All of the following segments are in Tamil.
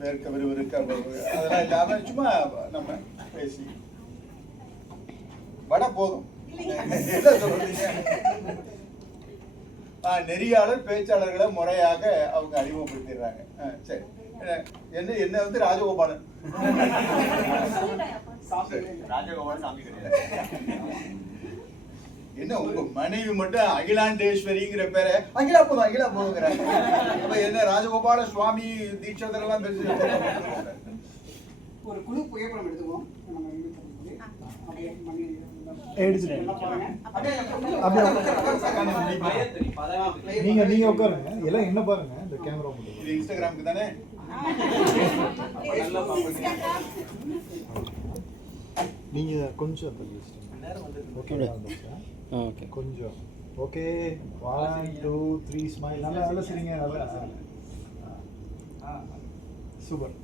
வேர்க்க விறுவிறுக்க அதெல்லாம் இல்லாம சும்மா நம்ம பேசி வட போதும். என்ன சொல்றீங்க? நெறியாளர் பேச்சாளர்களை முறையாக அவங்க அறிமுகப்படுத்திடுறாங்க. சரி, என்ன என்ன வந்து ராஜகோபாலன் என்ன உங்க மனைவி மட்டும் அகிலாண்டேஸ்வரிங்கிற பேரை அகிலா போதுங்கிறாங்க. என்ன ராஜகோபால சுவாமி தீட்சதர் எல்லாம் பேசி ஒரு குழு புகைப்படம் எடுத்துக்குவோம். நீங்க உட்காருங்க, எல்லாம் என்ன பாருங்க. இந்த கேமரா இது இன்ஸ்டாகிராமுக்கு தானே? நீங்க கொஞ்சம் ஓகே கொஞ்சம் ஓகே. 1 2 3 ஸ்மைல். நல்லா சரிங்க, நல்லா சரிங்க. சூப்பர்.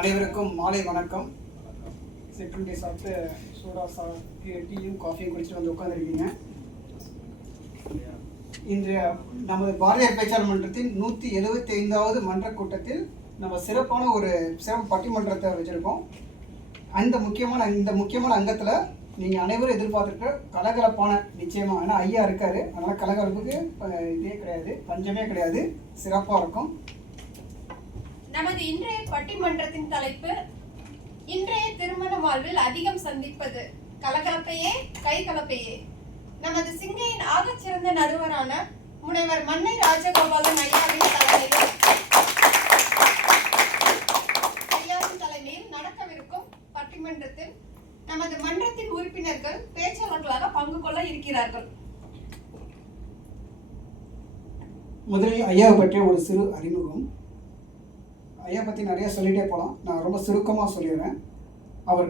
அனைவருக்கும் மாலை வணக்கம். சிற்றுண்டி சாப்பிட்டு சூடா டீயும் காஃபியும் குடிச்சிட்டு வந்து உட்காந்துருக்கீங்க. இன்றைய நமது பாரதியார் பேச்சாளர் மன்றத்தின் 175வது மன்ற கூட்டத்தில் நம்ம சிறப்பான ஒரு சிறப்பு பட்டிமன்றத்தை வச்சுருக்கோம். இந்த முக்கியமான அங்கத்தில் நீங்கள் அனைவரும் எதிர்பார்த்துருக்க கலகலப்பான, நிச்சயமாக, ஏன்னா ஐயா இருக்காரு, அதனால் கலகலப்புக்கு இதே கிடையாது, பஞ்சமே கிடையாது, சிறப்பாக இருக்கும். நமது இன்றைய பட்டிமன்றத்தின் தலைப்பு இன்றைய திருமண வாழ்வில் அதிகம் சந்திப்பது கலகலப்பையே கைகலப்பையே. நமது சிங்கையின் ஆகச்சிறந்த நடுவரான முனைவர் மன்னை ராஜகோபாலன் ஐயாவின் தலைமையில் நடக்கவிருக்கும் பட்டிமன்றத்தில் நமது மன்றத்தின் உறுப்பினர்கள் பேச்சாளர்களாக பங்கு கொள்ள இருக்கிறார்கள். முதலில் ஐயாவை பற்றிய ஒரு சிறு அறிமுகம். ஐயா பற்றி நிறைய சொல்லிட்டே போகலாம், நான் ரொம்ப சுருக்கமாக சொல்லிடுறேன். அவர்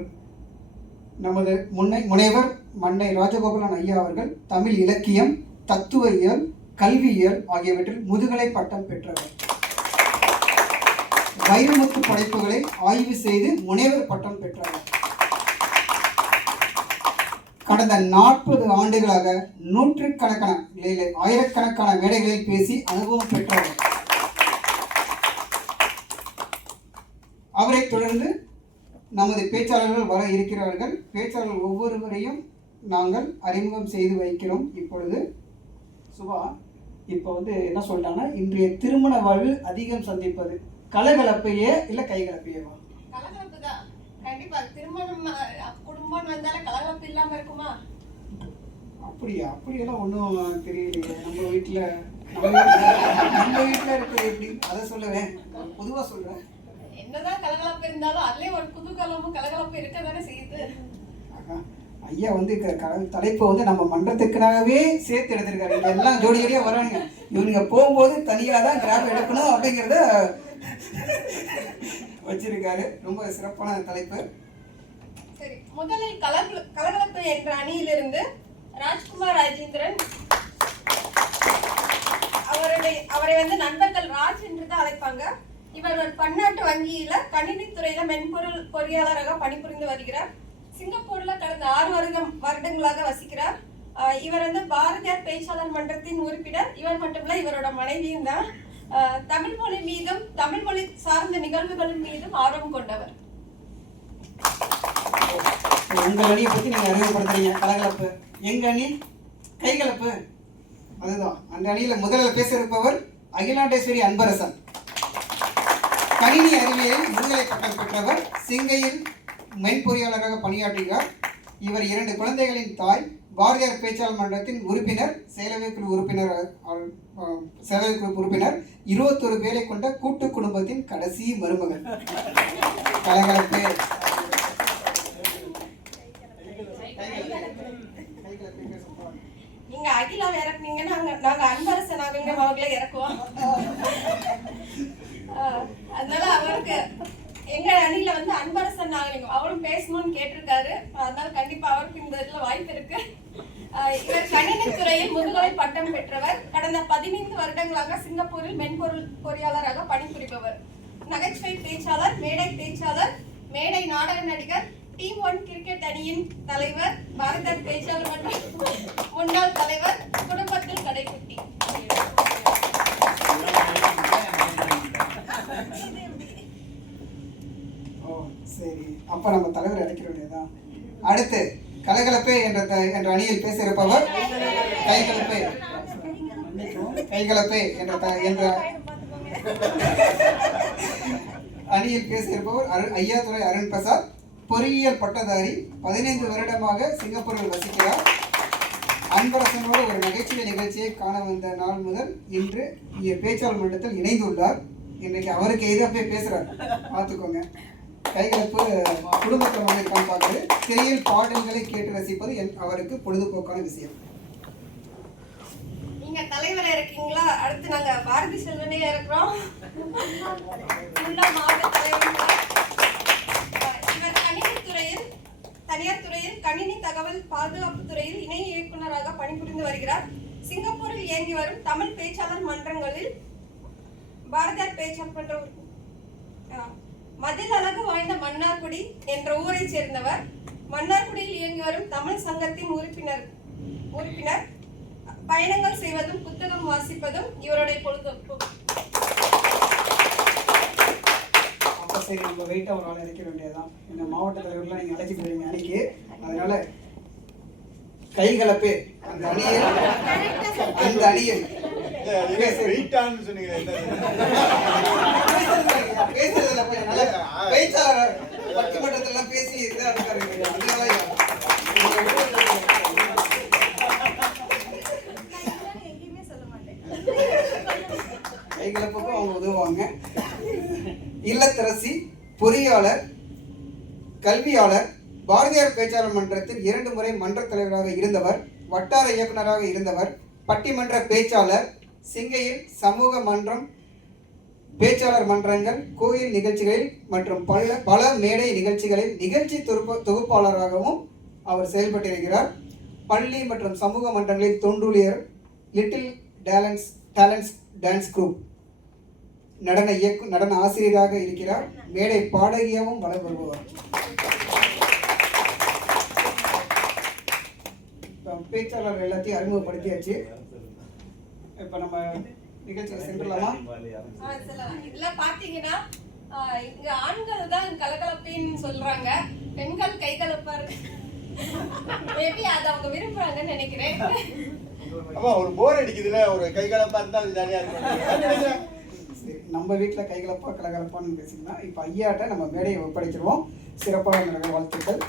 நமது முனைவர் மன்னை ராஜகோபாலன் ஐயா அவர்கள் தமிழ் இலக்கியம், தத்துவவியல், கல்வியியல் ஆகியவற்றில் முதுகலை பட்டம் பெற்றவர். வைரமுத்து படைப்புகளை ஆய்வு செய்து முனைவர் பட்டம் பெற்றவர். கடந்த 40 ஆண்டுகளாக நூற்றுக்கணக்கான ஆயிரக்கணக்கான மேடைகளில் பேசி அனுபவம் பெற்றவர். அவரை தொடர்ந்து நமது பேச்சாளர்கள் வர இருக்கிறார்கள். பேச்சாளர்கள் ஒவ்வொருவரையும் நாங்கள் அறிமுகம் செய்து வைக்கிறோம். இப்பொழுது சுபா இப்போ என்ன சொல்லிட்டாங்கன்னா, இன்றைய திருமண வாழ்வில் அதிகம் சந்திப்பது கலகலப்பையே இல்லை கைகலப்பையேவா? கலகலப்பு தான் கண்டிப்பா. திருமணம் குடும்பம் வந்தாலே கலகலப்பு இல்லாம இருக்குமா? அப்படியெல்லாம் ஒன்றும் தெரியலையே. நம்ம வீட்டில் இருக்கிறது எப்படி, அதை சொல்லுவேன், பொதுவாக சொல்கிறேன். என்னதான் கலகலப்பு இருந்தாலும் அதுலயே ஒரு குதூகலமும் கலகலப்பு இருக்க தானே செய்யுது. ஐயா தலைப்பை நம்ம மன்றத்துக்குனாகவே சேர்த்து எடுத்திருக்காரு. இங்க எல்லாம் ஜோடி ஜோடியா வரானுங்க. இவனுங்க போகும்போது தனியாக தான் கிராப் எடுக்கணும் அப்படிங்கிறத வச்சிருக்காரு. ரொம்ப சிறப்பான தலைப்பு. சரி, முதலில் கலகலப்பு என்ற அணியிலிருந்து ராஜ்குமார் ராஜேந்திரன், அவரை நண்பர்கள் ராஜ் என்று தான் அழைப்பாங்க. இவர் ஒரு பன்னாட்டு வங்கியில கணினி துறையில மென்பொருள் பொறியாளராக பணிபுரிந்து வருகிறார். சிங்கப்பூர்ல கடந்த 6 வருடங்களாக வசிக்கிறார். இவர் பாரதியார் பேச்சாளர் மன்றத்தின் உறுப்பினர். இவர் மட்டுமல்ல, இவரோட மனைவியும் தான். தமிழ் மொழி மீதும் தமிழ் மொழி சார்ந்த நிகழ்வுகளின் மீதும் ஆர்வம் கொண்டவர். உங்க அணியை பத்தி நீங்க அறிமுகப்படுத்துறீங்க. கலகலப்பு. எங்க அணி கைகலப்பு. அதுதான் அந்த அணியில முதலில் பேச இருப்பவர் அகிலாண்டேஸ்வரி அன்பரசன். கணினி அறிவியலில் முதுகலை பட்டம் பெற்றவர். சிங்கையில் மென்பொறியாளராக பணியாற்றுகிறார். இவர் 2 குழந்தைகளின் தாய். பாரதியார் பேச்சாளர் மன்றத்தின் உறுப்பினர், செயலவைக்குழு உறுப்பினர். 21 பேரை கொண்ட கூட்டு குடும்பத்தின் கடைசி மருமகன். கலகலப்பு. நீங்க அகிலா இறக்குனீங்கன்னா நாங்க அன்பரசன் அவங்களை இறக்குவோம். அதனால அவருக்கு எங்க அணியில அன்பரசன் நாகலிங்க அவரும் பேசணும்னு கேட்டிருக்காரு. அதனால கண்டிப்பா அவருக்கு இந்த இதுல வாய்ப்பு இருக்கு. இவர் கணினி துறையில் முதுகலை பட்டம் பெற்றவர். கடந்த 15 வருடங்களாக சிங்கப்பூரில் மென்பொருள் பொறியாளராக பணிபுரிபவர். நகைச்சுவை பேச்சாளர், மேடை பேச்சாளர், மேடை நாடக நடிகர், டீம் 1 கிரிக்கெட் அணியின் தலைவர், பாரதியார் பேச்சாளர் மன்ற முன்னாள் தலைவர், அப்ப நம்ம தலைவர் இறக்கிற வேண்டியதுதான். அடுத்து கலகலப்பே என்ற அணியில் பேச இருப்பவர் கைகலப்பே என்ற அணியில் பேச இருப்பவர் ஐயாதுரை அருண் பிரசாத். பொறியியல் பட்டதாரி, 15 வருடமாக சிங்கப்பூரில் வசிக்கிறார். அன்பரசனோடு ஒரு நகைச்சுவை நிகழ்ச்சியை காண வந்த நாள் முதல் இன்று பேச்சாளர் மன்றத்தில் இணைந்துள்ளார். இன்றைக்கு அவருக்கு எதிராக போய் பேசுறாரு, பார்த்துக்கோங்க. கைகலப்பு குடும்பத்தில் வந்திருக்கான்னு பார்க்குறது. திரையில் பாடல்களை கேட்டு ரசிப்பது அவருக்கு பொழுதுபோக்கான விஷயம். நீங்க தலைவரா இருக்கீங்களா? அடுத்து நாங்க பாரதி செல்வனே இருக்கிறோம். மாவட்ட தலைவர். இவர் தனியார் துறையில் கணினி தகவல் பாதுகாப்பு துறையில் இணை இயக்குநராக பணிபுரிந்து வருகிறார். சிங்கப்பூரில் இயங்கி வரும் தமிழ் பேச்சாளர் மன்றங்களில் பாரதியார் பேச்சாளர் மன்றம், மதில் அழகு வாய்ந்த மன்னார்குடி என்ற ஊரை சேர்ந்தவர். மன்னார்குடியில் இயங்கி வரும் தமிழ் சங்கத்தின் உறுப்பினர். பயணங்கள் செய்வதும் புத்தகம் வாசிப்பதும் இவருடைய பொழுதுபோக்கு. அப்போ சரி, நம்ம வெயிட்டாக ஒரு ஆள் இறக்க வேண்டியதுதான். இந்த மாவட்ட தலைவர்லாம் நீங்கள் அழைச்சிட்டு வரீங்க அன்னைக்கு, அதனால கைகலப்பே அந்த அணியில் பேசுறதுல போய் நல்ல பேச்சாளர் பட்டிமன்றத்தெல்லாம் பேசி இதாக இருக்காரு. கைகலப்புக்கும் அவங்க உதவுவாங்க. இல்லத்தரசி, பொறியாளர், கல்வியாளர், பாரதியார் பேச்சாளர் மன்றத்தில் 2 முறை மன்ற தலைவராக இருந்தவர், வட்டார இயக்குநராக இருந்தவர், பட்டிமன்ற பேச்சாளர், சிங்கையில் சமூக மன்றம், பேச்சாளர் மன்றங்கள், கோயில் நிகழ்ச்சிகளில் மற்றும் பல மேடை நிகழ்ச்சிகளில் நிகழ்ச்சி தொகுப்பாளராகவும் அவர் செயல்பட்டிருக்கிறார். பள்ளி மற்றும் சமூக மன்றங்களில் தொண்டூழியர், லிட்டில் டேலண்ட்ஸ் டான்ஸ் குரூப் நடன ஆசிரியராக இருக்கிறார். மேடை பாடகியாகவும் வளம் வருபவர். பேச்சாளர் எல்லாத்தையும் அறிமுகப்படுத்தியாச்சு. இப்ப நம்ம நிகழ்ச்சியில் சென்றலாமா? இதுல பாத்தீங்கன்னா இங்க ஆண்கள் தான் கலகலப்பின்னு சொல்றாங்க, பெண்கள் கைகலப்பா இருக்கு. மேபி அதை அவங்க விரும்புறாங்கன்னு நினைக்கிறேன். ஆமா, ஒரு போர் அடிக்குதுல, ஒரு கைகலப்பா இருந்தா அது ஜாலியா இருக்கும். நம்ம வீட்டில் கைகலப்பா கலகலப்பான்னு பேசிக்கலாம். இப்போ ஐயாட்ட நம்ம மேடையை ஒப்படைச்சிருவோம். சிறப்பாக நடக்க வாழ்த்துக்கள்.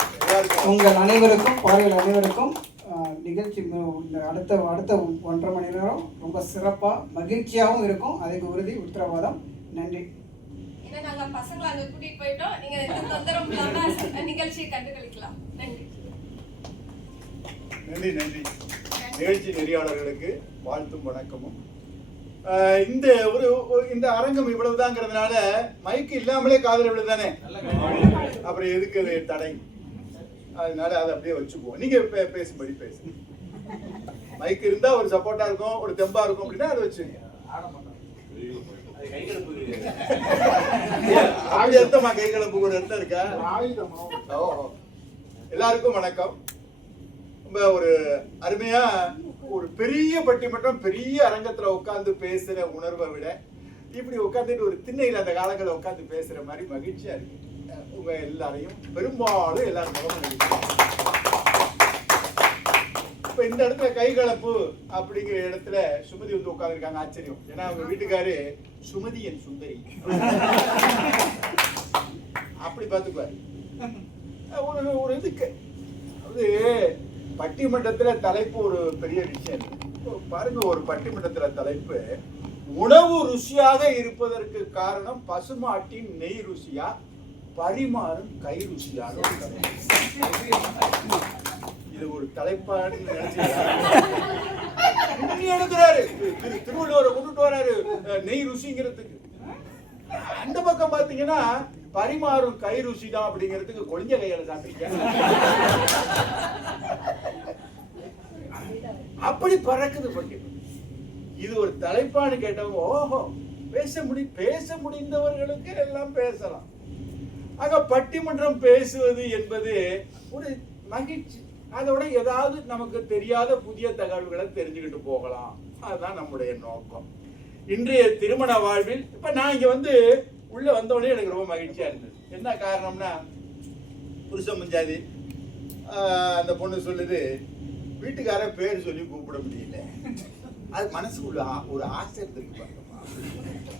உங்கள் அனைவருக்கும், பார்வையாளர் அனைவருக்கும் நிகழ்ச்சி அடுத்த 1.5 மணி நேரம் ரொம்ப சிறப்பாக மகிழ்ச்சியாகவும் இருக்கும். அதுக்கு உறுதி, உத்தரவாதம். நன்றி. ஏன்னா நாங்க பசங்களை அங்க கூட்டிட்டு போயிட்டோம். நீங்க எந்த தொந்தரவும் இல்லாம நிகழ்ச்சியை கண்டுகளிக்கலாம். நன்றி. நன்றி நன்றி. நிகழ்ச்சி நெறியாளர்களுக்கு வாழ்த்தும் வணக்கமும். இந்த அரங்கம் இவ்வளவுதாங்கிறதுனால மைக்கு இல்லாமலே காதல் விழுதானே, அப்புறம் எதுக்கு அது தடை? அதனால அதை அப்படியே வச்சுக்குவோம். நீங்க பேசும்படி பேசுங்க. மைக் இருந்தா ஒரு சப்போர்ட்டா இருக்கும், ஒரு தெம்பா இருக்கும் அப்படின்னா அதை வச்சுங்க. அப்படி அர்த்தமா கைகலப்புக்கு ஒரு அர்த்தம் இருக்கா? எல்லாருக்கும் வணக்கம். ரொம்ப ஒரு அருமையா ஒரு பெரிய பட்டிமன்றம், பெரிய அரங்கத்துல உட்கார்ந்து பேசுற உணர்வை விட இப்படி உட்காந்துட்டு ஒரு திண்ணையில அந்த காலங்களில் உட்காந்து பேசுற மாதிரி மகிழ்ச்சியா இருக்கு. உங்க எல்லாரையும் பெரும்பாலும் எல்லாரும் இப்ப இந்த இடத்துல கைகலப்பு அப்படிங்கிற இடத்துல சுமதி வந்து உட்காந்துருக்காங்க. ஆச்சரியம். ஏன்னா அவங்க வீட்டுக்காரு சுமதி என் சுந்தரி அப்படி பார்த்துக்குவாரு. ஒரு இதுக்கு அது பட்டிமன்றத்துல தலைப்பு ஒரு பெரிய விஷயம் பாருங்க. ஒரு பட்டிமன்றத்துல தலைப்பு உணவு ருசியாக இருப்பதற்கு காரணம் பசுமாட்டின் நெய் ருசியா, பரிமாறும் கை ருசியாக. இது ஒரு தலைப்பாடு எடுக்கிறாரு. திருவள்ளுவரை கொண்டுட்டு வராரு நெய் ருசிங்கிறதுக்கு. அந்த பக்கம் பாத்தீங்கன்னா பரிமாறும் கை ருசி தான் அப்படிங்கிறதுக்கு கொழிஞ்ச கையால சாப்பிட்டீங்க. அப்படி பறக்குது பட்டி. இது ஒரு தலைப்பாடு கேட்டவங்க ஓஹோ பேச முடிந்தவர்களுக்கு எல்லாம் பேசலாம். ஆக பட்டிமன்றம் பேசுவது என்பது ஒரு மகிழ்ச்சி. அதோட ஏதாவது நமக்கு தெரியாத புதிய தகவல்களை தெரிஞ்சுக்கிட்டு போகலாம். அதுதான் நம்முடைய நோக்கம். இன்றைய திருமண வாழ்வில் இப்ப நான் இங்க வந்து உள்ள வந்தோடனே எனக்கு ரொம்ப மகிழ்ச்சியா இருந்தது. என்ன காரணம்னா புருஷன் முஞ்சாதி. அந்த பொண்ணு சொல்லுது, வீட்டுக்கார பேர் சொல்லி கூப்பிட முடியல. அது மனசுக்குள்ள ஒரு ஆசை இருந்திருக்கு பாருங்கம்மா.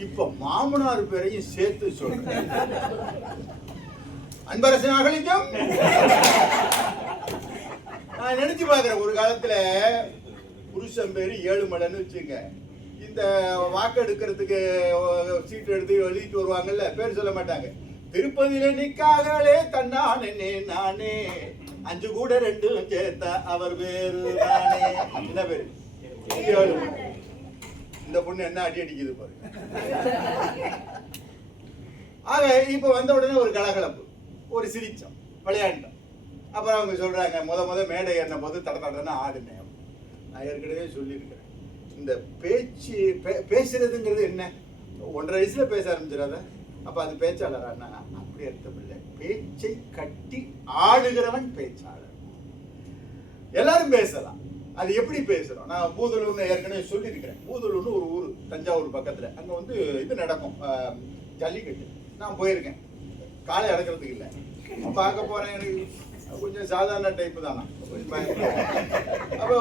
இப்ப மாமனார் பேரையும் சேர்த்து சொல்றேன். அன்பரசன் அகலிக்கும். நான் நினைச்சு பாக்குறேன், ஒரு காலத்துல புருஷன் பேரு ஏழுமலைன்னு வச்சுங்க. இந்த வாக்கு எடுக்கிறதுக்கு சீட்டு எடுத்து எழுதிட்டு வருவாங்கல்ல, பேர் சொல்ல மாட்டாங்க. திருப்பதியில நிக்காகலே தன்னானே நானே, 5 கூட 2 சேர்த்த அவர் பேரு நானே. என்ன பேரு? ஏழுமலை. இந்த பொண்ணு என்ன அடி அடிக்குது பாருங்க. ஆக இப்ப வந்த உடனே ஒரு கலகலப்பு, ஒரு சிரிச்சம், விளையாண்டோம். அப்புறம் அவங்க சொல்றாங்க, முத மேடை ஏறின போது தடன்னு ஆடுனேன். நான் ஏற்கனவே சொல்லியிருக்கிறேன், இந்த பேச்சு பேசுறதுங்கிறது என்ன, 1.5 வயசுல பேச ஆரம்பிச்சிடாத. அப்ப அது பேச்சாளரானா? அப்படி அர்த்தம் இல்லை. பேச்சை கட்டி ஆடுகிறவன் பேச்சாளர். எல்லாரும் பேசலாம். அது எப்படி பேசுறோம்? நான் பூதலூர்னு ஏற்கனவே சொல்லியிருக்கிறேன். பூதலூர்னு ஒரு ஊர், தஞ்சாவூர் பக்கத்துல. அங்க வந்து இது நடக்கும், ஜல்லிக்கட்டு. நான் போயிருக்கேன். காலை அடக்கிறதுக்கு இல்லை, பார்க்க போறேன். எனக்கு கொஞ்சம் சாதாரண டைப்பு தானா, அப்ப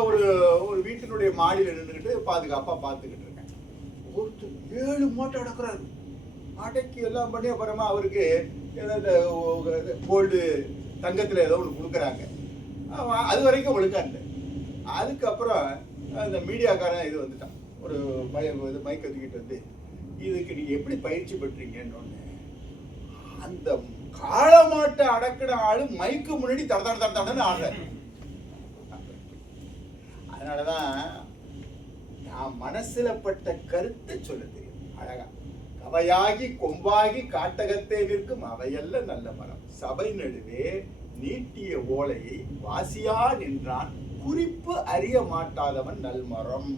ஒரு வீட்டினுடைய மாடியில் நின்றுக்கிட்டு பாதுகாப்பா பார்த்துக்கிட்டு இருக்கேன். ஒருத்தர் 7 மாட்டை அடக்குறாரு. அடக்கி எல்லாம் பண்ணி அப்புறமா அவருக்கு ஏதாவது கோல்டு தங்கத்துல ஏதோ ஒன்று கொடுக்குறாங்க. அது வரைக்கும் ஒழுங்காண்டு. அதுக்கப்புறம் அந்த மீடியாக்காரன் இது வந்துட்டான், ஒரு மைக் தூக்கிட்டு வந்து, இதுக்கு நீங்க எப்படி பயிற்சி பெற்றீங்கன்னு ஒண்ணு. அந்த காளமாட்டை அடக்கின ஆளு மைக்கு முன்னாடி தடன்னு ஆடுறாரு. அதனாலதான் நான் மனசுல பட்ட கருத்தை சொல்ல தெரியும் அழகா. கவையாகி கொம்பாகி காட்டகத்தே நிற்கும் அவையல்ல நல்ல மரம், சபை நடுவே நீட்டிய ஓலையை வாசியா நின்றான், குறிப்பு அறிய மாட்டாதவன் நல்மரம்.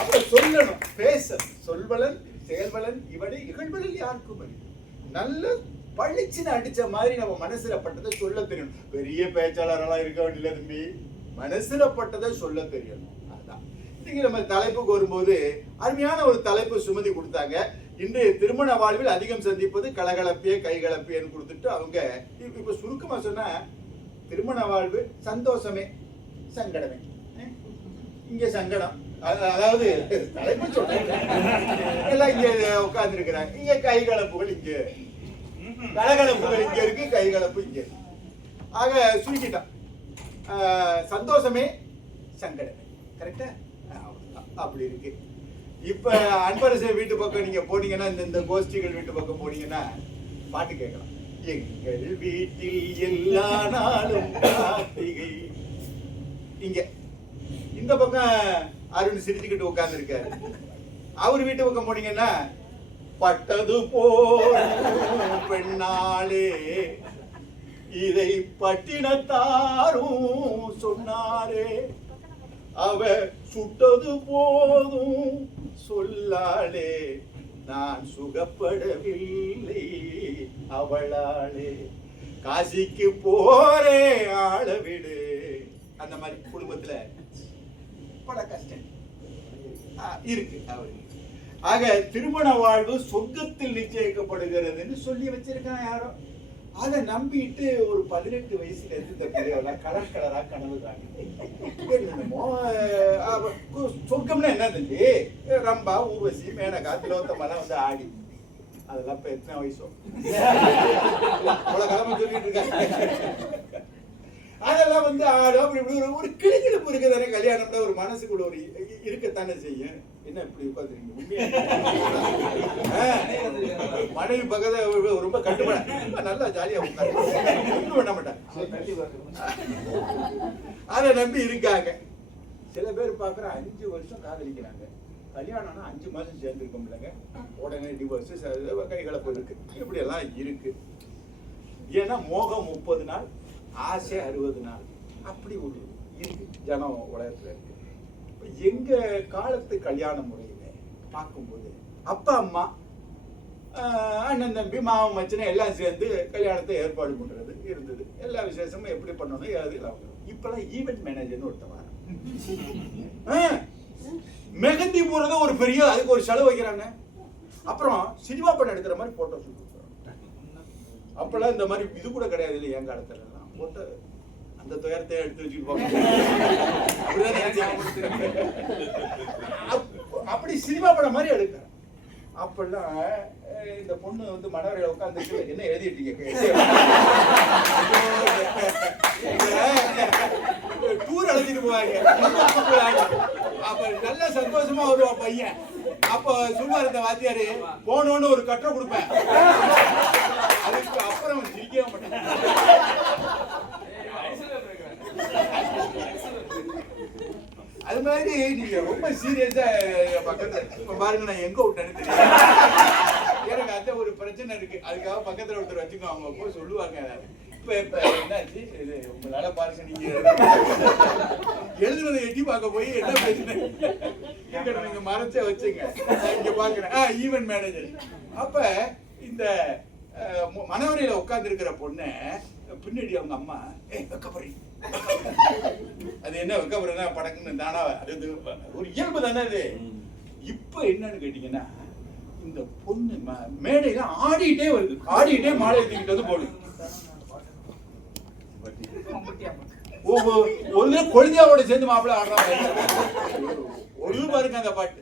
அப்ப சொல்லணும், பேச சொல்வலன் செயல்வலன் இவனை இகழ்வலில் யாருக்கும் நல்ல பழிச்சுன்னு அடிச்ச மாதிரி நம்ம மனசுல பட்டதை சொல்ல தெரியணும். பெரிய பேச்சாளரெல்லாம் இருக்க வேண்டியல தம்பி, மனசுல பட்டதை சொல்ல தெரியணும். அதான் இன்னைக்கு நம்ம தலைப்புக்கு வரும்போது அருமையான ஒரு தலைப்பு சுமதி கொடுத்தாங்க. இன்றைய திருமண வாழ்வில் அதிகம் சந்திப்பது கலகலப்பிய கைகலப்பியன்னு கொடுத்துட்டு அவங்க இப்ப சுருக்கமா சொன்னா, திருமண வாழ்வு சந்தோஷமே சங்கடமே. இங்க சங்கடம், அதாவது தலைப்பு சொல்றேன், எல்லாம் இங்க உட்கார்ந்து இருக்கிறாங்க. இங்க கைகலப்புகள், இங்க கலகலப்புகள் இங்க இருக்கு, கைகலப்பு இங்க இருக்கு. ஆக சுருக்கிட்டான், சந்தோஷமே சங்கடமே. கரெக்டா? அப்படி இருக்கு. இப்ப அன்பரசு வீட்டு பக்கம் நீங்க போனீங்கன்னா, இந்த கோஷ்டிகள் வீட்டு பக்கம் போனீங்கன்னா பாட்டு கேட்கலாம். எங்கள் வீட்டில் எல்லா நாளும் கார்த்திகை. இங்க இந்த பக்கம் அருண் சிரிச்சுக்கிட்டு உட்கார்ந்து இருக்காரு. அவர் வீட்டு பக்கம் போனீங்கன்னா, பட்டது போல் பெண்ணாலே இதை பட்டினத்தாரும் சொன்னாரே, அவ சுட்டது போதும் சொல்லாளே, நான் சுகப்படவில்லை அவளாளே, காசிக்கு போரே ஆள விடு. அந்த மாதிரி குடும்பத்துல பல கஷ்டம் இருக்கு அவருக்கு. ஆக திருமண வாழ்வு சொர்க்கத்தில் நிச்சயிக்கப்படுகிறதுன்னு சொல்லி வச்சிருக்கான் யாரோ. அதை நம்பிட்டு ஒரு 18 வயசுல இருந்து இந்த பிள்ளைகள கலர் கலரா கனவு காணி என்னமோ. சொர்க்கம்னா என்னது? ரம்பா, ஊர்வசி, மேனகா, திலோத்தமெல்லாம் வந்து ஆடி. அதெல்லாம் இப்ப எத்தனை வயசோ கிழமை சொல்லிட்டு இருக்காங்க. அதெல்லாம் வந்து ஆடும். அப்படி இப்படி ஒரு கிளிகிழப்பு இருக்குதானே கல்யாணம்னா, ஒரு மனசுக்குள்ள ஒரு இருக்கத்தானே செய்யும். என்ன இப்படி உட்காந்துருக்கீங்க? மனைவி பக்கத்துல ரொம்ப கட்டுப்பட நல்லா ஜாலியா உட்காந்து பண்ண மாட்டேன். அதை நம்பி இருக்காங்க. சில பேர் பாக்குற 5 வருஷம் காதலிக்கிறாங்க, கல்யாணம்னா 5 மாசம் சேர்ந்து இருக்க முடியலங்க, உடனே டிவோர்ஸ், கைகலப்பு இருக்கு. இப்படி எல்லாம் இருக்கு. ஏன்னா மோகம் 30 நாள், ஆசை 60 நாள். அப்படி ஒரு இருக்கு ஜனம் உலகத்துல இருக்கு. எங்க காலத்து கல்யாண முறையில பார்க்கும்போது அப்பா அம்மா, அண்ணன் தம்பி, மாமன் மச்சனை எல்லாம் சேர்ந்து கல்யாணத்தை ஏற்பாடு பண்றது இருந்தது. எல்லா விசேஷமும் எப்படி பண்ணணும் ஏது. இப்பெல்லாம் ஈவென்ட் மேனேஜர்னு ஒருத்தன் வர, மெகந்தி போறத ஒரு பெரிய, அதுக்கு ஒரு செலவு வைக்கிறாங்க. அப்புறம் சினிமா படம் எடுக்கிற மாதிரி போட்டோ ஷூட். அப்பெல்லாம் இந்த மாதிரி இது கூட கிடையாது இல்லை என் காலத்துல எல்லாம் போட்டு அந்த துயரத்தை எடுத்து வச்சுட்டு போங்க. அப்படி சினிமா படம் மாதிரி எடுக்கிறேன். அப்பெல்லாம் இந்த பொண்ணு வந்து மனவரையில உட்காந்துட்டு என்ன எழுதிட்டீங்க டூர் அழைச்சிட்டு போவாங்க. அப்ப நல்ல சந்தோஷமா வருவா பையன். அப்ப சொல்லுவார் இந்த வாத்தியாரு, போனோன்னு ஒரு கட்டை கொடுப்பேன். அதுக்கு அப்புறம் சிரிக்கவே மாட்டேன். அது மாதிரி நீங்க ரொம்ப சீரியஸா பக்கத்துல இப்ப பாருங்க நான் எங்க விட்டேன்னு தெரியும். எனக்கு அந்த ஒரு பிரச்சனை இருக்கு, அதுக்காக பக்கத்துல ஒருத்தர் வச்சுக்கோ, அவங்க போய் சொல்லுவாங்க. இப்ப இப்ப என்னாச்சு இது உங்களால பாருங்க, நீங்க எழுதுனதை எட்டி பார்க்க போய் என்ன பிரச்சனை நீங்க மறைச்ச வச்சுங்க. இங்க பாக்குறேன் ஈவென்ட் மேனேஜர். அப்ப இந்த மனவரையில உட்கார்ந்து இருக்கிற பொண்ணு பின்னாடி அவங்க அம்மா வெக்கப்படுறீ, அது என்ன வெக்கப்படுறா படக்குன்னு தானா, அது ஒரு இயல்பு தானே அது. இப்ப என்னன்னு கேட்டீங்கன்னா இந்த பொண்ணு மேடையில ஆடிட்டே வருது, ஆடிட்டே மாலை எடுத்துக்கிட்டு வந்து போடுது. ஒரு கொழுந்தியாவோட சேர்ந்து மாப்பிள்ள ஆடுறாங்க. ஒரு பாருங்க அந்த பாட்டு.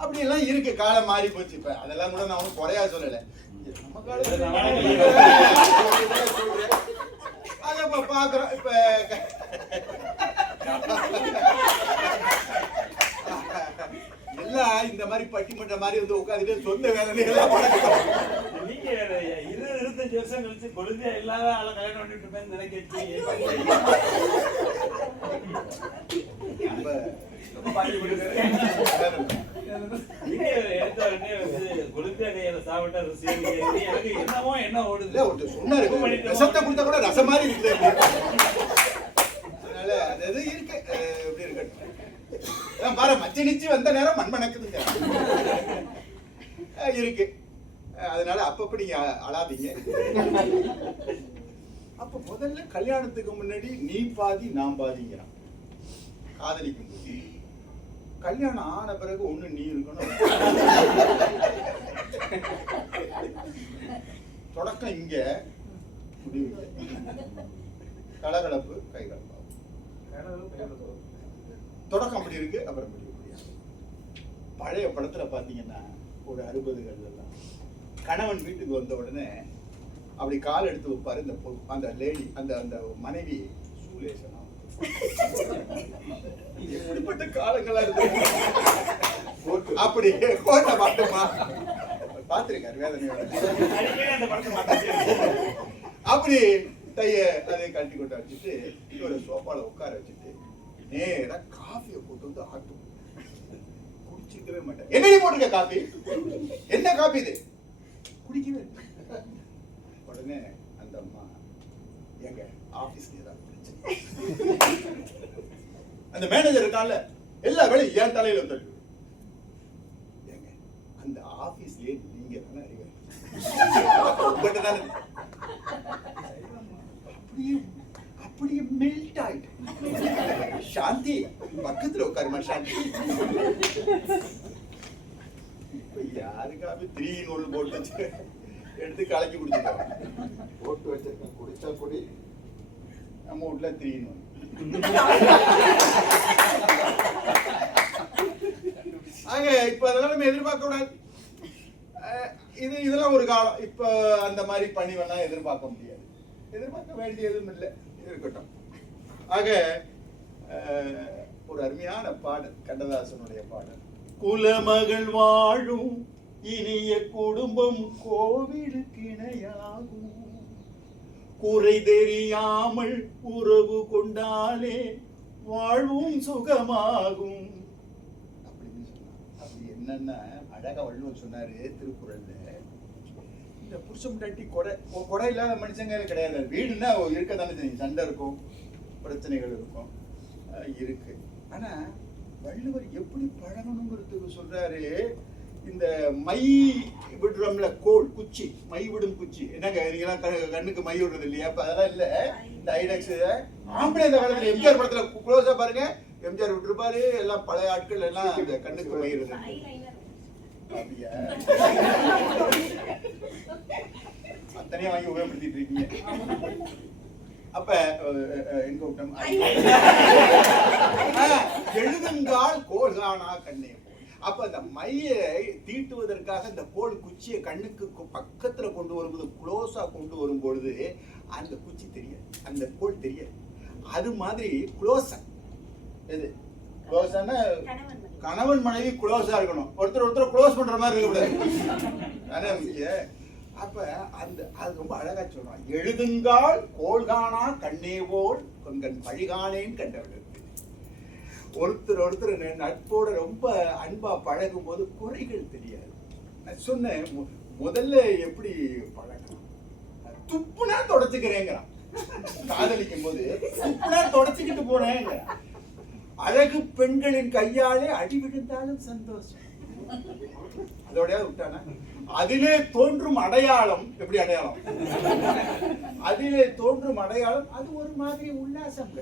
அப்படி எல்லாம் இருக்கு, காலம் மாறி போச்சு. இப்ப அதெல்லாம் கூட நான் ஒன்னும் குறையா சொல்லல. நம்ம காலத்துல அத பாக்குறோம். இப்ப எல்லாம் இந்த மாதிரி பட்டிமன்ற மாதிரி வந்து உட்காந்துட்டு சொந்த வேலை எல்லாம் நீங்க 20-25 வருஷம் கழிச்சு கொழுந்தியா இல்லாத ஆளை கல்யாணம் பண்ணிட்டு இருப்பேன்னு நினைக்கிறீங்க. கொழுந்தியா கையில சாப்பிட்டா ருசியா எனக்கு என்னமோ என்ன ஓடுது. ஒருத்தர் சொன்னாரு ரசத்தை கொடுத்தா கூட ரசம் மாதிரி இருக்குது. அதனால அது இருக்கு, எப்படி இருக்கட்டும். பாரு மச்சி நிச்சு வந்த நேரம் மண்மணக்குதுங்க இருக்கு. அதனால அப்பப்ப நீங்க அழாதீங்க. அப்ப முதல்ல கல்யாணத்துக்கு முன்னாடி நீ பாதி நான் பாதிங்கிறான் காதலிக்கும் போது. கல்யாணம் ஆன பிறகு ஒண்ணு நீ இருக்கணும். தொடக்கம் இங்க, முடிவு கலகலப்பு கைகலப்பு. தொடக்கம் அப்படி இருக்கு, அப்புறம் முடிவு முடியாது. பழைய படத்துல பாத்தீங்கன்னா ஒரு 60கள் எல்லாம் கணவன் வீட்டுக்கு வந்த உடனே அப்படி கால் எடுத்து வைப்பாரு அந்த லேடி, அந்த அந்த மனைவி சூலேசனா. எப்படிப்பட்ட காலங்களா இருக்கு. அப்படி கோட்டை மாட்டோமா பாத்திருக்காரு வேதனையோட. அப்படி தைய அதை கழட்டி கொண்டு வச்சுட்டு இவரை சோஃபால உட்கார வச்சுட்டு நேரா காஃபியை போட்டு வந்து ஆட்டும். குடிச்சிக்கவே மாட்டேன். என்னடி போட்டிருக்க காஃபி? என்ன காஃபி இது? குடிக்கவே. உடனே அந்த அம்மா, எங்க ஆபீஸ்ல ஏதாவது அந்த மேனேஜர் இருக்கான்ல, எல்லா வேலையும் என் தலையில வந்துட்டு, ஏங்க அந்த ஆபீஸ்லயே நீங்க தானே அறிவாங்க. அப்படியே மெல்ட் ஆயிட்டு. சாந்தி பக்கத்துல உட்காருமா சாந்தி. இப்ப யாருக்காவது 3-in-1 போட்டு வச்சு எடுத்து கலக்கி குடிச்சிருக்காங்க. போட்டு வச்சிருக்கேன், குடிச்சா குடி. நம்ம வீட்டுல 3-in-1. ஆக இப்ப அதெல்லாம் நம்ம எதிர்பார்க்க கூடாது. இதெல்லாம் ஒரு காலம். இப்ப அந்த மாதிரி பணிவெல்லாம் எதிர்பார்க்க முடியாது, எதிர்பார்க்க வேண்டியதும் இல்லை, இருக்கட்டும். ஆக ஒரு அருமையான பாடல், கண்ணதாசனுடைய பாடல். குலமகள் வாழும் இனிய குடும்பம் கோவிலுக்கு இணையாகும், குறை தெரியாமல் உறவு கொண்டாலே வாழ்வும் சுகமாகும் அப்படின்னு சொன்னார். அப்படி என்னன்னா அழகா வள்ளுவர் சொன்னாரு திருக்குறள்ல, இந்த புருஷன் தட்டி கொடை இல்லாத மனுஷங்க கிடையாது. வீடுன்னா இருக்கதானே தெரியும், சண்டை இருக்கும், பிரச்சனைகள் இருக்கும், இருக்கு. ஆனா வள்ளுவர் எப்படி பழகணுங்கிறதுக்கு சொல்றாரு. இந்த மை விடுறோம்ல, கோல் குச்சி, மை விடும் குச்சி. என்னங்க நீங்களாம் கண்ணுக்கு மை விடுறது இல்லையா? அப்ப அதெல்லாம் இல்ல. இந்த ஐடெக்ஸ் ஆம்பளை இந்த காலத்துல எம்ஜிஆர் படத்துல க்ளோஸா பாருங்க, எம்ஜிஆர் விட்டுருப்பாரு. எல்லாம் பழைய ஆட்கள் எல்லாம் இந்த கண்ணுக்கு மை விடுறது. அப்படியா? அத்தனையும் வாங்கி உபயோகப்படுத்திட்டு இருக்கீங்க. அப்ப எங்க விட்டோம்? எழுதுங்கால் கோல்கானா கண்ணே. அப்ப அந்த மையை தீட்டுவதற்காக இந்த கோல் குச்சியை கண்ணுக்கு பக்கத்துல கொண்டு வரும்போது, க்ளோஸா கொண்டு வரும்பொழுது அந்த குச்சி தெரியாது, அந்த கோல் தெரியாது. அது மாதிரி க்ளோஸா, எது க்ளோஸான கணவன் மனைவி க்ளோஸா இருக்கணும். ஒருத்தர் க்ளோஸ் பண்ற மாதிரி இருக்கக்கூடாது. அப்ப அந்த அது ரொம்ப அழகா சொல்றான். எழுதுங்கால் கோல்கானா கண்ணே போல் கொங்கன் பழிகானேன்னு கண்டவர்களுக்கு. ஒருத்தர் நட்போட ரொம்ப அன்பா பழகும் போது குறைகள் தெரியாது. நான் சொன்னேன் முதல்ல எப்படி பழகணும், துப்புனா தொடச்சுக்கிறேங்கிறான். காதலிக்கும் போது துப்புனா தொடச்சுக்கிட்டு போனேங்க. அழகு பெண்களின் கையாலே அடி விழுந்தாலும் சந்தோஷம். அதோட விட்டானா? அதிலே தோன்றும் அடையாளம், எப்படி அடையாளம்? அதிலே தோன்றும் அடையாளம் அது ஒரு மாதிரி உல்லாசம்.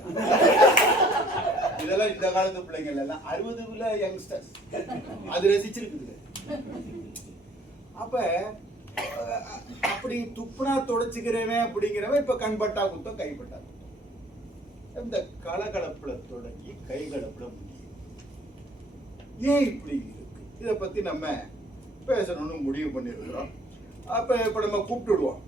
இதெல்லாம் இந்த காலத்து பிள்ளைங்கள் எல்லாம் 60 யங்ஸ்டர்ஸ் அது ரசிச்சிருக்குது. அப்ப அப்படி துப்புனா தொடச்சுக்கிறவன் அப்படிங்கிறவன் இப்ப கண்பட்டா குத்தம் கைப்பட்டா குத்தம். இந்த கலகலப்புல தொடங்கி கைகலப்புல முடியும். ஏன் இப்படி இருக்கு? இதை பத்தி நம்ம பேசணும்னு முடிவு பண்ணிருக்கிறோம். இப்ப நம்ம கூப்பிட்டுடுவோம்.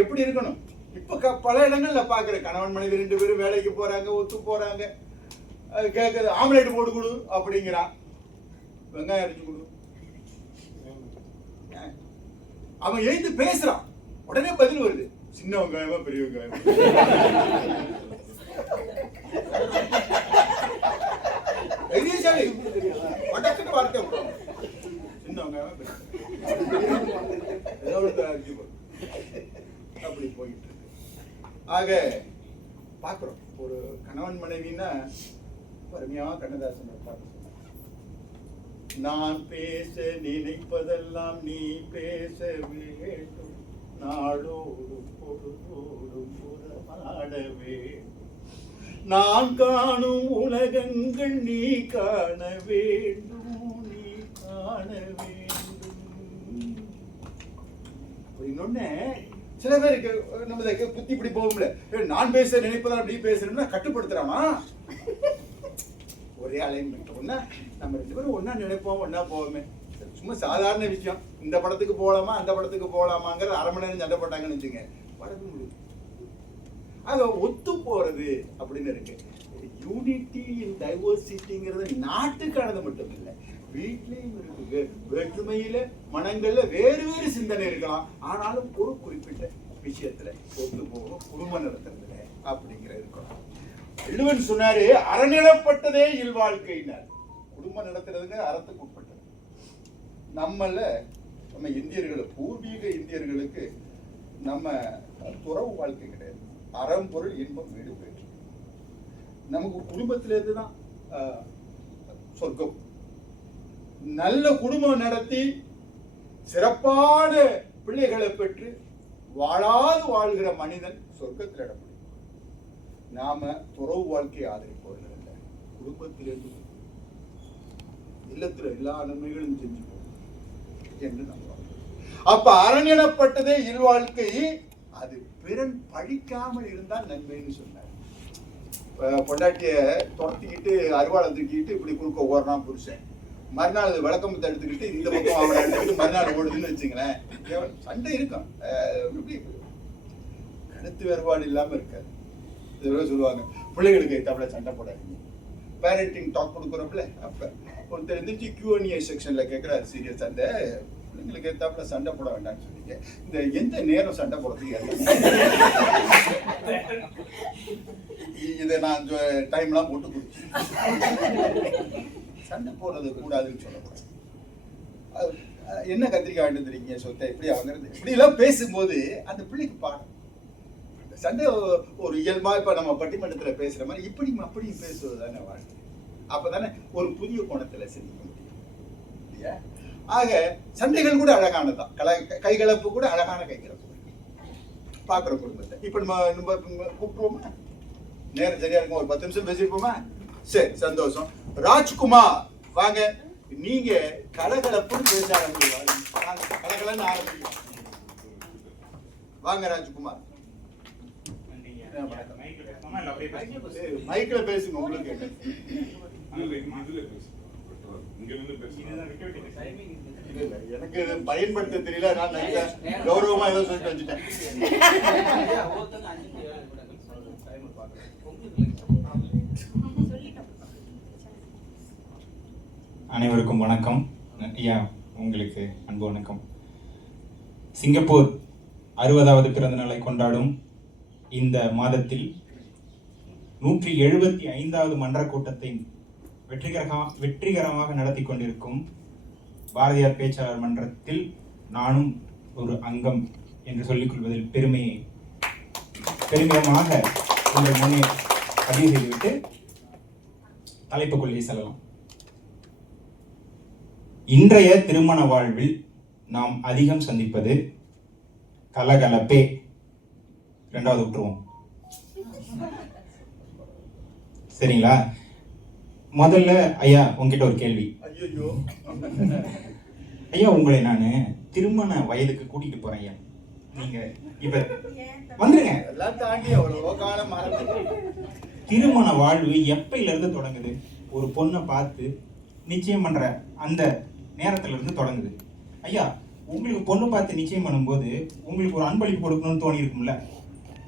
எப்படி இருக்கணும்? இப்ப பல இடங்கள்ல பாக்குற கணவன் மனைவி 2 பேரும் வேலைக்கு போறாங்க, ஒத்து போறாங்க. கேக்குது ஆம்லேட் போட்டு கொடு அப்படிங்கிறான். வெங்காயம் அரைச்சு கொடு. அவன் எழுந்து பேசுறான், உடனே பதில் வருது, சின்ன வெங்காயமா பெரிய வெங்காயமா. வடக்குன்னு வார்த்தை விடுறோம். சின்ன வெங்காயமா அப்படி போயிட்டு இருக்கு. ஆக பாக்குறோம் ஒரு கணவன் மனைவின்னா அருமையா கண்ணதாசன் பாட்டு, நான் பேச நினைப்பதெல்லாம் நீ பேச வேண்டும், நாளோடும் பொழுதோடும் உறவாட வேண்டும், நான் காணும் உலகங்கள் நீ காண வேண்டும், நீ காண வேண்டும். இன்னொன்னு சில பேருக்கு நம்ம புத்தி இப்படி போகும்ல, நான் பேச நினைப்பதான் அப்படி பேசுறோம்னா கட்டுப்படுத்துறாமா? ஒரே அலைன்மெண்ட். ஒன்னா நம்ம 2 பேரும் ஒன்னா நினைப்போம், ஒன்னா போவோமே. சும்மா சாதாரண விஷயம், இந்த படத்துக்கு போகலாமா அந்த படத்துக்கு போகலாமாங்கிற 1/2 மணி நேரம் சண்டை போட்டாங்கன்னு வச்சுங்க, படகு முடியும். ஆக ஒத்து போறது அப்படின்னு இருக்கு. யூனிட்டி இன் டைவர்சிட்டிங்கிறது நாட்டுக்கானது மட்டும் இல்லை, வீட்லயும் இருக்கு. வேற்றுமையில மனங்கள்ல வேறு வேறு சிந்தனை இருக்கலாம், ஆனாலும் ஒரு குறிப்பிட்ட விஷயத்துல ஒத்து போகணும், குடும்ப நடத்துறதுல அப்படிங்கிற இருக்கணும். வள்ளுவன் சொன்னாரு, அறநிலப்பட்டதே இல்வாழ்க்கையினார். குடும்பம் நடத்துறதுங்க அறத்துக்கு உட்பட்டது. நம்ம இந்தியர்கள், பூர்வீக இந்தியர்களுக்கு நம்ம துறவு வாழ்க்கை கிடையாது. அறம் பொருள் இன்பம் வீடு பேற்று. நமக்கு குடும்பத்திலிருந்து தான் சொர்க்கம். நல்ல குடும்பம் நடத்தி சிறப்பான பிள்ளைகளை பெற்று வாழாது வாழ்கிற மனிதன் சொர்க்கத்தில் இடம். நாம துறவு வாழ்க்கையை ஆதரிப்பவர்கள் அல்ல, குடும்பத்திலிருந்து இல்லத்துல எல்லா நன்மைகளும் செஞ்சு என்று நம்புவாங்க. அப்ப அரணப்பட்டதே இல்வாழ்க்கை, அது பிறன் பழிக்காமல் இருந்தால் நன்மைன்னு சொன்னார். பொண்டாட்டிய துரத்திக்கிட்டு அருவாளை தூக்கிட்டு இப்படி குறுக்க ஓடுறான் புருஷன், மறுநாள் விளக்கம்பத்தை எடுத்துக்கிட்டு இந்த பக்கம் அவனை எடுத்துக்கிட்டு மறுநாள் ஓடுதுன்னு வச்சுங்களேன், சண்டை இருக்கும். எப்படி கருத்து வேறுபாடு இல்லாம இருக்காது. சொல்லுவாங்க, பிள்ளைகளுக்கு ஏத்தாப்புல சண்டை போடாதீங்க. பேரண்டிங் டாக் கொடுக்குறோம்ல, அப்ப ஒருத்தர் இருந்துச்சு Q&A செக்ஷன்ல கேட்கிறாரு, சீரியஸ், அந்த பிள்ளைங்களுக்கு ஏத்தாப்புல சண்டை போட வேண்டாம்னு சொன்னீங்க, இந்த எந்த நேரம் சண்டை போடுறதுக்கு இதை நான் டைம்லாம் போட்டு கொடுத்து சண்டை போடுறது கூடாதுன்னு சொல்லக்கூடாது. என்ன கத்திரிக்காய் வாங்கிட்டு வந்துருக்கீங்க, சொத்தை எப்படி வாங்குறது, இப்படி எல்லாம் பேசும்போது அந்த பிள்ளைக்கு பாடம். சண்டை ஒரு இயல்பா இப்ப நம்ம பட்டிமன்றத்துல பேசுற மாதிரி இப்படி அப்படியும் பேசுவதுதானே வாழ்க்கை. அப்பதானே ஒரு புதிய கோணத்துல சிந்திக்க முடியும் இல்லையா? ஆக சண்டைகள் கூட அழகானதான், கைகலப்பு கூட அழகான கைகலப்பு பாக்குற குடும்பத்தை. இப்ப நம்ம கூப்பிடுவோமா? நேரம் சரியா இருக்கும், ஒரு 10 நிமிஷம் பேசிருப்போமா? சரி, சந்தோஷம். ராஜ்குமார் வாங்க. நீங்க கலகலப்புன்னு பேச ஆரம்பிச்சு கலகலன்னு ஆரம்பிக்கும். வாங்க ராஜ்குமார். மைக்ல பேசுங்க. உங்களுக்கு எனக்கு இது பயன்படுத்த தெரியல. நான் கௌரவமா ஏதோ சொல்லிட்டு வந்துட்டேன். அனைவருக்கும் வணக்கம். ஐயா உங்களுக்கு அன்பு வணக்கம். சிங்கப்பூர் 60வது பிறந்த நாளை கொண்டாடும் இந்த மாதத்தில் 175வது மன்ற கூட்டத்தை வெற்றிகரமாக நடத்தி கொண்டிருக்கும் பாரதியார் பேச்சாளர் மன்றத்தில் நானும் ஒரு அங்கம் என்று சொல்லிக் கொள்வதில் பெருமிதமாக உங்கள் முன்னே பதிவு செய்துவிட்டு தலைப்புக்குள்ளே செல்லலாம். இன்றைய திருமண வாழ்வில் நாம் அதிகம் சந்திப்பது கலகலப்பே. ரெண்டாவது விட்டுருவோம், சரிங்களா? முதல்ல ஐயா உங்ககிட்ட ஒரு கேள்வி. ஐயா, உங்களை நான் திருமண வயதுக்கு கூட்டிட்டு போறேன் ஐயா. நீங்க இப்ப வந்துருங்க. திருமண வாழ்வு எப்பையில இருந்து தொடங்குது? ஒரு பொண்ணை பார்த்து நிச்சயம் பண்ற அந்த நேரத்துல இருந்து தொடங்குது. ஐயா, உங்களுக்கு பொண்ணு பார்த்து நிச்சயம் பண்ணும்போது உங்களுக்கு ஒரு அன்பளிப்பு கொடுக்கணும்னு தோணி இருக்கும்ல?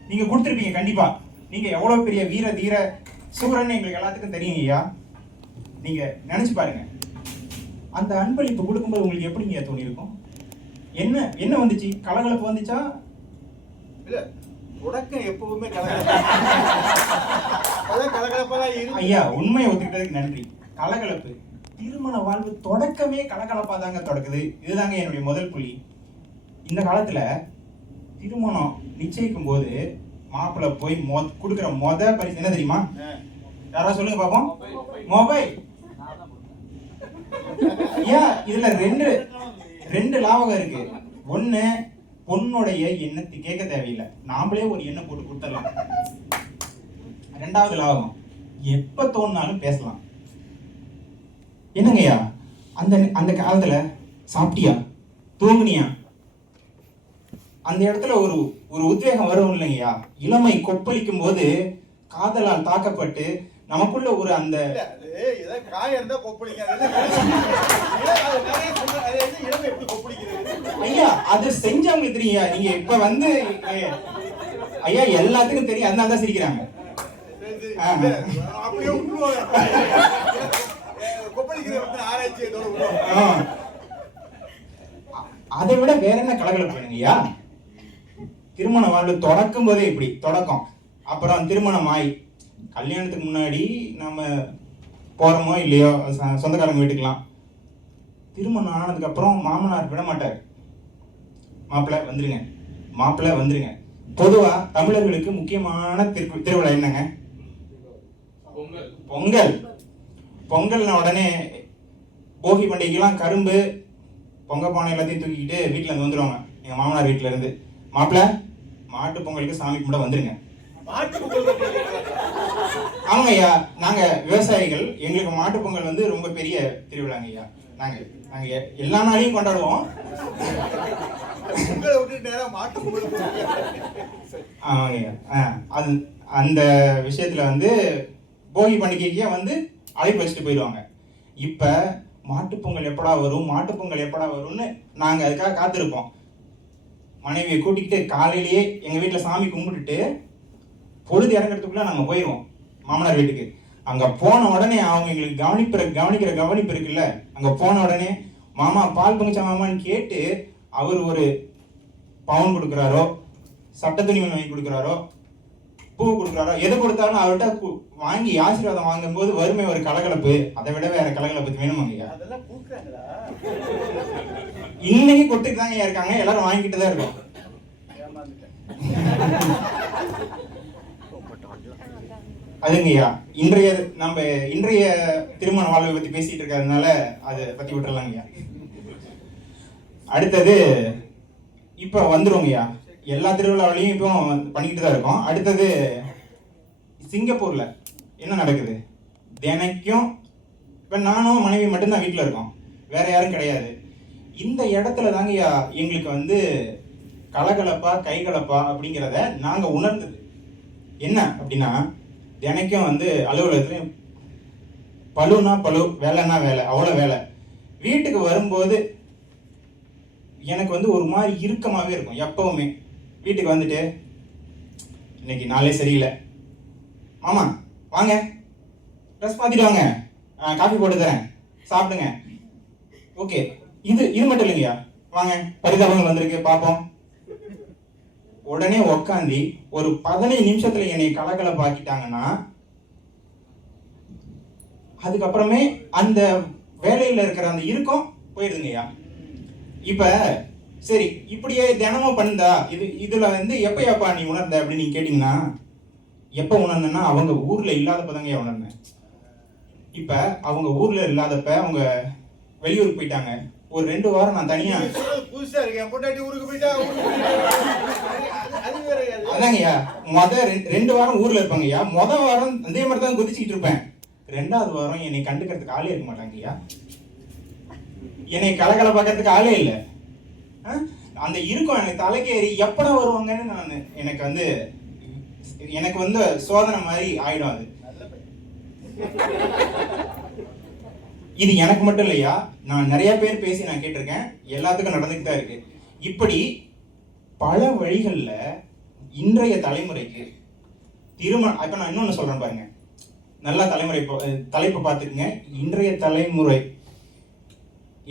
நீங்க கொடுத்துருப்பீங்க கண்டிப்பா. நீங்க எவ்வளவு பெரிய வீர தீர சூரன்னு எங்களுக்கு எல்லாத்துக்கும் தெரியும் ஐயா. நீங்க நினைச்சு பாருங்க, அந்த அன்பளிப்பு கொடுக்கும்போது உங்களுக்கு எப்படிங்க தோணி இருக்கும்? என்ன வந்துச்சு? கலகலப்பு வந்துச்சா? இல்ல, தொடக்கம் எப்பவுமே கலகலப்பாதான் இருக்கு. ஐயா, உண்மையை ஒத்துக்கிட்டதுக்கு நன்றி. கலகலப்பு திருமண வாழ்வு தொடக்கமே கலகலப்பா தாங்க தொடக்குது. இதுதாங்க என்னுடைய முதல் புள்ளி. இந்த காலத்துல திருமணம் நிச்சயிக்கும் போது மாப்பிள்ளை போய் கொடுக்குற பரிசு என்ன தெரியுமா? யாராவது சொல்லுங்க பாப்போம். மொபைல். ஏன் இதுல ரெண்டு லாபம் இருக்கு. ஒண்ணு, பொண்ணுடைய எண்ணத்தை கேட்க தேவையில்லை, நாமளே ஒரு எண்ணெய் போட்டு கொடுத்துடலாம். ரெண்டாவது லாபம், எப்ப தோணுனாலும் பேசலாம். என்னங்கய்யா, அந்த காலத்துல சாப்பிட்டியா, தூங்குனியா, அந்த இடத்துல ஒரு உத்வேகம் வரும் இல்லைங்கய்யா. இளமை கொப்பளிக்கும் போது காதலால் தாக்கப்பட்டு நமக்குள்ள ஒரு அந்த ஐயா, அது செஞ்சவங்களுக்கு தெரியும். நீங்க இப்ப வந்து ஐயா எல்லாத்துக்கும் தெரியும், அதனால தான் சிரிக்கிறாங்க. அதை விட வேற என்ன கலகலப்பு வேணுங்கய்யா? திருமண வாழ்வு தொடக்கும் போதே இப்படி தொடக்கம். அப்புறம் திருமணம் ஆகி கல்யாணத்துக்கு முன்னாடி நம்ம போறோமோ இல்லையோ சொந்தக்காரங்க வீட்டுக்கலாம். திருமணம் ஆனதுக்கு அப்புறம் மாமனார் விட மாட்டார். மாப்பிள்ளை வந்துருங்க. பொதுவா தமிழர்களுக்கு முக்கியமான திருவிழா என்னங்க? பொங்கல். பொங்கல்னா உடனே போகி பண்டிகைக்கெல்லாம் கரும்பு பொங்க பானை எல்லாத்தையும் தூக்கிக்கிட்டு வீட்டுல இருந்து வந்துருவாங்க. எங்க மாமனார் வீட்டுல இருந்து, மாப்பிள்ளை மாட்டு பொங்கலுக்கு சாமி கும்பிட வந்துருங்க. ஆமாங்க ஐயா, நாங்க விவசாயிகள், எங்களுக்கு மாட்டு பொங்கல் வந்து ரொம்ப பெரிய திருவிழாங்க ஐயா. நாங்க எல்லா நாளையும் கொண்டாடுவோம். அந்த விஷயத்துல வந்து போகி பண்டிகைக்கே வந்து அழைப்பு வச்சுட்டு போயிடுவாங்க. இப்ப மாட்டுப்பொங்கல் எப்படா வரும்னு நாங்க அதுக்காக காத்திருப்போம். மனைவியை கூட்டிக்கிட்டு காலையிலேயே எங்க வீட்டுல சாமி கும்பிட்டுட்டு பொழுது இறங்குறதுக்குள்ள நாங்க போயிடுவோம் மாமனார் வீட்டுக்கு. அங்க போன உடனே அவங்க எங்களுக்கு கவனிக்கிற கவனிப்பு இருக்குல்ல, அங்க போன உடனே மாமா பால் பங்குச்சா மாமான்னு கேட்டு அவர் ஒரு பவுன் கொடுக்குறாரோ, சட்ட துணிமணி வாங்கி கொடுக்குறாரோ, பூ கொடுக்குறாரோ, எதை கொடுத்தாலும் அவர்கிட்ட வாங்கி ஆசீர்வாதம் வாங்கும் போது வறுமை ஒரு கலகலப்பு. அதை விட வேற கலகலப்பு வேணுமாங்க? இன்னைக்கு கொட்டுக்கு தாங்க இருக்காங்க, எல்லாரும் வாங்கிட்டு தான் இருக்கோம். அதுங்கய்யா, இன்றைய திருமண வாழ்வை பத்தி பேசிட்டு இருக்கிறதுனால அதை பத்தி விட்டுறலாங்கய்யா. அடுத்தது இப்ப வந்துருவோங்கய்யா. எல்லா திருவிழாவிலையும் இப்போ பண்ணிக்கிட்டு தான் இருக்கோம். அடுத்தது சிங்கப்பூர்ல என்ன நடக்குது? தினைக்கும் இப்போ நானும் மனைவி மட்டும்தான் வீட்டில் இருக்கோம், வேற யாரும் கிடையாது. இந்த இடத்துல தாங்கய்யா எங்களுக்கு வந்து கலகலப்பா கைகலப்பா அப்படிங்கிறத நாங்கள் உணர்ந்தது. என்ன அப்படின்னா, தினைக்கும் வந்து அலுவலகத்துல பழுனா பழு, வேலைன்னா வேலை, அவ்வளோ வேலை. வீட்டுக்கு வரும்போது எனக்கு வந்து ஒரு மாதிரி இறுக்கமாகவே இருக்கும். எப்பவுமே வீட்டுக்கு வந்துட்டு இன்னைக்கு நாளே சரியில்லை, மாமா வாங்க ட்ரெஸ் மாற்றிட்டு வாங்க, காஃபி போட்டு தரேன், சாப்பிடுங்க, ஓகே. இது மட்டும் இல்லைங்கய்யா, வாங்க பரிதாபங்கள் வந்திருக்கு பார்ப்போம். உடனே உக்காந்தி ஒரு 15 நிமிஷத்துல என்னை கலகலப்பாக்கிட்டாங்கன்னா அதுக்கப்புறமே அந்த வேலையில இருக்கிற அந்த இறுக்கம் போயிடுதுங்கய்யா. இப்ப சரி, இப்படியே தினமும் பண்ணுதா, இதுல வந்து எப்பப்பா நீ உணர்ந்த அப்படின்னு நீங்க கேட்டீங்கன்னா, எப்ப உணர்ந்தேன்னா அவங்க ஊர்ல இல்லாதப்பதாங்க உணர்ந்தேன். இப்ப அவங்க ஊர்ல இல்லாதப்ப அவங்க வெளியூருக்கு போயிட்டாங்க. ஒரு 2 வாரம் நான் தனியா புதுசா இருக்கேன், பொண்டாட்டி ஊருக்கு போயிட்டா அது வேற. அதாங்கய்யா, 2 வாரம் ஊர்ல இருப்பாங்கய்யா. வாரம் அதே மாதிரி தான் குதிச்சுக்கிட்டு இருப்பேன். 2வது வாரம் என்னை கண்டுக்கிறதுக்கு ஆளே இருக்க மாட்டாங்கய்யா. என்னை கலகல பார்க்கறதுக்கு ஆளே இல்லை. அந்த இருக்கும் எனக்கு தலைக்கேறி எப்படா வருவாங்கன்னு நான் எனக்கு வந்து சோதனை மாதிரி ஆயிடும். அது இது எனக்கு மட்டும் இல்லையா, நான் நிறைய பேர் பேசி நான் கேட்டிருக்கேன், எல்லாத்துக்கும் நடந்துட்டு தான் இருக்கு. இப்படி பல வழிகள்ல இன்றைய தலைமுறைக்கு திருமணம். இப்ப நான் இன்னொன்னு சொல்றேன் பாருங்க, நல்லா தலைப்பை பார்த்துக்குங்க.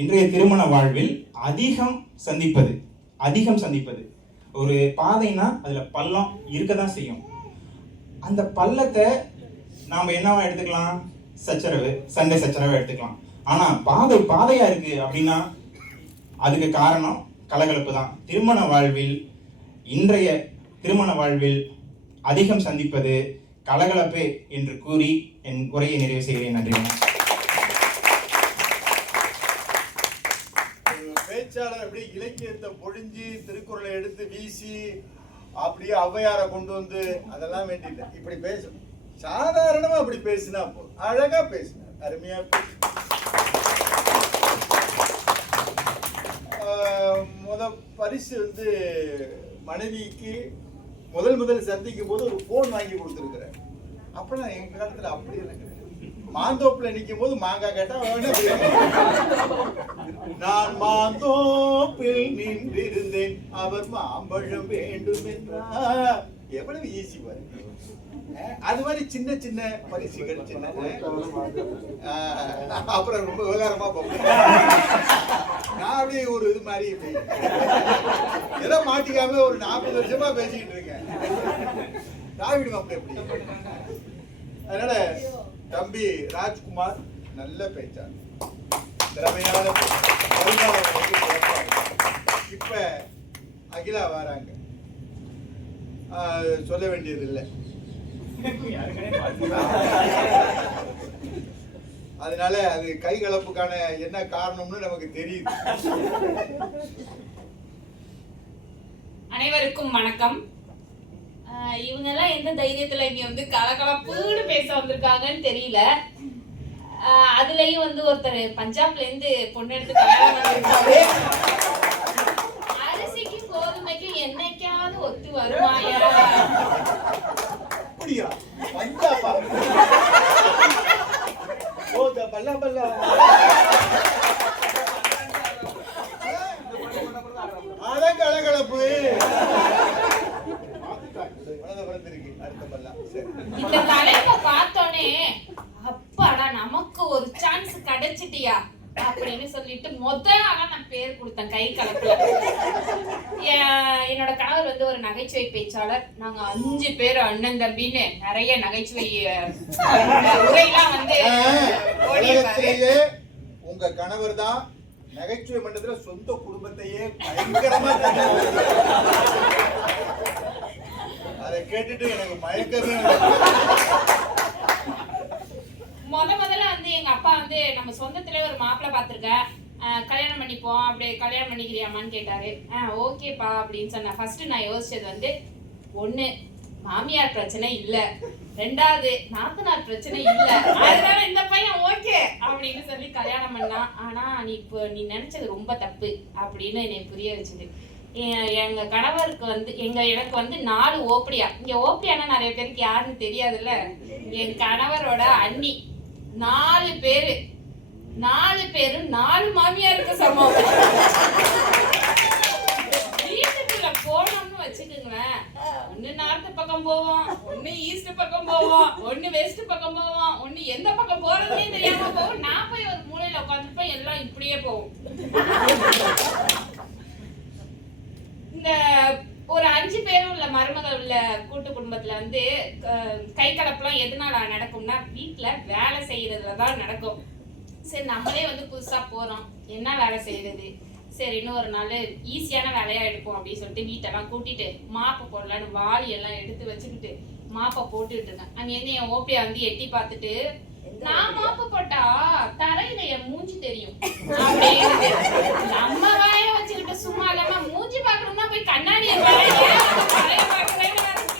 இன்றைய திருமண வாழ்வில் அதிகம் சந்திப்பது ஒரு பாதைனா அதுல பள்ளம் இருக்கதான் செய்யும். அந்த பள்ளத்தை நாம என்னவா எடுத்துக்கலாம், சண்டை சச்சரவை எடுத்துக்கலாம். ஆனா பாதையா இருக்கு அப்படின்னா அதுக்கு காரணம் கலகலப்பு தான். இன்றைய திருமண வாழ்வில் அதிகம் சந்திப்பது கலகலப்பு என்று கூறி என் உரையை நிறைவு செய்கிறேன். நன்றி. பேச்சாளர் அப்படியே இலக்கியத்தை பொழிஞ்சு திருக்குறளை எடுத்து வீசி அப்படியே ஔவையாரை கொண்டு வந்து அதெல்லாம் வேண்டியது. இப்படி பேசணும், சாதாரணமா அப்படி பேசினா போதும். அழகா பேசினார், அருமையா பரிசு வந்து மனைவிக்கு முதல் சந்திக்கும் போது ஒரு போன் வாங்கி கொடுத்துருக்கிறேன். அப்பெல்லாம் எங்க காலத்துல அப்படி இருக்கு. மாந்தோப்புல நிற்கும் போது மாங்காய் கேட்டா நான் மாந்தோப்பில் நின்றிருந்தேன், அவர் மாம்பழம் வேண்டும் என்றார். எவ்வளவு ஈஸி பாருங்க. அது மாதிரி சின்ன சின்ன பரிசுகள், சின்ன அப்புறம் ரொம்ப விவகாரமா போகும். நான் அப்படியே ஒரு இது மாதிரி ஏதோ மாட்டிக்காம ஒரு 40 வருஷமா பேசிக்கிட்டு இருக்கேன். தாவிடும் அப்படி எப்படி. அதனால தம்பி ராஜ்குமார் நல்ல பேச்சார், திறமையான. இப்ப அகிலா வராங்க, சொல்ல வேண்டியது இல்லை. அதனால அது கை கலப்புக்கான என்ன காரணம்னு நமக்கு தெரியுது. அனைவருக்கும் வணக்கம். இவங்க எல்லாம் எந்த தைரியத்துல இங்க வந்து கலகலப்புன்னு பேச வந்திருக்காங்கன்னு தெரியல. அதுலயும் வந்து ஒருத்தர் பஞ்சாப்ல இருந்து பொண்ணு எடுத்து கல்யாணம் பண்ணிருக்காரு. அரிசிக்கும் கோதுமைக்கும் என்னைக்காவது ஒத்து வருமாயா? அப்படியா? பஞ்சாபா? ஓ பல்லா பல்லா. அதான் கலகலப்பு. இந்த தலைப்பை பார்த்தோன்னே அப்பாடா நமக்கு ஒரு சான்ஸ் கிடைச்சிட்டியா அப்படின்னு சொல்லிட்டு நான் பேர் கொடுத்தேன் கை கலப்புல. என்னோட கணவர் வந்து ஒரு நகைச்சுவை பேச்சாளர். நாங்க 5 பேர் அண்ணன் தம்பின்னு நிறைய நகைச்சுவை உரையெல்லாம் வந்து உங்க கணவர் தான் நகைச்சுவை மன்றத்துல சொந்த குடும்பத்தையே பயங்கரமா அதை கேட்டுட்டு எனக்கு மயக்கமே. முதல்ல வந்து எங்க அப்பா வந்து நம்ம சொந்தத்திலே ஒரு மாப்பிள்ளை பார்த்திருக்கேன், கல்யாணம் பண்ணிப்போம், அப்படியே கல்யாணம் பண்ணிக்கிறியாமான்னு கேட்டாரு. ஓகேப்பா அப்படின்னு சொன்னேன். ஃபர்ஸ்ட் நான் யோசிச்சது வந்து, ஒண்ணு மாமியார் பிரச்சனை இல்லை, ரெண்டாவது நாத்தனார் பிரச்சனை இல்ல, அதனால இந்த பையன் ஓகே அப்படின்னு சொல்லி கல்யாணம் பண்ணா. ஆனா நீ நினைச்சது ரொம்ப தப்பு அப்படின்னு என்னை புரிய வச்சுது. எங்க கணவருக்கு வந்து எனக்கு வந்து 4 ஓப்படியா. இங்க ஓப்படியானா நிறைய பேருக்கு யாருன்னு தெரியாதுல்ல. என் கணவரோட அண்ணி 4 பேரு 4 மாமியாருக்கு சமம். வீட்டுக்குள்ள போனோம்னு வச்சுக்கோங்களேன், ஒண்ணு நார்த் பக்கம் போவோம், ஒண்ணு ஈஸ்ட் பக்கம் போவோம், ஒண்ணு வெஸ்ட் பக்கம் போவோம், ஒண்ணு எந்த பக்கம் போறதுன்னே தெரியாம போவோம். நான் போய் ஒரு மூலையில உட்காந்துருப்பேன், எல்லாம் இப்படியே போவோம். இந்த ஒரு 5 பேரும் உள்ள மருமகள் உள்ள கூட்டு குடும்பத்துல வந்து கை கலப்பெல்லாம் எதனால நடக்கும்னா வீட்டுல வேலை செய்யறதுலதான் நடக்கும். சரி நம்மளே வந்து புதுசா போறோம், என்ன வேலை செய்யறது, சரி இன்னும் ஒரு நாள் ஈஸியான வேலையா எடுப்போம் அப்படின்னு சொல்லிட்டு வீட்டெல்லாம் கூட்டிட்டு மாப்பை போடலான்னு வாளி எல்லாம் எடுத்து வச்சுக்கிட்டு மாப்பை போட்டுட்டு இருக்கேன். அங்க இருந்து என் ஓப்பியா வந்து எட்டி பார்த்துட்டு, நான் மாப்பு போட்டா தரையில என் மூஞ்சி தெரியும் அப்படின்னு. நம்ம வாய வச்சுக்கிட்டு சும்மா இல்லாம மூஞ்சி பாக்கணும்னா போய் கண்ணாடி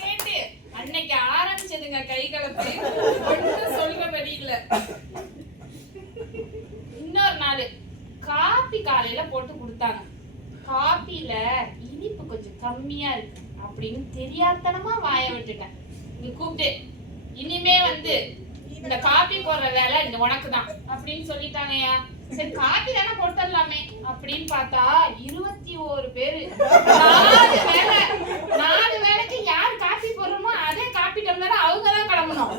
கேட்டு அன்னைக்கு ஆரம்பிச்சதுங்க கை கலப்பு. ஒன்னும் சொல்றபடி இல்ல. இன்னொரு நாள் காப்பி காலையில போட்டு கொடுத்தாங்க. காப்பில இனிப்பு கொஞ்சம் கம்மியா இருக்கு அப்படின்னு தெரியாதனமா வாய விட்டுட்டேன். இங்க கூப்பிட்டு, இனிமே வந்து இந்த காப்பி போடுற வேலை இந்த உனக்குதான் அப்படின்னு சொல்லிட்டாங்கய்யா. சரி காப்பி தானே கொடுத்துடலாமே அப்படின்னு பார்த்தா 21 பேரு 4 வேலைக்கு யார் காப்பி போடுறோமோ அதே காப்பி டம்ளர அவங்கதான் கிளம்பணும்.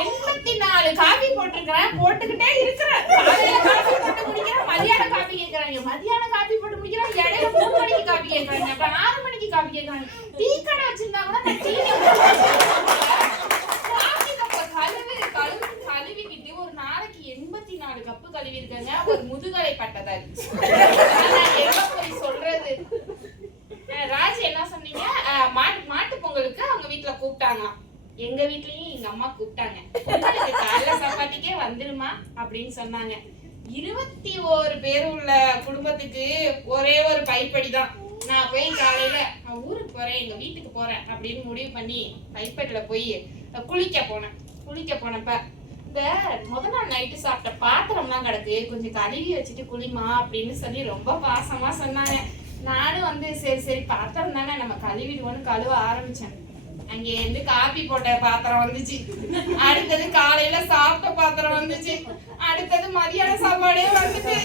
84 காப்பி போட்டிருக்கிறேன், போட்டுக்கிட்டே இருக்கிறேன். காலையில காப்பி போட்டு முடிக்கிறேன், மதியானம் காப்பி கேட்கறாங்க, மதியானம் காப்பி போட்டு முடிக்கிறேன், இடையில 3 மணிக்கு காப்பி கேட்கறாங்க, அப்புறம் 6 மணிக்கு காப்பி கேட்கறாங்க. டீ கடை வச்சிருந்தா கூட நான் டீ கழுவிக்கிட்டு ஒரு நாளைக்கு 84 கப்பு கழுவி இருக்காங்க. ஒரு முதுகலை பட்டதாரி. என்ன போய் சொல்றது. ராஜ் என்ன சொன்னீங்க, மாட்டு பொங்கலுக்கு அவங்க வீட்டுல கூப்பிட்டாங்களாம். எங்க வீட்லயும் எங்க அம்மா கூப்பிட்டாங்க, பொங்கலுக்கு காலைல சாப்பாட்டுக்கே வந்துருமா அப்படின்னு சொன்னாங்க. 21 பேர் உள்ள குடும்பத்துக்கு ஒரே ஒரு பைப்படி தான். நான் போய் காலையில நான் ஊருக்கு போறேன், எங்க வீட்டுக்கு போறேன் அப்படின்னு முடிவு பண்ணி பைப்படியில போய் குளிக்க போனப்ப இந்த முதல் நாள் நைட்டு சாப்பிட்ட பாத்திரம்லாம் கிடக்கு, கொஞ்சம் கழுவி வச்சுட்டு குளிமா அப்படின்னு சொல்லி ரொம்ப பாசமா சொன்னாங்க. நானும் வந்து சரி பாத்திரம் தானே நம்ம கழுவிடுவோன்னு கழுவ ஆரம்பிச்சேன். அங்கே இருந்து காபி போட்ட பாத்திரம் வந்துச்சு, அடுத்தது காலையில சாப்பிட்ட பாத்திரம் வந்துச்சு, அடுத்தது மதியான சாப்பாடே வந்துட்டு.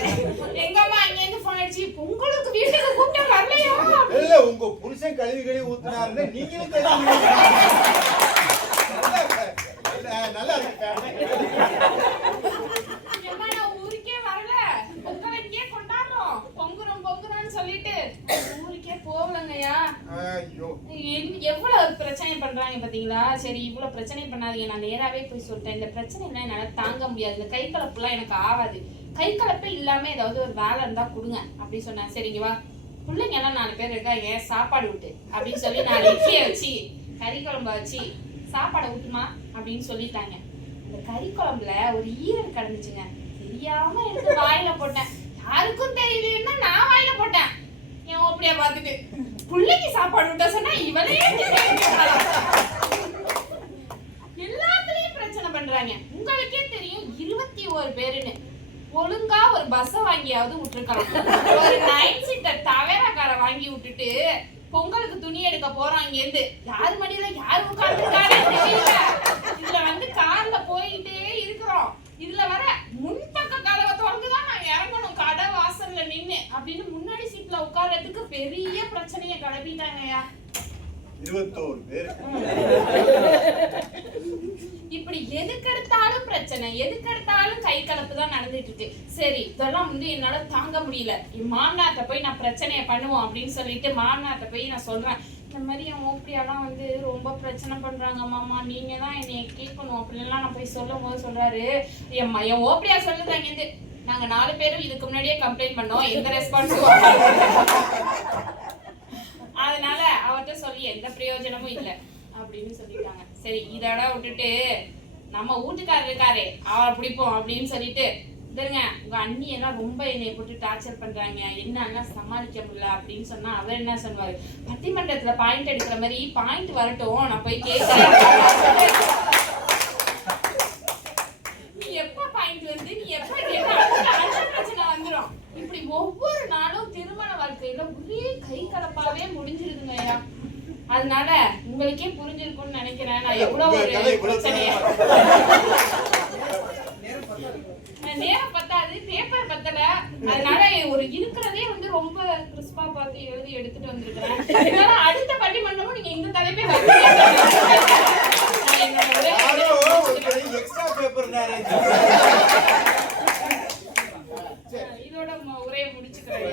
எங்க அம்மா அங்க இருந்து போன் அடிச்சு, பொங்கலுக்கு வீட்டுக்கு கூப்பிட்டு வரலையா? இல்ல உங்க புருஷன் கழுவி ஊத்துனாருன்னு நீங்களும் நல்லா இருக்கு. நான் ஊருக்கே வரல, பொங்கல் இங்கே கொண்டாடுறோம், பொங்குறோம்னு சொல்லிட்டு ஊருக்கே போகலங்கய்யா. எவ்வளவு பிரச்சனை பண்றாங்க பாத்தீங்களா. சரி இவ்வளவு பிரச்சனை பண்ணாதீங்க, நான் நேராவே போய் சொல்லிட்டேன். இந்த பிரச்சனை எல்லாம் என்னால தாங்க முடியாது, இந்த கை கலப்பு எல்லாம் எனக்கு ஆகாது, கை கலப்பே இல்லாம ஏதாவது ஒரு வேலை இருந்தா கொடுங்க அப்படின்னு சொன்னேன். சரிங்க வா, பிள்ளைங்க எல்லாம் 4 பேர் இருக்காங்க, சாப்பாடு விட்டு அப்படின்னு சொல்லி 4 இட்லியை வச்சு கறி குழம்பு வச்சு சாப்பாடை விட்டுமா அப்படின்னு சொல்லிட்டாங்க. அந்த கறி குழம்புல ஒரு ஈரல் கிடந்துச்சுங்க, தெரியாம எடுத்து வாயில போட்டேன். யாருக்கும் தெரியலன்னா நான் வாயில போட்டேன். என் அப்படியே பார்த்துட்டு பிள்ளைக்கு சாப்பாடு விட்ட சொன்னா இவனே எல்லாத்துலயும் பிரச்சனை பண்றாங்க. உங்களுக்கே தெரியும் 21 பேருன்னு. ஒழுங்கா ஒரு பஸ் வாங்கியாவது விட்டுருக்கலாம். ஒரு 9 சீட்டர் தவேராக்கார வாங்கி விட்டுட்டு பொங்கலுக்கு துணி எடுக்க போறோம். இங்க இருந்து யாரு மணியில யாரு உட்கார்ந்துருக்கானே தெரியல. இதுல வந்து கார்ல போயிட்டே இருக்கிறோம், இதுல வர முன்பக்க கதவை திறந்துதான் நான் இறங்கணும் கடை வாசல்ல நின்னு அப்படின்னு முன்னாடி சீட்ல உட்கார்றதுக்கு பெரிய பிரச்சனையை கிளப்பிட்டாங்கயா. 21 பேர். இப்படி எதுக்கெடுத்தாலும் பிரச்சனை, எதுக்கெடுத்தாலும் கை கலப்பு தான் நடந்துட்டு இருக்கு. சரி இதெல்லாம் வந்து என்னால தாங்க முடியல, மாமனார்ட்ட போய் நான் பிரச்சனையை பண்ணுவோம் அப்படின்னு சொல்லிட்டு மாமனார்ட்ட போய் நான் சொல்றேன். இந்த மாதிரி என் ஓப்பியாலாம் வந்து ரொம்ப பிரச்சனை பண்றாங்க மாமா, நீங்க தான் என்னைய கேட்கணும் அப்படின்லாம் நான் போய் சொல்லும் போது சொல்றாரு, என் ஓப்பியா சொல்லுதாங்க இருந்து நாங்க 4 பேரும் இதுக்கு முன்னாடியே கம்ப்ளைண்ட் பண்ணோம், எந்த ரெஸ்பான்ஸும் அதனால அவர்கிட்ட சொல்லி எந்த பிரயோஜனமும் இல்லை அப்படின்னு சொல்லிட்டாங்க. சரி இதோட விட்டுட்டு நம்ம வீட்டுக்காரர் இருக்காரு அவரை பிடிப்போம் அப்படின்னு சொல்லிட்டு, இதுங்க உங்க அண்ணி எல்லாம் ரொம்ப என்னை போட்டு டார்ச்சர் பண்றாங்க, என்னன்னா சமாளிக்க முடியல அப்படின்னு சொன்னா அவர் என்ன சொல்லுவாரு, பட்டிமன்றத்துல பாயிண்ட் எடுக்கிற மாதிரி பாயிண்ட் வரட்டும் நான் போய் கேட்கிறேன் உங்க ஒரு கதை இவ்வளவு பிரச்சனையா? நேரம் பத்தாது. நேரம் பத்தாது, பேப்பர் பத்தல. அதனால ஒரு இருக்கிறதே வந்து ரொம்ப கிறிஸ்பா பார்த்து எழுதி எடுத்துட்டு வந்திருக்கிறேன். இதனால அடுத்த பட்டிமன்றமும் நீங்க இந்த தலைப்பே வைக்கிறீங்க. நான் என்னோட உரையை யாரோ முடிச்சுக்கிறேன். ஒரு எக்ஸ்ட்ரா பேப்பர் நேரம் இதோட உரையை முடிச்சுக்கிறேன்.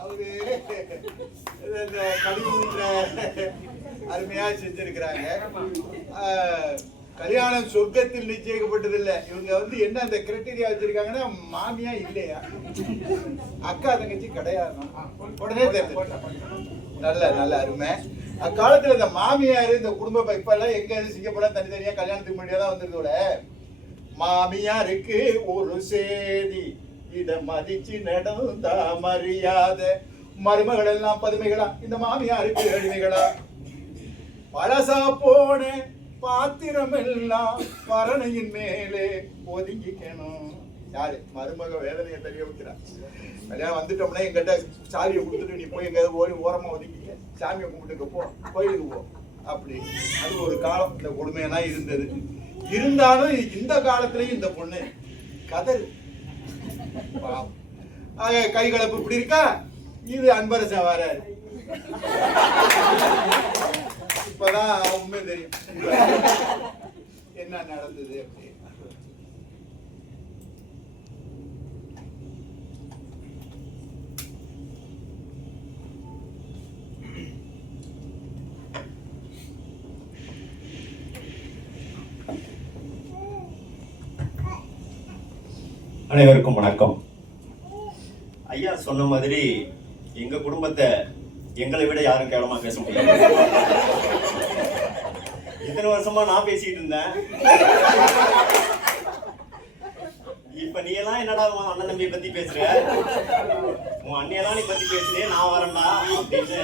அவரு இந்த கலிமுன்ற அருமையா செஞ்சிருக்கிறாங்க. கல்யாணம் சொர்க்கத்தில் நிச்சயிக்கப்பட்டது இல்ல. இவங்க வந்து என்ன அந்த கிரைட்டீரியா வச்சிருக்காங்கன்னா மாமியா இல்லையா, அக்கா தங்கச்சி கிடையாது. உடனே தெரிஞ்சு நல்ல நல்ல அருமை. அக்காலத்துல இந்த மாமியார் இந்த குடும்ப இப்ப எல்லாம் எங்க சிங்கப்பூரா தனித்தனியா கல்யாணத்துக்கு முன்னாடியே தான் வந்திருக்கோட. மாமியாருக்கு ஒரு சேதி இத மதிச்சு நடந்தா மரியாதை, மருமகள் எல்லாம் பதுமைகளா, இந்த மாமியாருக்கு அடிமைகளா, பழசா போன பாத்திரம் எல்லாம் பரணையின் மேலே ஒதுங்கிக்கணும். யாரு மருமக வேதனையை தெரிய வைக்கிறார். கல்யாணம் வந்துட்டோம்னா எங்கிட்ட சாவியை கொடுத்துட்டு நீ போய் எங்க ஓரமா ஒதுங்கிக்க, சாமியை கும்பிட்டுக்க போ, கோயிலுக்கு போ அப்படி. அது ஒரு காலம் இந்த கொடுமையெல்லாம் இருந்தது. இருந்தாலும் இந்த காலத்திலயும் இந்த பொண்ணு கதறு கை கலப்பு இப்படி இருக்கா. இது அன்பரசன் வராரு. இப்பதான் உண்மை தெரியும் என்ன நடந்தது அப்படி. அனைவருக்கும் வணக்கம். ஐயா சொன்ன மாதிரி எங்க குடும்பத்தை எங்களை விட யாரும் கேவலமா பேச முடியாது. இத்தனை வருஷமா நான் பேசிட்டு இருந்தேன். இப்ப நீ எல்லாம் என்னடா உன் அண்ணன் தம்பியை பத்தி பேசுற, உன் அண்ணியெல்லாம் நீ பத்தி பேசுறே, நான் வரேன்டா அப்படின்னு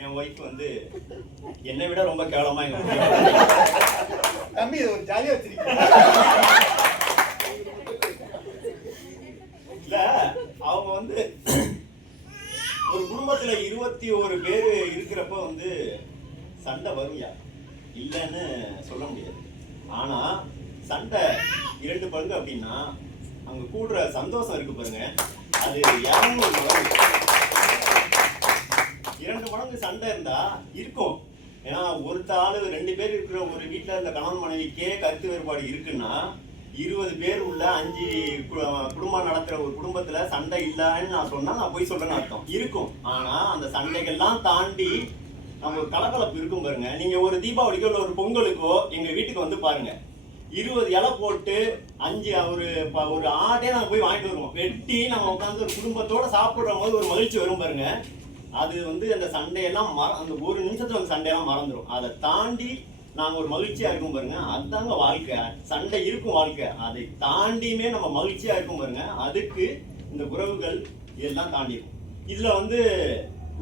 என் ஒய்ஃப் வந்து என்னை விட ரொம்ப கேவலமா எங்க தம்பி இது ஒரு ஜாலியா வச்சிருக்கீங்க. இல்ல அவங்க வந்து ஒரு குடும்பத்துல 21 பேரு இருக்கிறப்ப வந்து சண்டை வரும்யா, இல்லைன்னு சொல்ல முடியாது. ஆனா சண்டை 2 பங்கு அப்படின்னா அங்க கூடுற சந்தோஷம் இருக்கு பாருங்க, அது 200 மடங்கு. 2 மடங்கு சண்டை இருந்தா இருக்கும். ஏன்னா ஒருத்த ஆளு 2 பேர் இருக்கிற ஒரு வீட்டுல இந்த கணவன் மனைவிக்கே கருத்து வேறுபாடு இருக்குன்னா 20 பேர் உள்ள 5 குடும்பம் நடத்துற ஒரு குடும்பத்துல சண்டை இல்லைன்னு நான் சொன்னா நான் போய் சொல்றேன்னு அர்த்தம். இருக்கும். ஆனா அந்த சண்டைகள்லாம் தாண்டி நம்ம ஒரு கலகலப்பு இருக்கும் பாருங்க. நீங்க ஒரு தீபாவளிக்கோ இல்லை ஒரு பொங்கலுக்கோ எங்க வீட்டுக்கு வந்து பாருங்க, 20 இலை போட்டு 5 ஒரு ஆட்டே நாங்க போய் வாங்கிட்டு வருவோம். வெட்டி நம்ம உட்காந்து ஒரு குடும்பத்தோட சாப்பிடுற போது ஒரு மகிழ்ச்சி வரும் பாருங்க. அது வந்து அந்த சண்டையெல்லாம் அந்த ஒரு நிமிஷத்துல அந்த சண்டையெல்லாம் மறந்துடும். அதை தாண்டி நாங்க ஒரு மகிழ்ச்சியா இருக்கும் பாருங்க, அதுதாங்க வாழ்க்கை. சண்டை இருக்கும் வாழ்க்கை, அதை தாண்டியுமே நம்ம மகிழ்ச்சியா இருக்கும் பாருங்க. அதுக்கு இந்த உறவுகள் இதெல்லாம் தாண்டி இருக்கும். இதுல வந்து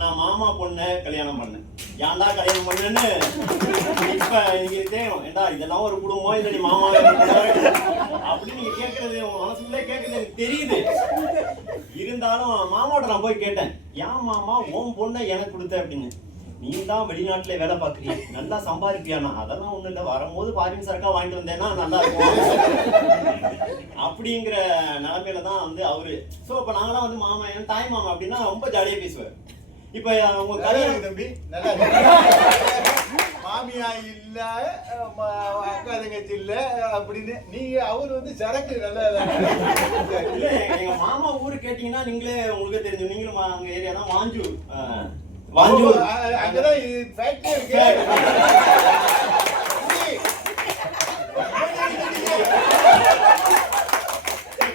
நான் மாமா பொண்ணை கல்யாணம் பண்ணேன். ஏன்டா கல்யாணம் பண்ணேன்னு இப்ப நீங்க தெரியும். ஏண்டா இதெல்லாம் ஒரு குடும்பம், இல்லை நீ மாமா அப்படின்னு நீங்க கேட்கறது உங்க மனசுக்குள்ளே கேட்கறது எனக்கு தெரியுது. இருந்தாலும் மாமாவோட நான் போய் கேட்டேன், ஏன் மாமா உன் பொண்ணை எனக்கு கொடுத்த அப்படின்னு. நீ தான் வெளிநாட்டுல வேலை பார்க்குறீங்க, நல்லா சம்பாதிப்பியானா? அதெல்லாம் ஒண்ணும் இல்லை, வரும்போது பாரின் சரக்கா வாங்கிட்டு வந்தேன்னா நல்லா இருக்கும் அப்படிங்கிற நிலைமையில தான் வந்து அவரு. ஸோ இப்போ நாங்களாம் வந்து மாமா என் தாய் மாமா அப்படின்னா ரொம்ப ஜாலியா பேசுவார். இப்போ உங்க கல்யாணம் தம்பி நல்லா மாமியா இல்ல அக்கா தங்கச்சி இல்ல அப்படின்னு நீங்க அவர் வந்து சரக்கு நல்லா இல்ல எங்க மாமா ஊரு கேட்டீங்கன்னா நீங்களே உங்களுக்கே தெரிஞ்சு, நீங்களும் அங்க ஏரியா தான் வாஞ்சூர். வாஞ்சூர் அங்கதான் ஃபேக்டரி இருக்கு.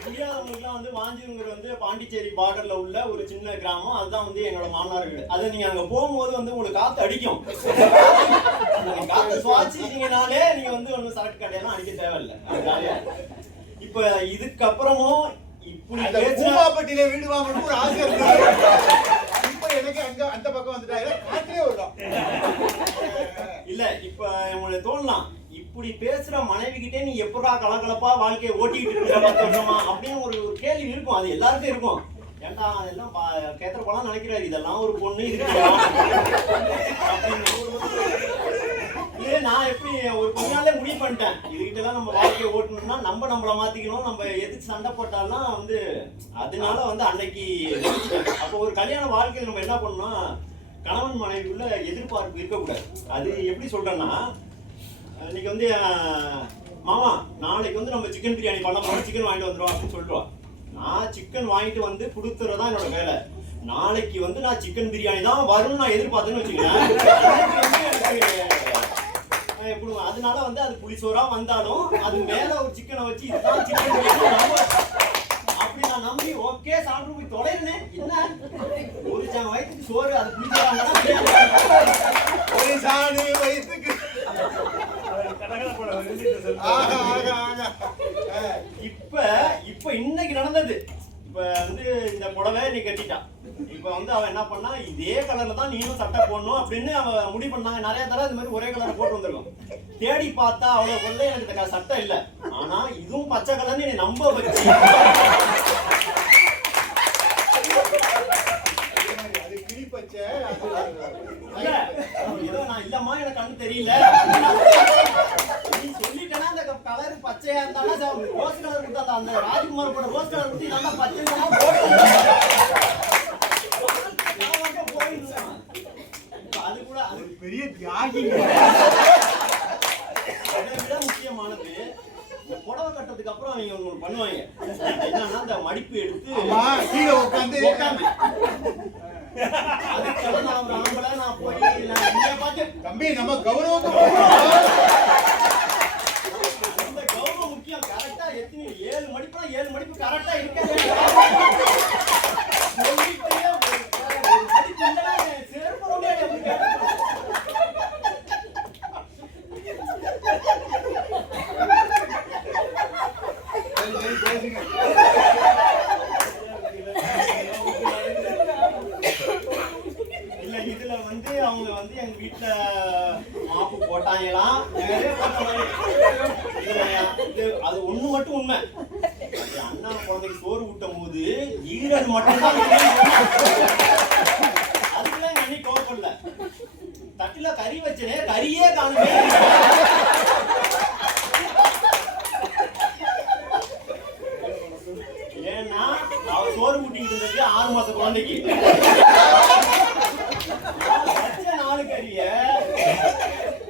புரியாதவங்களுக்குலாம் வந்து வாஞ்சூருங்கிறது வந்து பாண்டிச்சேரி பார்டர்ல உள்ள ஒரு சின்ன கிராமம். அதுதான் வந்து என்னோட மாமனார் வீடு. அதை நீங்க அங்க போகும்போது வந்து உங்களுக்கு காத்து அடிக்கும். காத்து சுவாசிச்சீங்கனாலே நீங்க வந்து ஒன்னும் சரக்கு கடையெல்லாம் அடிக்க தேவையில்லை. இப்ப இதுக்கப்புறமும் இப்படி பூமாப்பட்டியில வீடு வாங்கணும் ஒரு ஆசை இருக்கு. இப்ப எனக்கு அங்க அந்த பக்கம் வந்துட்டாங்க காத்திலே வரும். இல்ல இப்ப உங்களுக்கு தோணலாம், இப்படி பேசுற மனைவி கிட்டே நீ எப்படா கலகலப்பா வாழ்க்கையை ஓட்டிக்கிட்டு இருக்கிற 10 வருஷமா அப்படின்னு ஒரு கேள்வி இருக்கும். அது எல்லாருக்கும் இருக்கும். ஏன்டா எல்லாம் கேத்திர பழம் நினைக்கிறாரு, இதெல்லாம் ஒரு பொண்ணு இருக்கு இது நான் எப்படி ஒரு பொண்ணாலே முடிவு பண்ணிட்டேன். இதுகிட்டலாம் நம்ம வாழ்க்கையை ஓட்டணும்னா நம்மளை மாத்திக்கணும். நம்ம எதிர்த்து சண்டை போட்டாலும் வந்து அதனால வந்து அன்னைக்கு அப்போ ஒரு கல்யாண வாழ்க்கையில் நம்ம என்ன பண்ணணும், கணவன் மனைவிக்குள்ள எதிர்பார்ப்பு இருக்கக்கூடாது. அது எப்படி சொல்றேன்னா, இன்னைக்கு வந்து மாமா நாளைக்கு வந்து நம்ம சிக்கன் பிரியாணி பண்ண போறோம், சிக்கன் வாங்கிட்டு வந்துடும் அப்படின்னு சொல்லிடுவான். நான் சிக்கன் வாங்கிட்டு வந்து கொடுத்துறதான் என்னோட வேலை. நாளைக்கு வந்து நான் சிக்கன் பிரியாணி தான் வரும்னு நான் எதிர்பார்த்தேன்னு வச்சுக்கிறேன். அதனால வந்து அது புளிசோரா வந்தாலும் அது மேல ஒரு சிக்கனை வச்சு இதுதான் சிக்கன் பிரியாணி அப்படி நான் நம்பி ஓகே சாப்பிட்டு போய் தொலைறேன். என்ன ஒரு சாணம் வயிற்றுக்கு சோறு, அது புளிசோரா ஒரு சாணி வயிற்றுக்கு. இப்ப இன்னைக்கு நடந்தது. இப்ப வந்து இந்த புடவை நீ கட்டிட்டான். இப்ப வந்து அவன் என்ன பண்ணா, இதே கலர்ல தான் நீனும் சட்டை போடணும் அப்படின்னு அவன் முடிவு பண்ணாங்க. நிறைய தடவை இந்த மாதிரி ஒரே கலர் போட்டு வந்திருக்கும். தேடி பார்த்தா அவ்வளவு கொள்ள எனக்கு இந்த சட்டை இல்ல. ஆனா இதுவும் பச்சை கலர்னு என்னை நம்ப வச்சு நான் இல்லம்மா எனக்கு கண்ணு தெரியல நீ சொல்லிட்டேன்னா அந்த கலர் பச்சையா இருந்தாலும் ரோஸ் கலர் கொடுத்தா அந்த ராஜ்குமார் போட ரோஸ் கலர் கொடுத்து நல்லா பச்சை அது கூட அது பெரிய தியாகி. அதை விட முக்கியமானது, இந்த புடவை கட்டுறதுக்கு அப்புறம் அவங்க ஒன்று பண்ணுவாங்க. என்னன்னா அந்த மடிப்பு எடுத்து கீழே உட்காந்து அதுக்கெல்லாம் நான் ஒரு ஆம்பளை நான் போய் நான் பார்த்து தம்பி நம்ம கௌரவத்தை இந்த கௌரவம் முக்கியம். கரெக்டா எத்தனை 7 மடிப்புனா 7 மடிப்பு கரெக்டா இருக்காது. இதுல வந்து அவங்க வந்து எங்க வீட்டுல மாப்பு போட்டாங்களாம். அது ஒண்ணு மட்டும் உண்மை, அண்ணா குழந்தைக்கு சோறு ஊட்டும் போது ஈரல் மட்டும் தான் அதுக்குள்ள எங்க அண்ணி கோவப்படல. தட்டுல கறி வச்சனே, கறியே காணுமே. ஏன்னா அவ சோறு ஊட்டிக்கிட்டு இருந்தது 6 மாச குழந்தைக்கு. 4 கறிய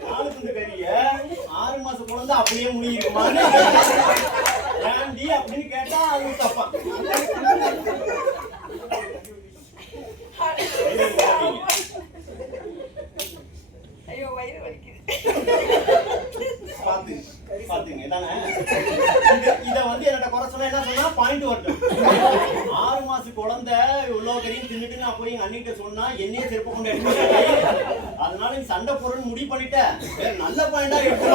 4 துண்டு கறிய 6 மாச குழந்தை அப்படியே முடியுமான்னு ஏண்டி அப்படின்னு கேட்டா அது தப்பா. ஐயோ வயிறு வலிக்குது. பாத்துங்க இதானே இத வந்து என்னோட குறை சொன்னா என்ன சொன்னா பாயிண்ட் வரட்டும். 6 மாச குழந்தை இவ்வளவு கறியும் தின்னுட்டு நான் போய் எங்க அண்ணிட்ட சொன்னா என்னையே செருப்பு கொண்டு எடுத்து அதனால நீ சண்டை போறன்னு முடிவு பண்ணிட்ட. நல்ல பாயிண்டா எடுத்து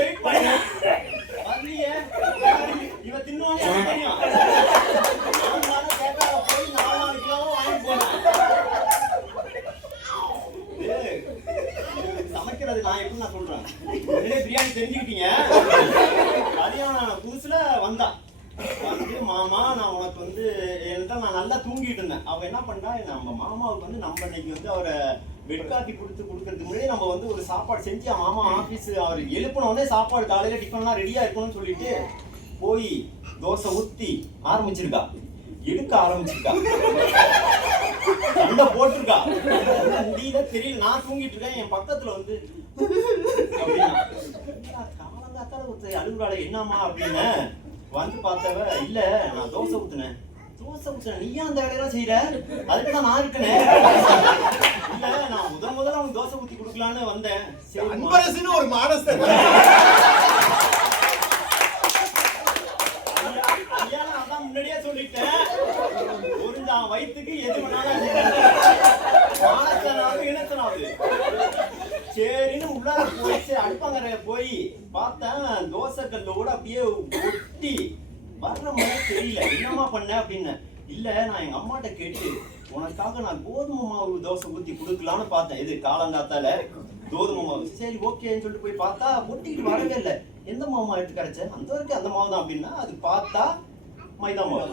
வெயிட் பண்ணேன். வரலையே இவ தின்னுவானே எனக்கு தெரியும். கேட்காத போய் 4 கிலோ வாங்கி போனேன். சமைக்கிறது நான் எப்படி நான் சொல்றேன், பிரியாணி தெரிஞ்சுக்கிட்டீங்க. கல்யாணம் புதுசுல வந்தா வந்து மாமா நான் உனக்கு வந்து என்கிட்ட நான் நல்லா தூங்கிட்டு இருந்தேன். அவ என்ன பண்ணா, நம்ம மாமாவுக்கு வந்து நம்ம இன்னைக்கு வந்து அவரை பெட் காஃபி கொடுக்கறதுக்கு முன்னாடி நம்ம வந்து ஒரு சாப்பாடு செஞ்சு மாமா ஆபீஸ் அவர் எழுப்பின உடனே சாப்பாடு காலையில டிஃபன்லாம் ரெடியா இருக்கணும்னு சொல்லிட்டு போய் தோசை ஊத்தி ஆரம்பிச்சிருக்கா, எடுக்க ஆரம்பிச்சிருக்கா, சண்டை போட்டிருக்கா. தெரியல, நான் தூங்கிட்டு இருக்கேன். என் பக்கத்துல வந்து காலங்காத்தால ஒருத்தர் அழுகுறாள என்னம்மா அப்படின்னு வந்து பார்த்தவ, இல்ல நான் தோசை ஊத்துனேன். நீயா அந்த வேலையெல்லாம் செய்யற, அதுக்குதான் நான் இருக்கேன். இல்ல நான் முதல்ல அவனுக்கு தோசை ஊத்தி கொடுக்கலான்னு வந்தேன். அன்பரசுன்னு ஒரு மானஸ்தன் அதான் முன்னாடியே சொல்லிட்டேன். ஒரு வயிற்றுக்கு எது வேணாலும் இனத்தனாவது. சரின்னு உள்ளார போயிச்சு அடுப்பங்கரையில போய் பார்த்தேன், தோசை கல்லோட அப்படியே ஒட்டி வர்ற மாதிரி தெரியல. என்னமா பண்ண அப்படின்னு. இல்ல நான் எங்க அம்மாட்ட கேட்டு உனக்காக நான் கோதுமை மாவு தோசை ஊத்தி கொடுக்கலான்னு பார்த்தேன். இது காலங்காத்தால கோதுமை மாவு. சரி ஓகேன்னு சொல்லிட்டு போய் பார்த்தா ஒட்டிக்கிட்டு வரவே இல்லை. எந்த மாவு எடுத்து கிடைச்ச அந்த வரைக்கும் அந்த மாவு தான் அப்படின்னா, அது பார்த்தா மைதா மாவு.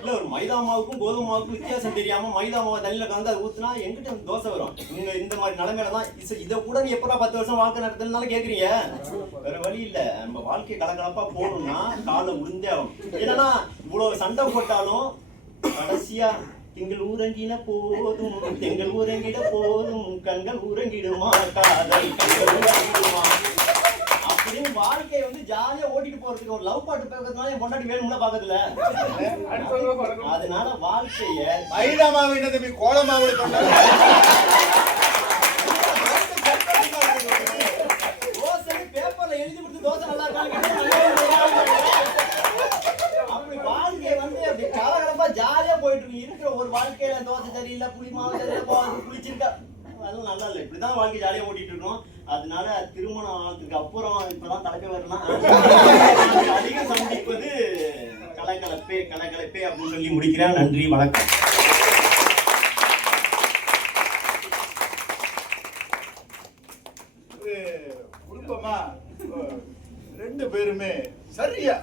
இல்ல ஒரு மைதா மாவுக்கும் கோதுமை மாவுக்கும் வித்தியாசம் தெரியாம மைதா மாவை தண்ணியில கலந்து அதை ஊத்துனா எங்கிட்ட தோசை வரும். நீங்க இந்த மாதிரி நிலைமையில தான் இதை கூட நீ எப்படா 10 வருஷம் வாழ்க்கை நடத்தினாலும் கேக்குறீங்க. வேற வழி இல்ல. நம்ம வாழ்க்கை கலகலப்பா போகணும்னா காலை உளுந்தே ஆகும். என்னன்னா இவ்வளவு சண்டை போட்டாலும் கடைசியா திங்கள் ஊரங்கின போதும் திங்கள் ஊரங்கிட போதும் கண்கள் ஊரங்கிடுமா காதல் கண்கள் ஊரங்கிடுமா அப்படின்னு வாழ்க்கையை வந்து ஜாலியா ஓட்டிட்டு போறதுக்கு ஒரு லவ் பாட்டு பேசுறதுனால என் பொண்டாட்டி வேணும்னா பாக்கத்துல. அதனால வாழ்க்கைய மைதா மாவு என்ன தம்பி கோலமாவு தோசை பேப்பர்ல எழுதி கொடுத்து தோசை நல்லா இருக்கான்னு அப்படி வாழ்க்கையை வந்து அப்படி கலகலப்பா ஜாலியா போயிட்டு இருக்கு. இருக்கிற ஒரு வாழ்க்கையில தோசை சரியில்லை புளி மாவு சரியில்லை புளிச்சிருக்கா அதுவும் நல்லா இல்லை. இப்படிதான் வாழ்க்கை ஜாலியா ஓட்டிட்டு இருக்கோம். அதனால திருமணம் ஆனதுக்கு அப்புறம் இப்பதான் தலைக்க வரலாம் அதிகம் சந்திப்பது கலகலப்பே கலகலப்பே அப்படின்னு சொல்லி முடிக்கிறேன். நன்றி, வணக்கம். ஒரு குடும்பமா 2 பேருமே சரியா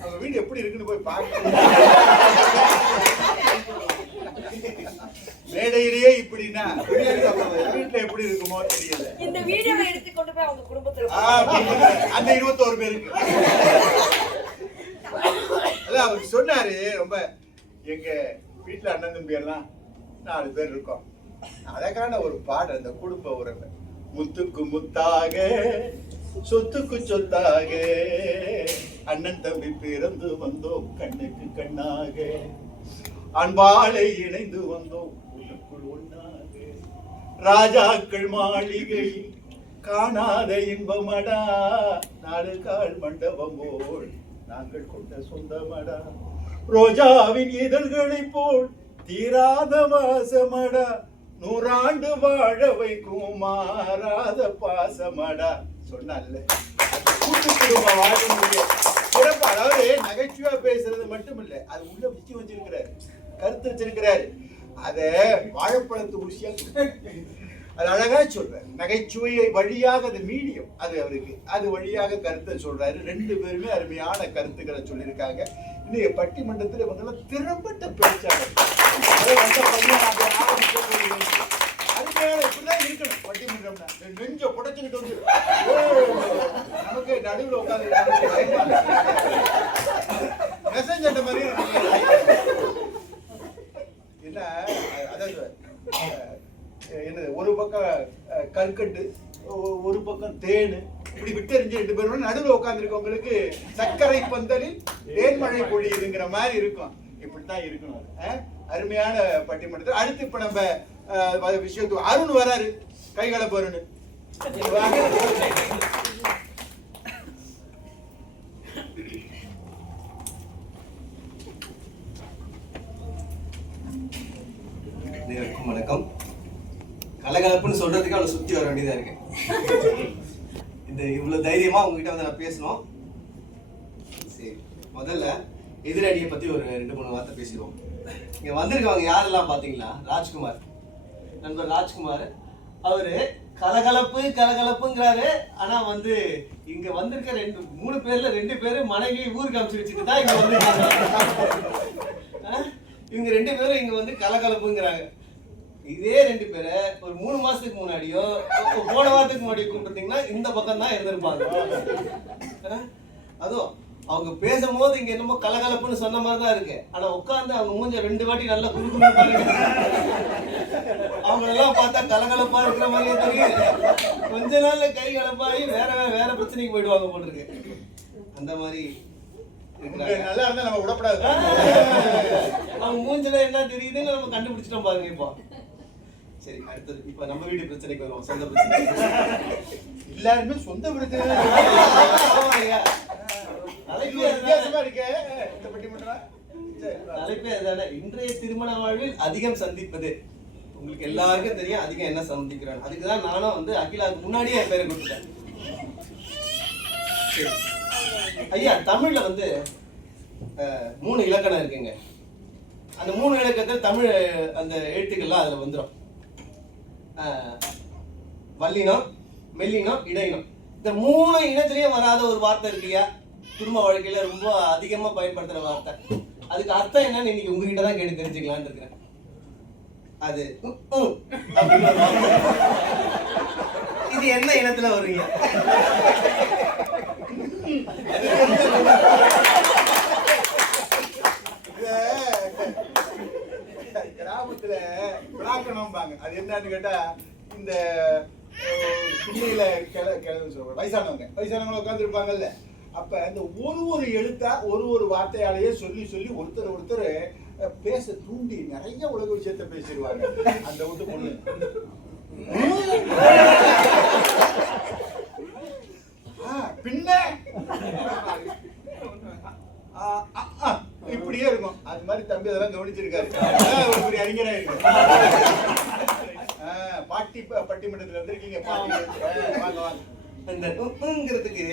அவங்க வீடு எப்படி இருக்குன்னு போய் பார்க்க மேடையிலேயே இப்படின்னா வீட்டுல எப்படி இருக்குமோ தெரியல. இந்த வீடியோவை எடுத்து கொண்டு போய் அவங்க குடும்பத்துல அந்த 21 பேருக்கு அதான் அவர் சொன்னாரு. ரொம்ப எங்க வீட்டுல அண்ணன் தம்பி எல்லாம் 4 பேர் இருக்கோம். அழகான ஒரு பாடல் அந்த குடும்ப உறவு. முத்துக்கு முத்தாக சொத்துக்கு சொத்தாக அண்ணன் தம்பி பிறந்து வந்தோம் கண்ணுக்கு கண்ணாக அன்பாலை இணைந்து வந்தோம் உள்ளுக்குள் ஒண்ணாக ராஜாக்கள் மாளிகை காணாத இன்பமடா 4 கால் மண்டபம் போல் நாங்கள் கொண்ட சொந்தமடா ரோஜாவின் இதழ்களை போல் தீராத வாசமடா 100 ஆண்டு வாழ வைக்கும் மாறாத பாசமடா சொன்னால கூட்டு குடும்ப வாழ்க்கையுடைய சிறப்பு. அதாவது நகைச்சுவா பேசுறது மட்டும் இல்ல, அது உள்ள விஷயம் வச்சிருக்கிறாரு, கருத்து வச்சிருக்கிறாரு. அத வாழைப்பழத்து ருசியா அது அழகா சொல்றாரு. நகைச்சுவையை வழியாக அது மீடியம், அது அவருக்கு அது வழியாக கருத்தை சொல்றாரு. 2 பேருமே அருமையான கருத்துக்களை சொல்லியிருக்காங்க. இன்னைக்கு பட்டிமன்றத்தில் இவங்க எல்லாம் திறம்பட்ட பேச்சாளர். இப்படிதான் இருக்கணும் பட்டிமன்றம்னா. நெஞ்ச புடைச்சுக்கிட்டு வந்து நமக்கு நடுவில் உட்காந்து மெசஞ்ச மாதிரி என்ன அதாவது என்னது ஒரு பக்கம் கற்கண்டு ஒரு பக்கம் தேனு இப்படி விட்டறிஞ்சு 2 பேரும் நடுவில் உட்காந்துருக்கவங்களுக்கு சர்க்கரை பந்தலில் தேன்மழை பொழியுதுங்கிற மாதிரி இருக்கும். இப்படித்தான் இருக்கணும். அருமையான பட்டிமன்றத்தில் அடுத்து இப்ப நம்ம விஷயத்துக்கு அருண் வராரு. கைகளை போறனு வணக்கம். கலகலப்புன்னு சொல்றதுக்கு அவளை சுத்தி வர வேண்டியதா இருக்கு. இந்த இவ்வளவு தைரியமா உங்ககிட்ட வந்து நான் பேசணும். சரி, முதல்ல எதிரடியை பத்தி ஒரு 2-3 வார்த்தை பேசிடுவோம். இங்க வந்திருக்கவங்க யாரெல்லாம் பாத்தீங்களா? ராஜ்குமார், நண்பர் ராஜ்குமார். அவரு கலகலப்பு கலகலப்புங்கிறாரு. ஆனா வந்து இங்க வந்திருக்க 3 பேர்ல 2 பேரு மனைவி ஊருக்கு அனுப்பிச்சு வச்சுட்டு தான் இங்க வந்திருக்காங்க. இவங்க 2 பேரும் இங்க வந்து கலகலப்புங்கிறாங்க. இதே 2 பேரை ஒரு 3 மாசத்துக்கு முன்னாடியோ போன வாரத்துக்கு முன்னாடி கூப்பிட்டீங்கன்னா இந்த பக்கம் தான் இருந்திருப்பாங்க. அதுவும் அவங்க பேசும்போது இங்க என்னமோ கலகலப்புன்னு சொன்ன மாதிரி தான் இருக்கு. ஆனா உட்காந்து அவங்க மூஞ்ச 2 வாட்டி நல்லா குறுக்குன்னு அவங்க எல்லாம் பார்த்தா கலகலப்பா இருக்கிற மாதிரியே தெரியுது. கொஞ்ச நாள்ல கை கலப்பாகி வேற பிரச்சனைக்கு போயிடுவாங்க போட்டிருக்கு. அந்த மாதிரி நல்லா இருந்தா நம்ம விடப்படாது. அவங்க மூஞ்சில என்ன தெரியுதுன்னு நம்ம கண்டுபிடிச்சிட்டோம் பாருங்க. இப்போ சரி, அடுத்தது இப்ப நம்ம வீடு பிரச்சனைக்கு வருவோம். சொந்த பிரச்சனை. எல்லாருமே சொந்த பிரச்சனை. தலைப்பே அதுதானே. இன்றைய திருமண வாழ்வில் அதிகம் சந்திப்பது. உங்களுக்கு எல்லாருக்கும் தெரியும் அதிகம் என்ன சந்திக்கிறாங்க. அதுக்குதான் நானும் வந்து அகிலாவுக்கு முன்னாடியே என் பேரை கொடுத்துட்டேன். ஐயா, தமிழ்ல வந்து 3 இலக்கணம் இருக்குங்க. அந்த 3 இலக்கத்தில் தமிழ் அந்த எழுத்துக்கள்லாம் அதுல வந்துடும். வல்லினம், மெல்லினம், இடையினம். இந்த 3 இனத்திலயும் வராத ஒரு வார்த்தை இருக்குயா. குடும்ப வாழ்க்கையில ரொம்ப அதிகமா பயன்படுத்துற வார்த்தை. அதுக்கு அர்த்தம் என்னன்னு இன்னைக்கு உங்ககிட்ட தான் கேட்டு தெரிஞ்சுக்கலான்னு இருக்கிறேன். அது அப்படின்னு ஒரு வார்த்தை. இது என்ன இனத்துல வருவீங்க? கிராமத்துல விளாக்கணும்பாங்க. அது என்னன்னு கேட்டா இந்த பிள்ளையில கிளவு சொல்ற வயசானவங்க உட்கார்ந்து இருப்பாங்கல்ல, அப்ப இந்த ஒரு எழுத்தா ஒரு வார்த்தையாலேயே சொல்லி ஒருத்தர் பேச தூண்டி நிறைய உலக விஷயத்த பேசிடுவாங்க. அந்த விட்டு பொண்ணு பின்ன இப்படியே இருக்கும். அது மாதிரி தம்பி அதெல்லாம் கவனிச்சிருக்காரு. ஒரு பெரிய அறிஞரா இருக்கு. பட்டிமன்றத்துல வந்திருக்கீங்க. வாங்க இந்த ங்கிறதுக்கு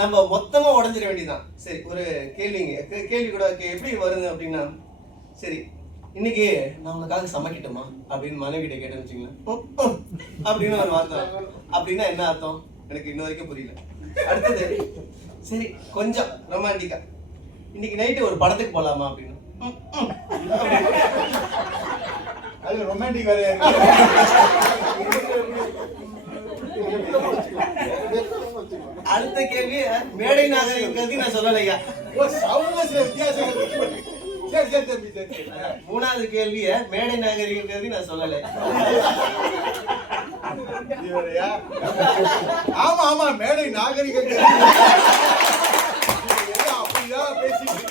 நம்ம மொத்தமா உடஞ்சிட வேண்டியதான். சரி, ஒரு கேள்வி கூட எப்படி வருது அப்படின்னா, சரி இன்னைக்கு நான் உனக்காக சமைக்கட்டுமா அப்படின்னு மனைவி கிட்ட கேட்டேன்னு வச்சுங்களேன், அப்படின்னு ஒரு வார்த்தை. அப்படின்னா என்ன அர்த்தம் எனக்கு இன்ன வரைக்கும் புரியல. அடுத்தது, சரி கொஞ்சம் ரொமான்டிக்கா இன்னைக்கு நைட்டு ஒரு படத்துக்கு போலாமா அப்படின்னு. அது ரொமான்டிக் வேற. அடுத்த கேள்வி மேடை நாகரிகம் நான் சொல்லலையா. மூணாவது கேள்விய மேடை நாகரிகம் நான் சொல்லலை. ஆமா மேடை நாகரிகம் அப்படிதான் பேசிட்டு.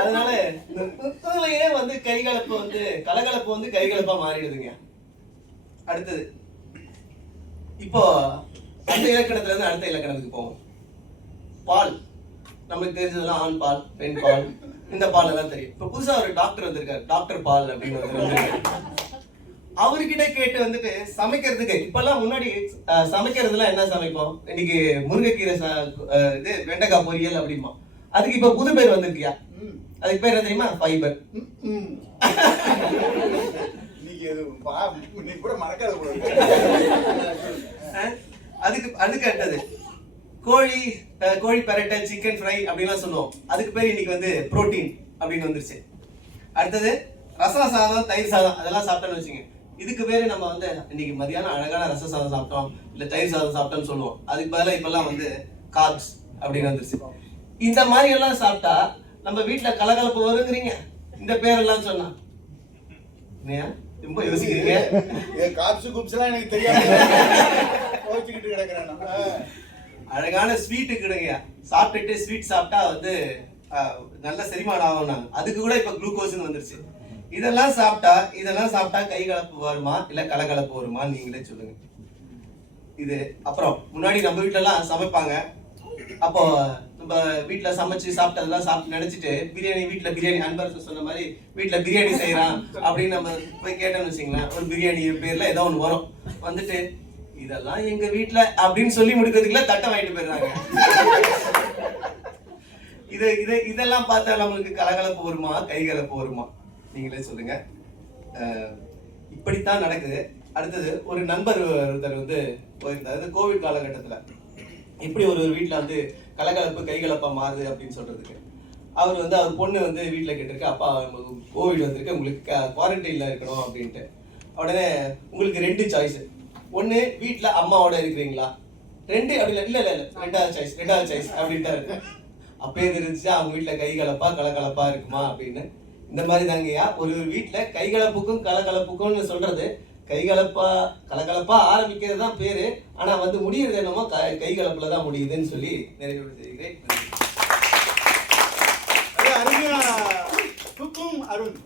அதனால வந்து கைகலப்பு வந்து கலகலப்பு வந்து கைகலப்பா மாறிடுதுங்க. அடுத்தது, இப்போ அந்த இலக்கணத்துல இருந்து அடுத்த இலக்கணத்துக்கு போவோம். பால் நமக்கு தெரிஞ்சதெல்லாம் ஆண் பால், பெண் பால், இந்த பால் எல்லாம் தெரியும். இப்ப புதுசா ஒரு டாக்டர் வந்திருக்காரு, டாக்டர் பால் அப்படின்னு. அவர்கிட்ட கேட்டு வந்துட்டு சமைக்கிறதுக்கு இப்பெல்லாம் முன்னாடி சமைக்கிறதுலாம் என்ன சமைப்போம், இன்னைக்கு முருங்கைக்கீரை இது வெண்டைக்காய் பொரியல் அப்படிமா. அதுக்கு இப்ப புது பேர் வந்திருக்கியா, அதுக்கு பேர் என்ன தெரியுமா, ஃபைபர். அதுக்கு அடுத்தது கோழி பெரட்டை, சிக்கன் ஃப்ரை அப்படின்லாம் சொல்லுவோம். அதுக்கு பேர் இன்னைக்கு வந்து புரோட்டீன் அப்படின்னு வந்துருச்சு. அடுத்தது ரசம் சாதம், தயிர் சாதம் அதெல்லாம் சாப்பிட்டோன்னு வச்சுங்க, இதுக்கு பேரு நம்ம வந்து இன்னைக்கு மதியானம் அழகான ரச சாதம் சாப்பிட்டோம் இல்ல தயிர் சாதம் சாப்பிட்டோம்னு சொல்லுவோம். அதுக்கு பதிலாக இப்பெல்லாம் வந்து கார்ப்ஸ் அப்படின்னு வந்துருச்சு. இந்த மாதிரி எல்லாம் சாப்பிட்டா நம்ம வீட்டுல கலகலப்பு வருங்கிறீங்க இந்த பேரெல்லாம் சொன்னா. ரொம்ப யோசிக்கிறீங்க. எனக்கு தெரியாது. அழகான ஸ்வீட்டு கிடைங்க, சாப்பிட்டுட்டு ஸ்வீட் சாப்பிட்டா வந்து நல்ல செரிமானம் ஆகும். நாங்க அதுக்கு கூட இப்ப குளுக்கோஸ்ன்னு வந்துருச்சு. இதெல்லாம் சாப்பிட்டா கை கலப்பு வருமா இல்ல கலகலப்பு வருமா நீங்களே சொல்லுங்க. இது அப்புறம் முன்னாடி நம்ம வீட்டுல எல்லாம் சமைப்பாங்க. அப்போ நம்ம வீட்டுல சமைச்சு சாப்பிட்டதெல்லாம் சாப்பிட்டு நினைச்சிட்டு வீட்டுல பிரியாணி அன்பரசு சொன்ன மாதிரி வீட்டுல பிரியாணி செய்யறான் அப்படின்னு நம்ம போய் கேட்டோம்னு வச்சுங்களேன், ஒரு பிரியாணி பேர்ல ஏதோ ஒண்ணு வரும். வந்துட்டு இதெல்லாம் எங்க வீட்டுல அப்படின்னு சொல்லி முடிக்கிறதுக்குள்ள தட்டை வாங்கிட்டு போயிடுறாங்க. இதெல்லாம் பார்த்தா நம்மளுக்கு கலகலப்பு வருமா கைகலப்பு வருமா நீங்களே சொல்லுங்க. இப்படித்தான் நடக்குது. அடுத்தது, ஒரு நண்பர் ஒருத்தர் வந்து போயிருந்தாரு கோவிட் காலகட்டத்துல. எப்படி ஒரு வீட்டுல வந்து கலகலப்பு கைகலப்பா மாறுது அப்படின்னு சொல்றதுக்கு, அவர் வந்து அவர் பொண்ணு வந்து வீட்டுல கேட்டிருக்கு, அப்பா கோவிட் வந்திருக்கு, உங்களுக்கு குவாரண்டைன்ல இருக்கணும் அப்படின்ட்டு. உடனே உங்களுக்கு 2 சாய்ஸ். ஒண்ணு வீட்டுல அம்மாவோட இருக்கிறீங்களா, 2 அப்படி இல்ல ரெண்டாவது சாய்ஸ் அப்படின்ட்டாரு. அப்பயே தெரிஞ்சுச்சா அவங்க வீட்டுல கைகலப்பா கலகலப்பா இருக்குமா அப்படின்னு. இந்த மாதிரி தாங்கய்யா ஒரு வீட்டுல கைகலப்புக்கும் கலகலப்புக்கும்னு சொல்றது, கலகலப்பா ஆரம்பிக்கிறது தான் பேரு, ஆனா வந்து முடியறது என்னமோ கைகலப்புல தான் முடியுதுன்னு சொல்லி நிறைவு செய்கிறேன். அருண்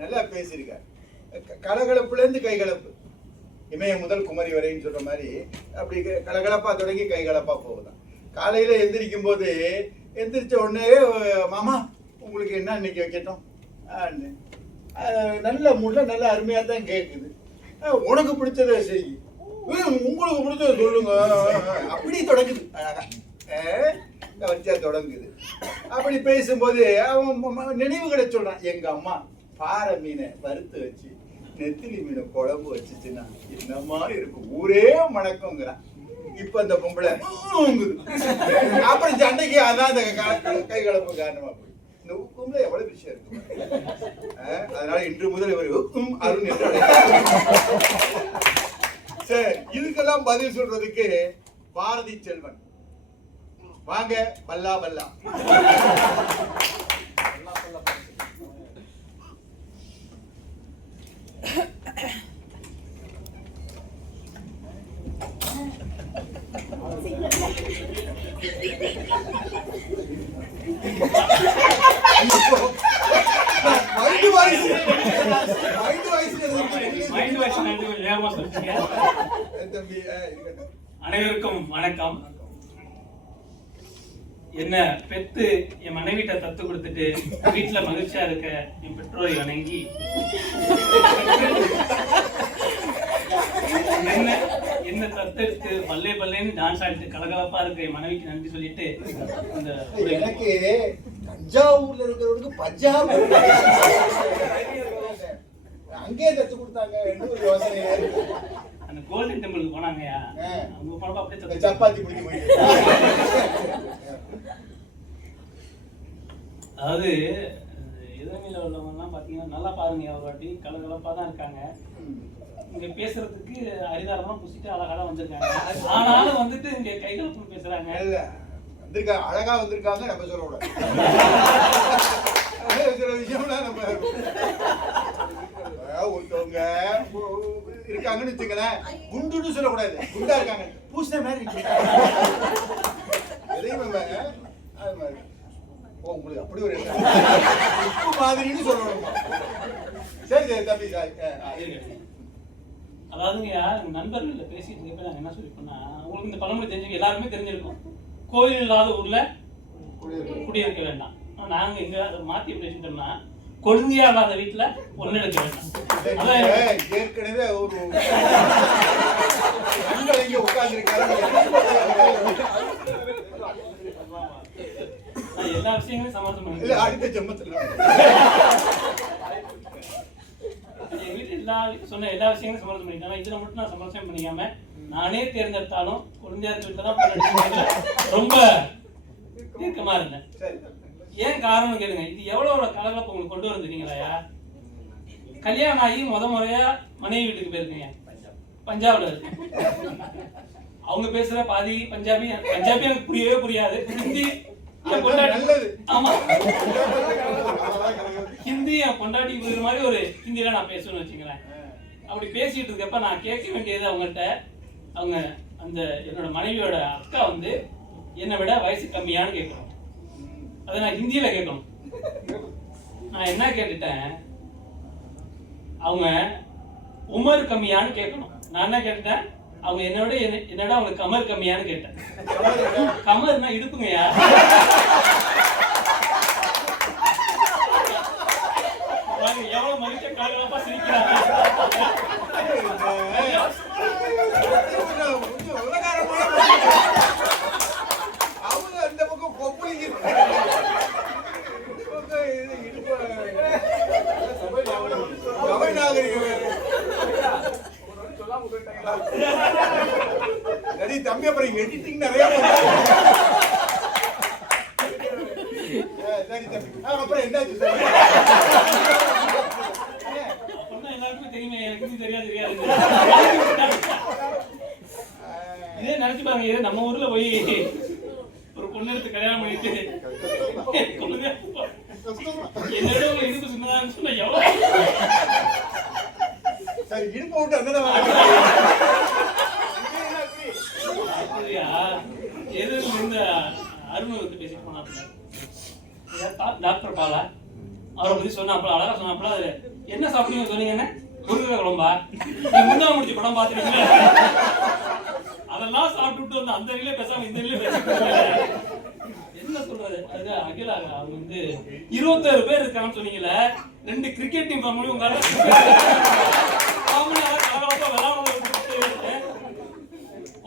நல்லா பேசியிருக்க. கலகலப்புல இருந்து கைகலப்பு, இமய முதல் குமரி வரைன்னு சொல்ற மாதிரி அப்படி கலகலப்பா தொடங்கி கைகலப்பா போகுதான். காலையில எந்திரிக்கும் போது எந்திரிச்ச உடனே மாமா உங்களுக்கு என்ன இன்னைக்கு வைக்கட்டும், நல்ல முள்ள நல்ல அருமையா தான் கேட்குது. உனக்கு பிடிச்சதை செய், உங்களுக்கு பிடிச்சதை சொல்லுங்க, அப்படி தொடங்குது. அழகா வச்சா தொடங்குது. அப்படி பேசும்போது அவன் நினைவுகளை சொல்றான். எங்க அம்மா பாறை மீனை வறுத்து வச்சு நெத்திலி மீன் குழம்பு வச்சுச்சுன்னா என்னமா இருக்கும், ஊரே மணக்குங்கிறான். இப்ப அந்த பொம்பளை அப்புறம் சண்டைக்கு அதான் அந்த கை கலப்பு காரணமா போய் இந்த உப்பும்ல எவ்வளவு விஷயம் இருக்கு. அதனால இன்று முதல் இவர் உப்பும் அருண் என்று சரி, இதுக்கெல்லாம் பதில் சொல்றதுக்கு பாரதி செல்வன் வாங்க. பல்லா பல்லா அனைவருக்கும் வணக்கம். என்ன பெத்து என் மனைவிட்ட தத்து கொடுத்துட்டு வீட்டுல மகிழ்ச்சியா இருக்க என் பெற்றோரை வணங்கி என்ன தத்தெடுத்து பல்லே பல்லேன்னு டான்ஸ் ஆடிட்டு கலகலப்பா இருக்க என் மனைவிக்கு நன்றி சொல்லிட்டு அந்த எனக்கு தஞ்சாவூர்ல இருக்கிறவனுக்கு பஞ்சாப் அங்கேயே தத்து கொடுத்தாங்க ஒரு யோசனை. அந்த கோல்டன் டெம்பிளுக்கு போனாங்கயா, அவங்க போனப்ப அப்படியே சப்பாத்தி பிடிக்க போயிட்டு. அதாவது எதிர்மையில உள்ளவங்கலாம் பாத்தீங்கன்னா நல்லா பாருங்க, ஒரு வாட்டி கலகலப்பா தான் இருக்காங்க. இங்க பேசுறதுக்கு அரிதாரமா புசிட்டு அழகா வந்திருக்காங்க. ஆனாலும் வந்துட்டு இங்க கைகலப்புன்னு பேசுறாங்க. வந்திருக்காங்க, அழகா வந்திருக்காங்க, நம்ம சொல்லக்கூடாது. சில விஷயம்லாம் நம்ம ஒருத்தவங்க இருக்காங்கன்னு வச்சுங்களேன், குண்டுன்னு சொல்லக்கூடாது, குண்டா இருக்காங்க, பூசின மாதிரி எதையும் அது மாதிரி உங்களுக்கு அப்படி ஒரு உப்பு மாதிரின்னு சொல்லணும். சரி சரி தம்பி சார். அதாவதுங்கய்யா, நண்பர்கள் பேசிட்டு இருக்கப்ப நாங்க என்ன சொல்லிப்போம்னா, உங்களுக்கு இந்த பழமொழி தெரிஞ்சவங்க எல்லாருமே தெரிஞ்சிருக்கும், கோயில் இல்லாத ஊர்ல குடியிருக்க வேண்டாம். நாங்க எங்க அதை மாத்தி பேசிட்டோம்னா, கொழுந்தியா இல்லாத வீட்டுல பொண்ணு எடுக்க வேண்டாம். ஏற்கனவே ஒரு உட்கார்ந்து எல்லா விஷயங்களும் சமாளிக்க முடியல. அடுத்த ஜென்மத்துல எங்க வீட்டுல சொன்ன எல்லா விஷயங்களும் சமாளிக்க முடியும். இதுல மட்டும் நான் சமாளிச்சம் பண்ணிக்காம நானே தேர்ந்தெடுத்தாலும் குழந்தையார் வீட்டுல தான் ரொம்ப தீர்க்கமா இருந்தேன். ஏன் காரணம் கேளுங்க, இது எவ்வளவு கலகலப்பு உங்களுக்கு கொண்டு வந்துட்டீங்களா? கல்யாணம் ஆகி முறையா மனைவி வீட்டுக்கு போயிருக்கீங்க, பஞ்சாப்ல இருக்கு. அவங்க பேசுற பாதி பஞ்சாபி எனக்கு புரியவே புரியாது. ஹிந்தி ஆமா, ஹிந்தி என் பொண்டாட்டி புரியுற மாதிரி ஒரு ஹிந்தியில நான் பேசுவேன்னு வச்சுக்கிறேன். அப்படி பேசிட்டு இருக்கப்ப நான் கேட்க வேண்டியது அவங்கள்ட்ட, அவங்க அந்த என்னோட மனைவியோட அக்கா வந்து என்னை விட வயசு கம்மியான்னு கேட்கணும். அதை நான் ஹிந்தியில கேட்கணும். நான் என்ன கேட்டுட்டேன், அவங்க உமர் கம்மியான்னு கேட்கணும். நான் என்ன கேட்டுட்டேன், அவங்க என்னோட அவங்க கமர் கம்மியான்னு கேட்டேன். கமர்னா இடுப்புங்கயா. எவ்வளவு மகிழ்ச்சியா கலகலப்பா சிரிக்கிறாங்க. அவங்க அந்த பக்கம் கொப்பளி தம்பி அப்புறம் எடிட்டிங் நிறைய சரி தம்பி. அப்புறம் என்னாச்சு எல்லாருக்குமே தெரியுமே, எனக்கு தெரியாது. இதே நினைச்சு பாருங்க, இதே நம்ம ஊர்ல போய் ஒரு பொண்ணு எடுத்து கல்யாணம் பண்ணிட்டு என்னோட இடுப்பு சின்னதான்னு சொன்ன எவ்வளவு சரி இடுப்பு விட்டு அந்த எது இந்த அருண் வந்து பேசிட்டு போனாப்புல டாக்டர் பாலா அவரை பத்தி சொன்னாப்புல, அழகா சொன்னாப்புல. அது என்ன சாப்பிடுங்க சொன்னீங்கன்னு, முருங்கை குழம்பா? நீங்க முன்னா முடிச்சு படம் பாத்துருக்கீங்க, அதெல்லாம் சாப்பிட்டு வந்து அந்த நிலையில பேசாம இந்த நிலையில பேச என்ன சொல்றது? அது அகிலா அவங்க வந்து 21 பேர் இருக்காங்கன்னு சொன்னீங்கல்ல, 2 கிரிக்கெட் டீம் பண்ணி உங்க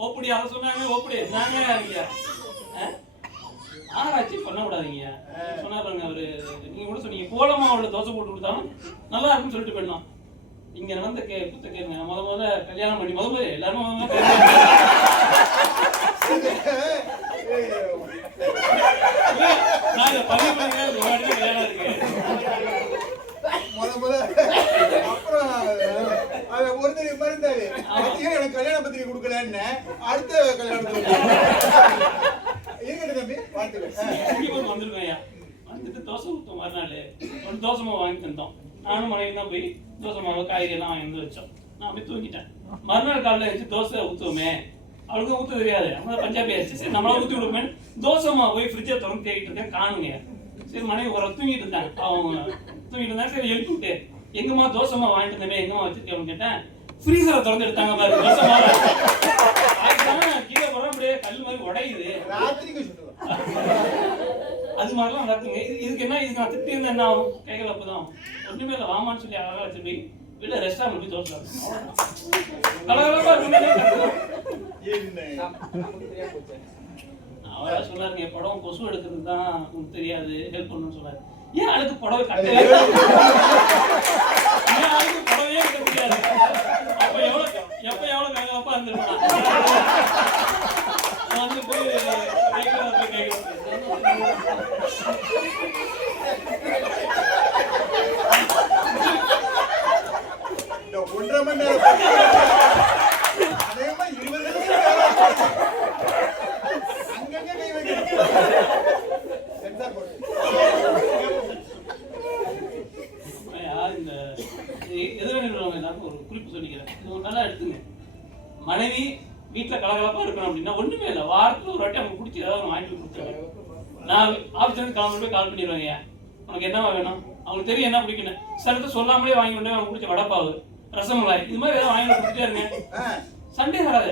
ஓப்படி அதை சொன்னாங்க. ஓப்படி நாங்க ஆராய்ச்சி பண்ண விடாதீங்க. சொன்னா பாருங்க, அவரு நீங்க கூட சொன்னீங்க கோலமா உள்ள தோசை போட்டு கொடுத்தாலும் நல்லா இருக்குன்னு சொல்லிட்டு போயிடலாம். இங்க நடந்த புத்தகம் முத கல்யாணம் பண்ணி முதல்ல எல்லாரும் நான் பதிவு பண்ணி கல்யாணம் இருக்கு அப்புறம் ஒருத்தர் மறந்தாரு எனக்கு கல்யாண பத்திரிகை கொடுக்கலன்னு அடுத்த கல்யாணத்துக்கு இருக்கட்டும் தம்பி வாழ்த்துக்கள். வந்துருக்கேன் வந்துட்டு தோசை ஊற்றும் மறுநாள் ஒரு தோசை மாவு வாங்கி தந்தோம். நானும் மனைவி தான் போய் தோசை மாவு காய்கறி எல்லாம் வாங்கி வந்து வச்சோம். நான் போய் தூங்கிட்டேன். மறுநாள் காலையில் வச்சு தோசை ஊற்றுவோமே, அவளுக்கும் ஊற்ற தெரியாது, அவங்க பஞ்சாபி ஆச்சு. சரி நம்மளால ஊற்றி விடுவோமே, தோசை மாவு போய் ஃப்ரிட்ஜை திறந்து தேடிட்டு இருக்கேன், காணுங்க. சரி மனைவி ஒரு தூங்கிட்டு இருந்தாங்க, அவங்க தூங்கிட்டு இருந்தாங்க. சரி எழுப்பி விட்டு எங்கம்மா தோசை மாவு வாங்கிட்டு இருந்தேன், எங்கம்மா வச்சிருக்கேன் கேட்டேன். ஃப்ரீசரை திறந்து எடுத்தாங்க பாரு தோசை மாவு. கீழே போற அப்படியே கல் மாதிரி உடையுது. அது மாதிரிலாம் நடக்குங்க. இதுக்கு என்ன, இதுக்கு நான் திட்டி இருந்தா என்ன ஆகும்? கைகள் அப்பதான் ஒன்றுமே இல்லை, வாமான்னு சொல்லி அழகா வச்சு போய் வெளில ரெஸ்டாரண்ட் போய் தோசை அவரா சொன்னாருங்க, படம் கொசு எடுக்கிறது தான் உங்களுக்கு தெரியாது, ஹெல்ப் பண்ணணும்னு சொன்னாரு. ஏன் அதுக்கு புடவை கட்டவே அதுக்கு புடவையே எடுக்க முடியாது. அப்ப எவ்வளவு கலகலப்பா இருந்திருப்பான். வந்து போய் ஒன்றரை மணி நேரம் அதே மாதிரி 20 அங்கங்க கை வைக்கணும். இந்த எதிர்வினைகள் எல்லாருக்கும் ஒரு குறிப்பு சொல்லிக்கிறேன், இது ஒரு நல்லா எடுத்துங்க. மனைவி வீட்டில் கலகலப்பா இருக்கணும் அப்படின்னா ஒண்ணுமே இல்லை, வாரத்தில் ஒரு வாட்டி அவங்க பிடிச்சி ஏதாவது வாங்கிட்டு கொடுத்துருவேன். நான் ஆஃபீஸ்லேருந்து கிளம்பி போய் கால் பண்ணிடுவேங்க, உனக்கு என்னவா வேணும், அவங்களுக்கு தெரியும் என்ன பிடிக்கணும். சிலத்தை சொல்லாமலே வாங்கி கொண்டு அவங்க பிடிச்ச வடப்பாவு, ரசமலாய், இது மாதிரி ஏதாவது வாங்கி கொடுத்துட்டே இருங்க. சண்டே வராது,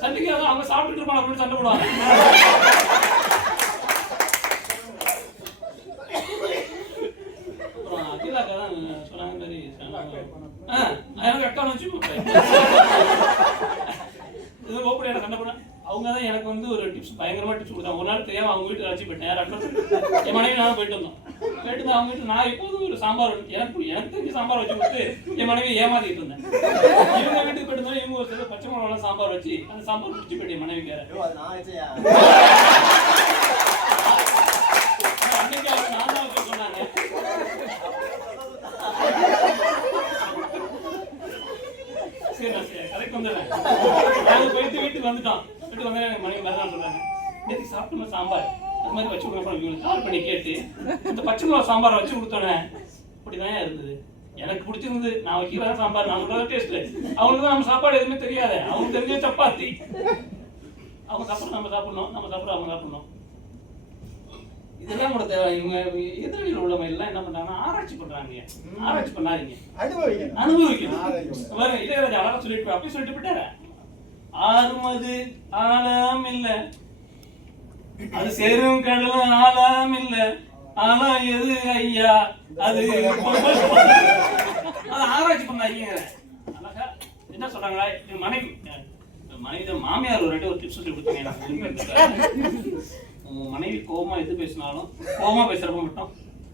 சண்டைக்கு அவங்க சாப்பிட்டுட்டு இருப்பாங்க அப்படின்னு சண்டை போடுவாங்க. அப்புறம் அகிலாக்கா தான் சொன்னாங்க மாதிரி எனக்கு அக்காவை வச்சு இது ஓப்படியான சண்டை போட அவங்க தான் எனக்கு வந்து ஒரு டிப்ஸ் பயங்கரமா டிப்ஸ் கொடுத்தாங்க. ஒரு நாள் தெரியாம அவங்க வீட்டுக்கு அழைச்சி போயிட்டேன். யார் அட்ரஸ் என் மனைவி நான் போயிட்டு வந்தோம். போயிட்டு அவங்க வீட்டு நான் எப்போதும் ஒரு சாம்பார் எனக்கு தெரிஞ்ச சாம்பார் வச்சு கொடுத்து என் மனைவி ஏமாத்திட்டு இருந்தேன். இவங்க வீட்டுக்கு போயிட்டு இருந்தாலும் இவங்க ஒரு சில பச்சை மிளகாலாம் சாம்பார் வச்சு அந்த சாம்பார் குடிச்சு போயிட்டு என் மனைவிக்கார அன்னைக்கு அவங்க நான் தான் வச்சு சொன்னாங்க. சரி நான் கதைக்கு வந்துடுறேன். நாங்கள் போயிட்டு வீட்டுக்கு வந்துட்டோம். வீட்டுக்கு வந்து எங்கள் மனைவி மறுநாள் சொல்றாங்க, நேற்று சாப்பிட்டோம் சாம்பார் அது மாதிரி வச்சு கொடுக்குறோம். கால் பண்ணி கேட்டு இந்த பச்சை மிளகா சாம்பார் வச்சு கொடுத்தோன்னே அப்படிதான் இருந்தது, எனக்கு பிடிச்சிருந்தது. நான் வைக்கிறதா சாம்பார், நான் சொல்றதா டேஸ்ட். அவங்களுக்கு தான் நம்ம சாப்பாடு எதுவுமே தெரியாது, அவங்க தெரிஞ்ச சப்பாத்தி. அவங்க சாப்பிட நம்ம சாப்பிடணும், நம்ம சாப்பிட அவங்க சாப்பிடணும். இதெல்லாம் கூட தேவை. இவங்க எதிரில் உள்ளவங்க எல்லாம் என்ன பண்றாங்கன்னா ஆராய்ச்சி பண்றாங்க. ஆராய்ச்சி பண்ணாதீங்க, அனுபவிக்கணும். இளையராஜா அழகா சொல்லிட்டு அப்படி சொல்லிட்டு போயிட்டாரு, ஆறுமது ஆழம் இல்ல, அது சேரும் கடலும் ஆழம் இல்ல, ஆனா எது ஐயா அது ஆராய்ச்சி பண்ணாங்க. அழகா என்ன சொல்றாங்களா, மனைவி மாமியார் ஒரு டிப்ஸ் சொல்லி கொடுத்தாங்க. மனைவி கோபமா எது பேசினாலும் கோபமா பேசுறப்ப மட்டும்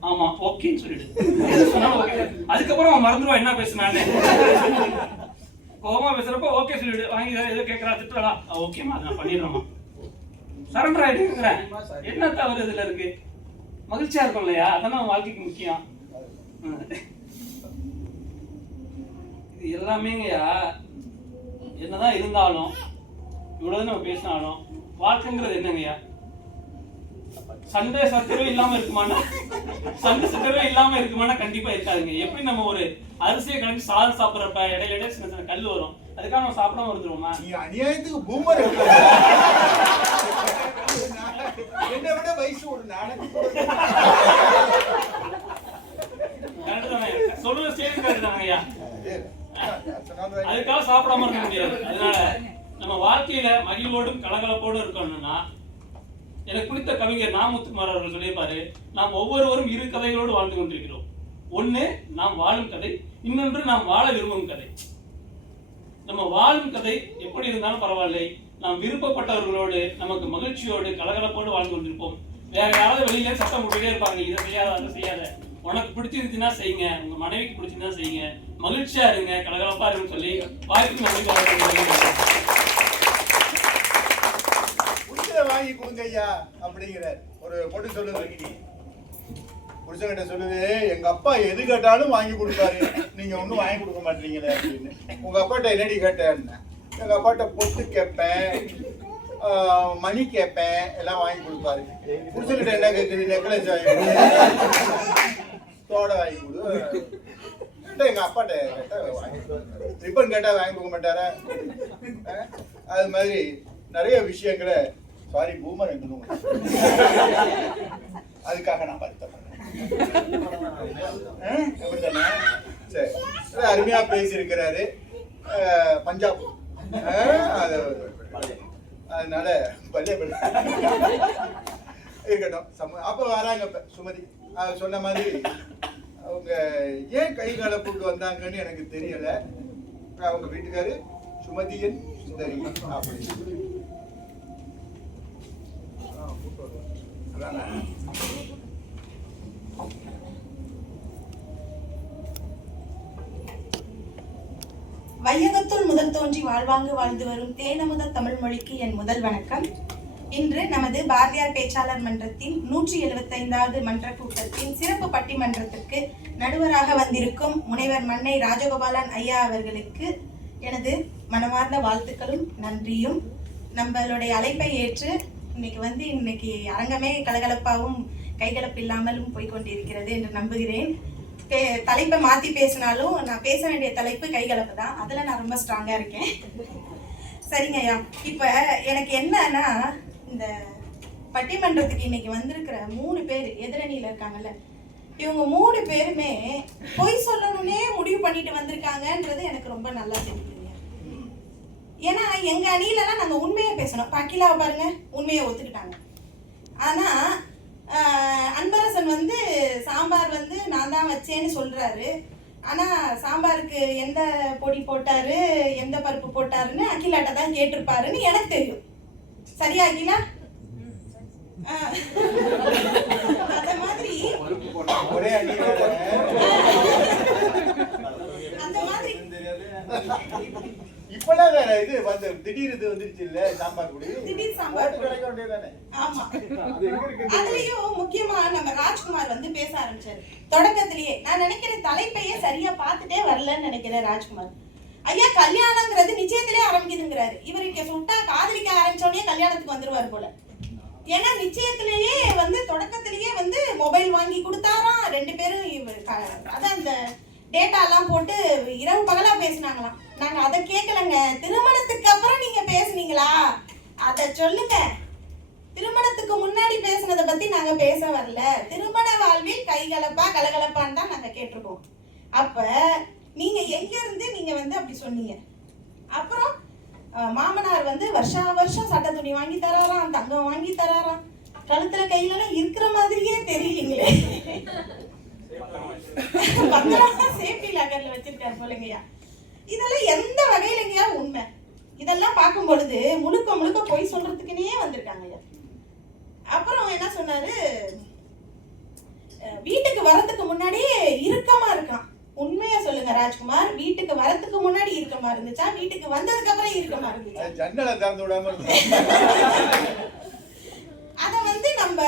ஆமா ஓகேன்னு சொல்லிடு. அதுக்கப்புறம் அவன் மறந்துடுவா என்ன பேசினான்னு. கோபமா பேசுறப்ப ஓகே சொல்லிடு, வாங்கி எதோ கேட்கறா திட்டுறா, ஓகேமா நான் பண்ணிடுறோமா, சரண்டர் ஆயிட்டு இருக்கிறேன். என்ன தவறு இதுல இருக்கு? மகிழ்ச்சியா இருக்கும் இல்லையா, அதான் வாழ்க்கைக்கு முக்கியம். இது எல்லாமேங்கய்யா என்னதான் இருந்தாலும் இவ்வளவு நம்ம பேசினாலும் வாழ்க்கைங்கிறது என்னங்கய்யா, சண்டை சச்சரவே இல்லாம இருக்குமானா, சண்டை சச்சரவே இல்லாம இருக்குமானா கண்டிப்பா இருக்காதுங்க. எப்படி நம்ம ஒரு அரிசியை கணக்கு சாதம் சாப்பிட்றப்ப இடையில சின்ன சின்ன கல் வரும், அதுக்காக நம்ம சாப்பிடாம இருந்துருவோமா? அநியாயத்துக்கு பூமர் என்ன விட வயசு ஒரு நாடகம் சொல்லுங்க சேர்ந்துருக்காங்கய்யா, அதுக்காக சாப்பிடாம இருக்க முடியாது. அதனால நம்ம வாழ்க்கையில மகிழ்வோடும் கலகலப்போடும் இருக்கணும்னா, எனக்கு பிடித்த கவிஞர் நாமுத்துக்குமார் அவர்கள் சொல்லியிருப்பாரு, நாம் ஒவ்வொருவரும் இரு கதைகளோடு வாழ்ந்து கொண்டிருக்கிறோம். ஒண்ணு நாம் வாழும் கதை, இன்னொன்று நாம் வாழ விரும்பும் கதை. நம்ம வாழும் கதை எப்படி இருந்தாலும் பரவாயில்லை, நாம் விருப்பப்பட்டவர்களோடு நமக்கு மகிழ்ச்சியோடு கலகலப்போடு வாழ்ந்து கொண்டிருப்போம். வேற யாராவது வெளியில சட்டம் போட்டுட்டே இருப்பாங்க, இதை செய்யாத அதை செய்யாத. உனக்கு பிடிச்சிருந்துச்சுன்னா செய்யுங்க, உங்க மனைவிக்கு பிடிச்சிருந்தா செய்யுங்க, மகிழ்ச்சியா இருங்க, கலகலப்பா இருங்கன்னு சொல்லி வாய்ப்பு நன்றி. வாங்கி கொடுங்க ஐயா அப்படிங்கிற ஒரு பொண்ணு சொல்லுது. புருஷன்கிட்ட சொல்லுது, எங்க அப்பா எது கேட்டாலும் வாங்கி கொடுப்பாரு, நீங்க ஒன்றும் வாங்கி கொடுக்க மாட்டீங்களே அப்படின்னு. உங்க அப்பாட்ட என்னடி கேட்டேன்னு. எங்க அப்பாட்ட பொட்டு கேட்பேன், மணி கேட்பேன், எல்லாம் வாங்கி கொடுப்பாரு. புருஷன்கிட்ட என்ன கேட்குது, நெக்லஸ் வாங்கி கொடு, தோடை வாங்கி கொடு. எங்க அப்பாட்ட கேட்டா வாங்கி ரிப்பன் கேட்டா வாங்கி கொடுக்க மாட்டாரா? அது மாதிரி நிறைய விஷயங்களை சாரி பூமர் அதுக்காக நான் வருத்தப்படுறேன். சரி, அருமையா பேசியிருக்கிறாரு. பஞ்சாப் அதனால இருக்கட்டும். அப்ப வராங்க சுமதி சொன்ன மாதிரி. அவங்க ஏன் கை கலப்புக்கு வந்தாங்கன்னு எனக்கு தெரியல. அவங்க வீட்டுக்காரு சுமதியன் சுந்தரி அப்படின்னு. வையகத்துள் முதல் தோன்றி வாழ்வாங்கு வாழ்ந்து வரும் தேனமுத தமிழ் மொழிக்கு என் முதல் வணக்கம். இன்று நமது பாரதியார் பேச்சாளர் மன்றத்தின் 175வது மன்ற கூட்டத்தின் சிறப்பு பட்டிமன்றத்திற்கு நடுவராக வந்திருக்கும் முனைவர் மன்னை ராஜகோபாலன் ஐயா அவர்களுக்கு எனது மனமார்ந்த வாழ்த்துக்களும் நன்றியும். நம்மளுடைய அழைப்பை ஏற்று இன்னைக்கு அரங்கமே கலகலப்பாகவும் கைகலப்பு இல்லாமலும் போய்கொண்டிருக்கிறது என்று நம்புகிறேன். தலைப்பை மாற்றி பேசினாலும் நான் பேச வேண்டிய தலைப்பு கைகலப்பு தான். அதில் நான் ரொம்ப ஸ்ட்ராங்காக இருக்கேன். சரிங்க ஐயா, இப்போ எனக்கு என்னன்னா, இந்த பட்டிமன்றத்துக்கு இன்னைக்கு வந்திருக்கிற 3 பேர் எதிரணியில் இருக்காங்கல்ல, இவங்க 3 பேருமே பொய் சொல்லணும்னே முடிவு பண்ணிட்டு வந்திருக்காங்கன்றது எனக்கு ரொம்ப நல்லா தெரியுதுங்க. ஏன்னா எங்கள் அணியிலலாம் நாங்கள் உண்மையை பேசணும். அகிலாவை பாருங்க, உண்மையை ஒத்துக்கிட்டாங்க. ஆனால் அன்பரசன் சாம்பார் நான் தான் வச்சேன்னு சொல்கிறாரு. ஆனால் சாம்பாருக்கு எந்த பொடி போட்டாரு, எந்த பருப்பு போட்டாருன்னு அகிலாட்ட தான் கேட்டிருப்பாருன்னு எனக்கு தெரியும். சரியா அகிலா? அந்த மாதிரி அந்த மாதிரி இப்பெல்லாம் வேற இது வந்து திடீர் இது வந்துருச்சு இல்ல, சாம்பார் பொடி, திடீர் சாம்பார் கிடைக்க வேண்டியதானே. ஆமா, அதுலயும் முக்கியமா நம்ம ராஜ்குமார் பேச ஆரம்பிச்சாரு. தொடக்கத்திலேயே நான் நினைக்கிறேன் தலைப்பையே சரியா பார்த்துட்டே வரலன்னு நினைக்கிறேன் ராஜ்குமார் ஐயா. கல்யாணங்கிறது நிச்சயத்திலே ஆரம்பிக்குதுங்கிறாரு. இவருக்கு சுட்டா காதலிக்க ஆரம்பிச்சோடனே கல்யாணத்துக்கு வந்துருவாரு போல. ஏன்னா நிச்சயத்திலேயே தொடக்கத்திலேயே மொபைல் வாங்கி கொடுத்தாராம். 2 பேரும் அதான் அந்த டேட்டாலாம் போட்டு இரவு பகலா பேசினாங்களாம். நாங்க அதை கேட்கலங்க. திருமணத்துக்கு அப்புறம் நீங்க பேசுனீங்களா, அதை சொல்லுங்க. திருமணத்துக்கு முன்னாடி பேசுனதை பத்தி நாங்க பேச வரல. திருமண வாழ்வில் கைகலப்பா கலகலப்பான்னு தான் நாங்க கேட்டிருக்கோம். அப்ப நீங்க எங்க இருந்து நீங்க அப்படி சொன்னீங்க. அப்புறம் மாமனார் வருஷா வருஷம் சட்டை துணி வாங்கி தராராம், தங்கம் வாங்கி தராராம். கழுத்துல கையிலலாம் இருக்கிற மாதிரியே தெரியலீங்களே. பத்திரமா சேஃப்டி லாக்கர்ல வச்சிருக்காரு போலங்கய்யா. இதெல்லாம் எந்த வகையிலங்கய்யா உண்மை? இதெல்லாம் பார்க்கும் பொழுது முழுக்க முழுக்க பொய் சொல்றதுக்குன்னே வந்திருக்காங்கய்யா. அப்புறம் என்ன சொன்னாரு, வீட்டுக்கு வரதுக்கு முன்னாடியே இறுக்கமா இருக்கான். உண்மையா சொல்லுங்க ராஜ்குமார், வீட்டுக்கு வரதுக்கு முன்னாடி இறுக்கமா இருந்துச்சா, வீட்டுக்கு வந்ததுக்கு அப்புறம் இறுக்கமா இருந்துச்சா? ஜன்னலை திறந்து விடாம அத நம்ம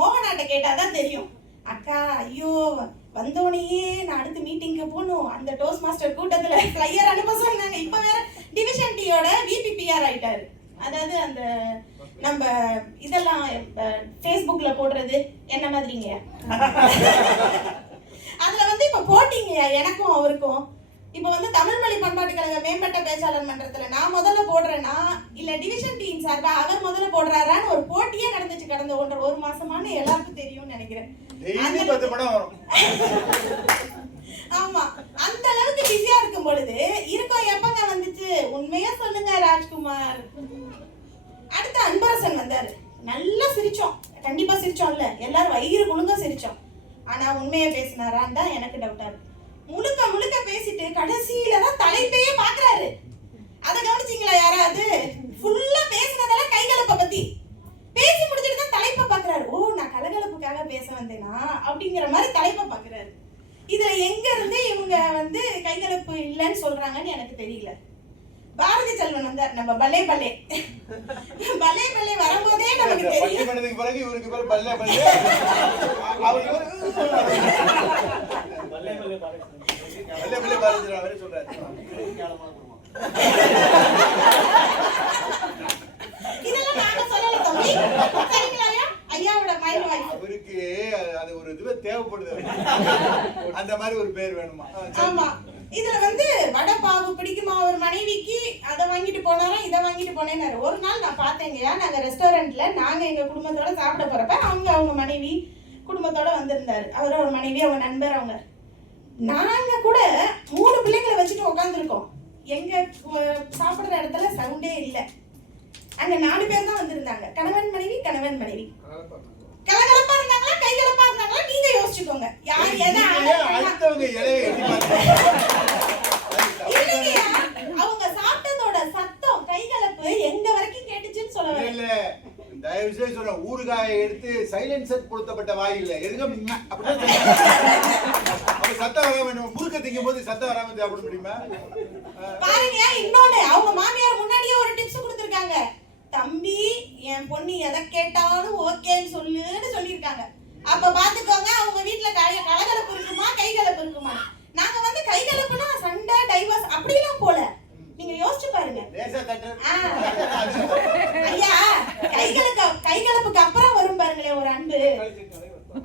மோகனாட்ட கேட்டாதான் தெரியும். அக்கா ஐயோ வந்தோடனேயே நான் அடுத்து மீட்டிங்க்கு போகணும், அந்த டோஸ் மாஸ்டர் கூட்டத்துல ஃப்ளையர் அனுப்ப சொன்னாங்க. இப்ப வேற டிவிஷன் டீயோட விபிபிஆர் ஆயிட்டாரு. அதாவது அந்த நம்ம இதெல்லாம் ஃபேஸ்புக்ல போடுறது என்ன மாதிரிங்க, அதுல இப்ப போட்டிங்க எனக்கும் அவருக்கும். இப்ப தமிழ் மொழி பண்பாட்டு கழக மேம்பட்ட பேச்சாளர் மன்றத்துல நான் முதல்ல போடுறேன்னா இல்ல டிவிஷன் டீம் சார்பா அவர் முதல்ல போடுறாரான்னு ஒரு போட்டியே நடந்துச்சு கடந்த 1 மாசமானு எல்லாருக்கும் தெரியும்னு நினைக்கிறேன். ஆமா, அந்த அளவுக்கு பிஸியா இருக்கும் பொழுது இருக்கோம் எப்பங்க வந்துச்சு? உண்மையா சொல்லுங்க ராஜ்குமார். அடுத்து அன்பரசன் வந்தாரு. நல்லா சிரிச்சோம், கண்டிப்பா சிரிச்சோம்ல, எல்லாரும் வயிறு குலுங்க சிரிச்சோம். ஆனா உண்மையா பேசினாரான்னு தான் எனக்கு டவுட்டா இருக்கு. முழுக்க முழுக்க பேசிட்டு கடைசியில தான் தலைப்பையே பாக்குறாரு. அதை கவனிச்சீங்களா யாராவது? ஃபுல்லா பேசினதெல்லாம் கைகலப்பை பத்தி பேசி முடிச்சுட்டு தான் தலைப்பை பாக்குறாரு. ஓ, நான் கலகலப்புக்காக பேச வந்தேனா அப்படிங்கிற மாதிரி தலைப்பை பாக்குறாரு. இதுல எங்க இருந்து இவங்க வந்து கைகலப்பு இல்லைன்னு சொல்றாங்கன்னு எனக்கு தெரியல. பாரதி செல்வன் வந்தார், நம்ம பலே பலே பலே பலே வரும்போதே நமக்கு தெரியும். பண்ணதுக்கு பிறகு இவருக்கு பேர் பல்லே பல்லே. அவர் பல்லே பல்லே பாருங்க. பல்லே பல்லே பாரதி அவரே சொல்றாரு. இதெல்லாம் நாங்க சொல்லல தம்பி. சரிங்களா ஐயாவோட மைண்ட் வாய்ஸ். அவருக்கு அது ஒரு இதுவே தேவைப்படுது. அந்த மாதிரி ஒரு பேர் வேணுமா? ஆமா. இதுல வந்து வடை பாவு பிடிக்குமா ஒரு மனைவிக்கு, அதை வாங்கிட்டு போனாரா இதை வாங்கிட்டு போனேன்னாரு. ஒரு நாள் நான் பார்த்தேங்கய்யா, நாங்க ரெஸ்டாரண்ட்ல நாங்க எங்க குடும்பத்தோட சாப்பிட போறப்ப அவங்க மனைவி குடும்பத்தோட வந்திருந்தாரு. அவர் ஒரு மனைவி, அவங்க நண்பர். அவங்க நாங்க கூட 3 பிள்ளைங்களை வச்சுட்டு உட்காந்துருக்கோம். எங்க சாப்பிடுற இடத்துல சவுண்டே இல்லை. அங்க 4 பேர் தான் வந்திருந்தாங்க. கணவன் மனைவி கலகலப்பா இருந்தாங்களா கைகலப்பா இருந்தாங்களா நீங்க யோசிச்சுக்கோங்க. யார் எதை அடுத்தவங்க அவங்க சாப்பிட்டதோட சத்தம் கைகலப்பு எங்க வரைக்கும் கேட்டுச்சுன்னு சொல்ல இல்ல. தயவு செய்து சொல்ற, ஊறுகாயை எடுத்து சைலன்சர் பொருத்தப்பட்ட வாய் இல்ல, எதுக்கு அப்படின்னா சத்தம் வராம முறுக்க திங்கும் போது சத்தம் வராம சாப்பிட முடியுமா? பாருங்க. இன்னொன்னு, அவங்க மாமியார் முன்னாடியே ஒரு டிப்ஸ் கொடுத்திருக்காங்க. தம்பி, என் பொண்ணு எதை கேட்டாலும் ஓகேன்னு சொல்லுன்னு சொல்லியிருக்காங்க. அப்ப பாத்துக்கோங்க அவங்க வீட்டுல கலகலப்பு இருக்குமா கைகலப்பு இருக்குமா. நாங்க வந்து கைகலப்புனா சண்டை டைவர்ஸ் அப்படிலாம் போல. நீங்க யோசிச்சு பாருங்க ஐயா. கைகலப்புக்கு அப்புறம் வரும் பாருங்களேன் ஒரு அன்பு.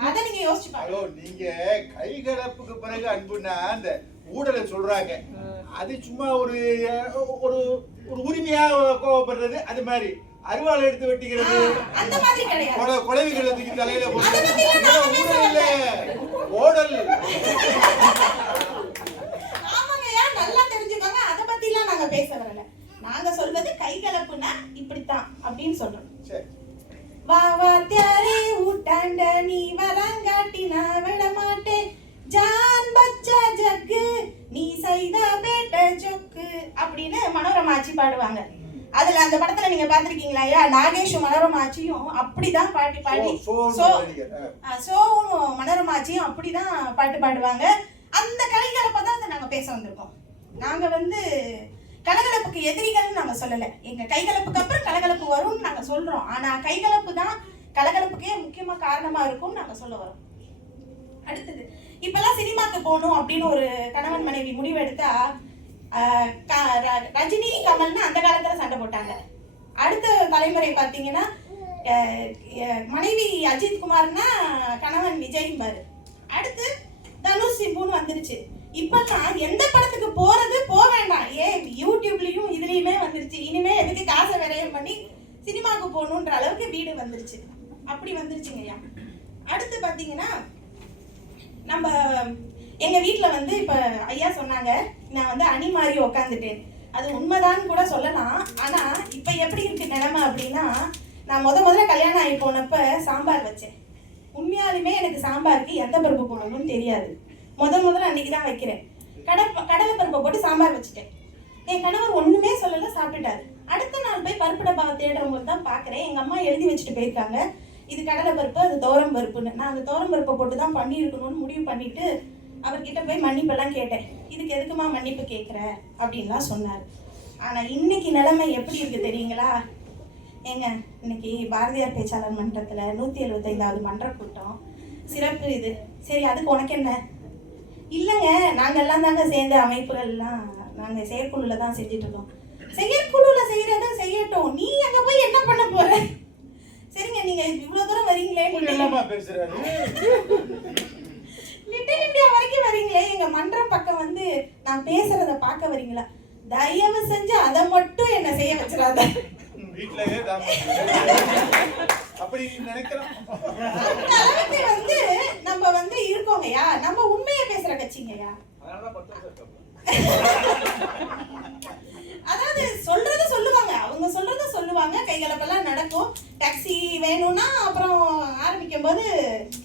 அத நீங்க யோசிச்சு பாருங்க. நீங்க கைகலப்புக்கு பிறகு அன்புன்னா அந்த ஊடலை சொல்றாங்க, அது சும்மா ஒரு ஒரு உரிமையா கோவப்படுறது. அது மாதிரி அருவாள் எடுத்து வெட்டிக்கிறது அந்த மாதிரி கிடையாது. குழவிகளை தூக்கி தலையில போடுறது ஓடல். ஆமாங்கய்யா, நல்லா தெரிஞ்சுக்கோங்க. அத பத்தி எல்லாம் நாங்க பேச வரல. நாங்க சொல்றது கைகலப்புனா இப்படித்தான் அப்படின்னு சொல்றோம். வா வா தியாரே ஊட்டாண்ட நீ வரங்காட்டி நான் விட மாட்டேன். ஜான் பச்சா ஜக்கு நீ சைதா பேட்ட ஜொக்கு அப்படின்னு மனோரமா ஆச்சி பாடுவாங்க. அதுல அந்த படத்துல நீங்க பாத்திருக்கீங்களா ஐயா? நாகேஷும் மனோரமா ஆச்சியும் அப்படிதான் பாடி சோவும் மனோரமா ஆச்சியும் அப்படிதான் பாட்டு பாடுவாங்க. அந்த கைகலப்பை தான் நாங்க பேச வந்திருக்கோம். நாங்க வந்து கலகலப்புக்கு எதிரிகள்னு நாங்க சொல்லல. எங்க கைகலப்புக்கு அப்புறம் கலகலப்பு வரும்னு நாங்க சொல்றோம். ஆனா கைகலப்பு தான் கலகலப்புக்கே முக்கியமா காரணமா இருக்கும்னு நாங்க சொல்ல வரோம். அடுத்தது, இப்பெல்லாம் சினிமாக்கு போகணும் அப்படின்னு ஒரு கணவன் மனைவி முடிவு எடுத்தா ரஜினி கமல்னு அந்த காலத்துல சண்டை போட்டாங்க. அடுத்த தலைமுறை பார்த்தீங்கன்னா மனைவி அஜித் குமார்னா கணவன் விஜய் பாரு. அடுத்து தனுஷ் சிம்புன்னு வந்துருச்சு. இப்பெல்லாம் எந்த படத்துக்கு போறது போக வேண்டாம், யூடியூப்லயும் இதுலயுமே வந்துருச்சு. இனிமே எதுக்கு காசை விரயம் பண்ணி சினிமாவுக்கு போகணுன்ற அளவுக்கு வீடு வந்துருச்சு. அப்படி வந்துருச்சுங்க ஐயா. அடுத்து பாத்தீங்கன்னா நம்ம எங்க வீட்டுல வந்து இப்ப ஐயா சொன்னாங்க நான் வந்து அணி மாறி உக்காந்துட்டேன். அது உண்மைதான் கூட சொல்லலாம். ஆனா இப்ப எப்படி இருக்கு நிலைமை அப்படின்னா, நான் முதல்ல கல்யாணம் ஆகி போனப்ப சாம்பார் வச்சேன். உண்மையாலுமே எனக்கு சாம்பாருக்கு எந்த பருப்பு போடணும்னு தெரியாது. முதல்ல அன்னைக்குதான் வைக்கிறேன். கடலை பருப்பை போட்டு சாம்பார் வச்சுட்டேன். என் கணவர் ஒண்ணுமே சொல்லல, சாப்பிட்டுட்டாரு. அடுத்த நாள் போய் பருப்பு டப்பாவை தேடும் போது தான் பாக்குறேன் எங்க அம்மா எழுதி வச்சுட்டு போயிருக்காங்க, இது கடலை பருப்பு அது துவரம் பருப்புன்னு. நான் அந்த துவரம் பருப்பை போட்டு தான் பண்ணி இருக்கணும்னு முடிவு பண்ணிட்டு அவர்கிட்ட போய் மன்னிப்பெல்லாம் கேட்டேன். இதுக்கு எதுக்குமா மன்னிப்பு கேட்குற அப்படின்லாம் சொன்னார். ஆனால் இன்னைக்கு நிலைமை எப்படி இருக்கு தெரியுங்களா? ஏங்க, இன்னைக்கு பாரதியார் பேச்சாளர் மன்றத்தில் 175வது மன்ற கூட்டம் சிறப்பு. இது சரி, அதுக்கு உனக்கு என்ன? இல்லைங்க, நாங்கள்லாம் தாங்க சேர்ந்த அமைப்புகள்லாம் நாங்கள் செயற்குழுவில் தான் செஞ்சுட்டு இருக்கோம். செயற்குழுவில் செய்கிறத செய்யட்டும், நீ அங்கே போய் என்ன பண்ண போற? சரிங்க, நீங்க இவ்வளவு தூரம் வரீங்களே, லிட்டில் இந்தியா வரைக்கும் வரீங்களே, எங்க மன்றம் பக்கம் வந்து நான் பேசுறத பார்க்க வரீங்களா? தயவு செஞ்சு அதை மட்டும் என்ன செய்ய வச்சிடாத. அப்படி நினைக்கிறோம். வந்து நம்ம வந்து இருக்கோங்கய்யா, நம்ம உண்மையை பேசுற கட்சிங்கய்யா. அதாவது சொல்றத சொல்லுவாங்க, அவங்க சொல்றத சொல்லுவாங்க, கைகலப்பெல்லாம் நடக்கும். டாக்ஸி வேணும்னா அப்புறம் ஆரம்பிக்கும் போது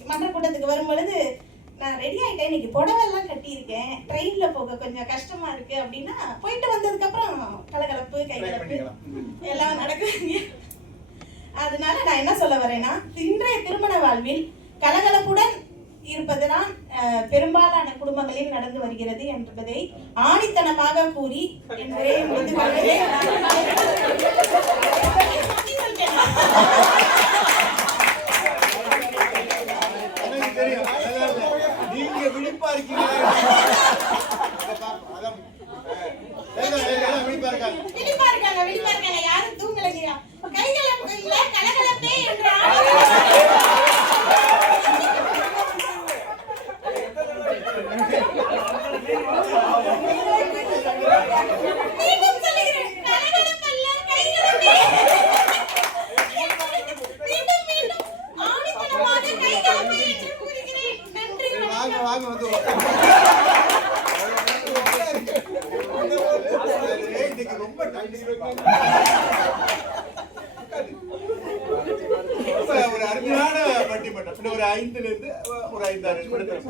மன்ற கூட்டத்துக்கு வரும் பொழுது நான் ரெடி ஆயிட்டேன், இன்னைக்கு புடவெல்லாம் கட்டியிருக்கேன், ட்ரெயின்ல போக கொஞ்சம் கஷ்டமா இருக்கு அப்படின்னா போயிட்டு வந்ததுக்கு அப்புறம் கலகலப்பு கைகலப்பு எல்லாம் நடக்குங்க. அதனால நான் என்ன சொல்ல வரேன்னா, இன்றைய திருமண வாழ்வில் கலகலப்புடன் இருப்பதுதான் பெரும்பாலான குடும்பங்களில் நடந்து வருகிறது என்பதை ஆணித்தனமாக கூறி என் உரையை முடித்துக் கொள்கிறேன். எனக்கு தெரியும். நீங்க விழிப்பா இருக்கீங்களா? விழிப்பா இருக்காங்க, யாரும் தூங்கலையா? கைகலப்புல கலகலப்பே என்று மீண்டும் சொல்லுகிறேன், கலகலப்பல்ல கைகலப்பே. மீண்டும் ஆணித்தனமாக கைகலப்பே என்று கூறுகிறேன். நன்றி. வாங்க வந்து இன்னைக்கு ரொம்ப ஒரு அருமையான பட்டிமன்றம். இன்னும் ஒரு 5 இருந்து ஒரு 5-6 நிமிடத்தில்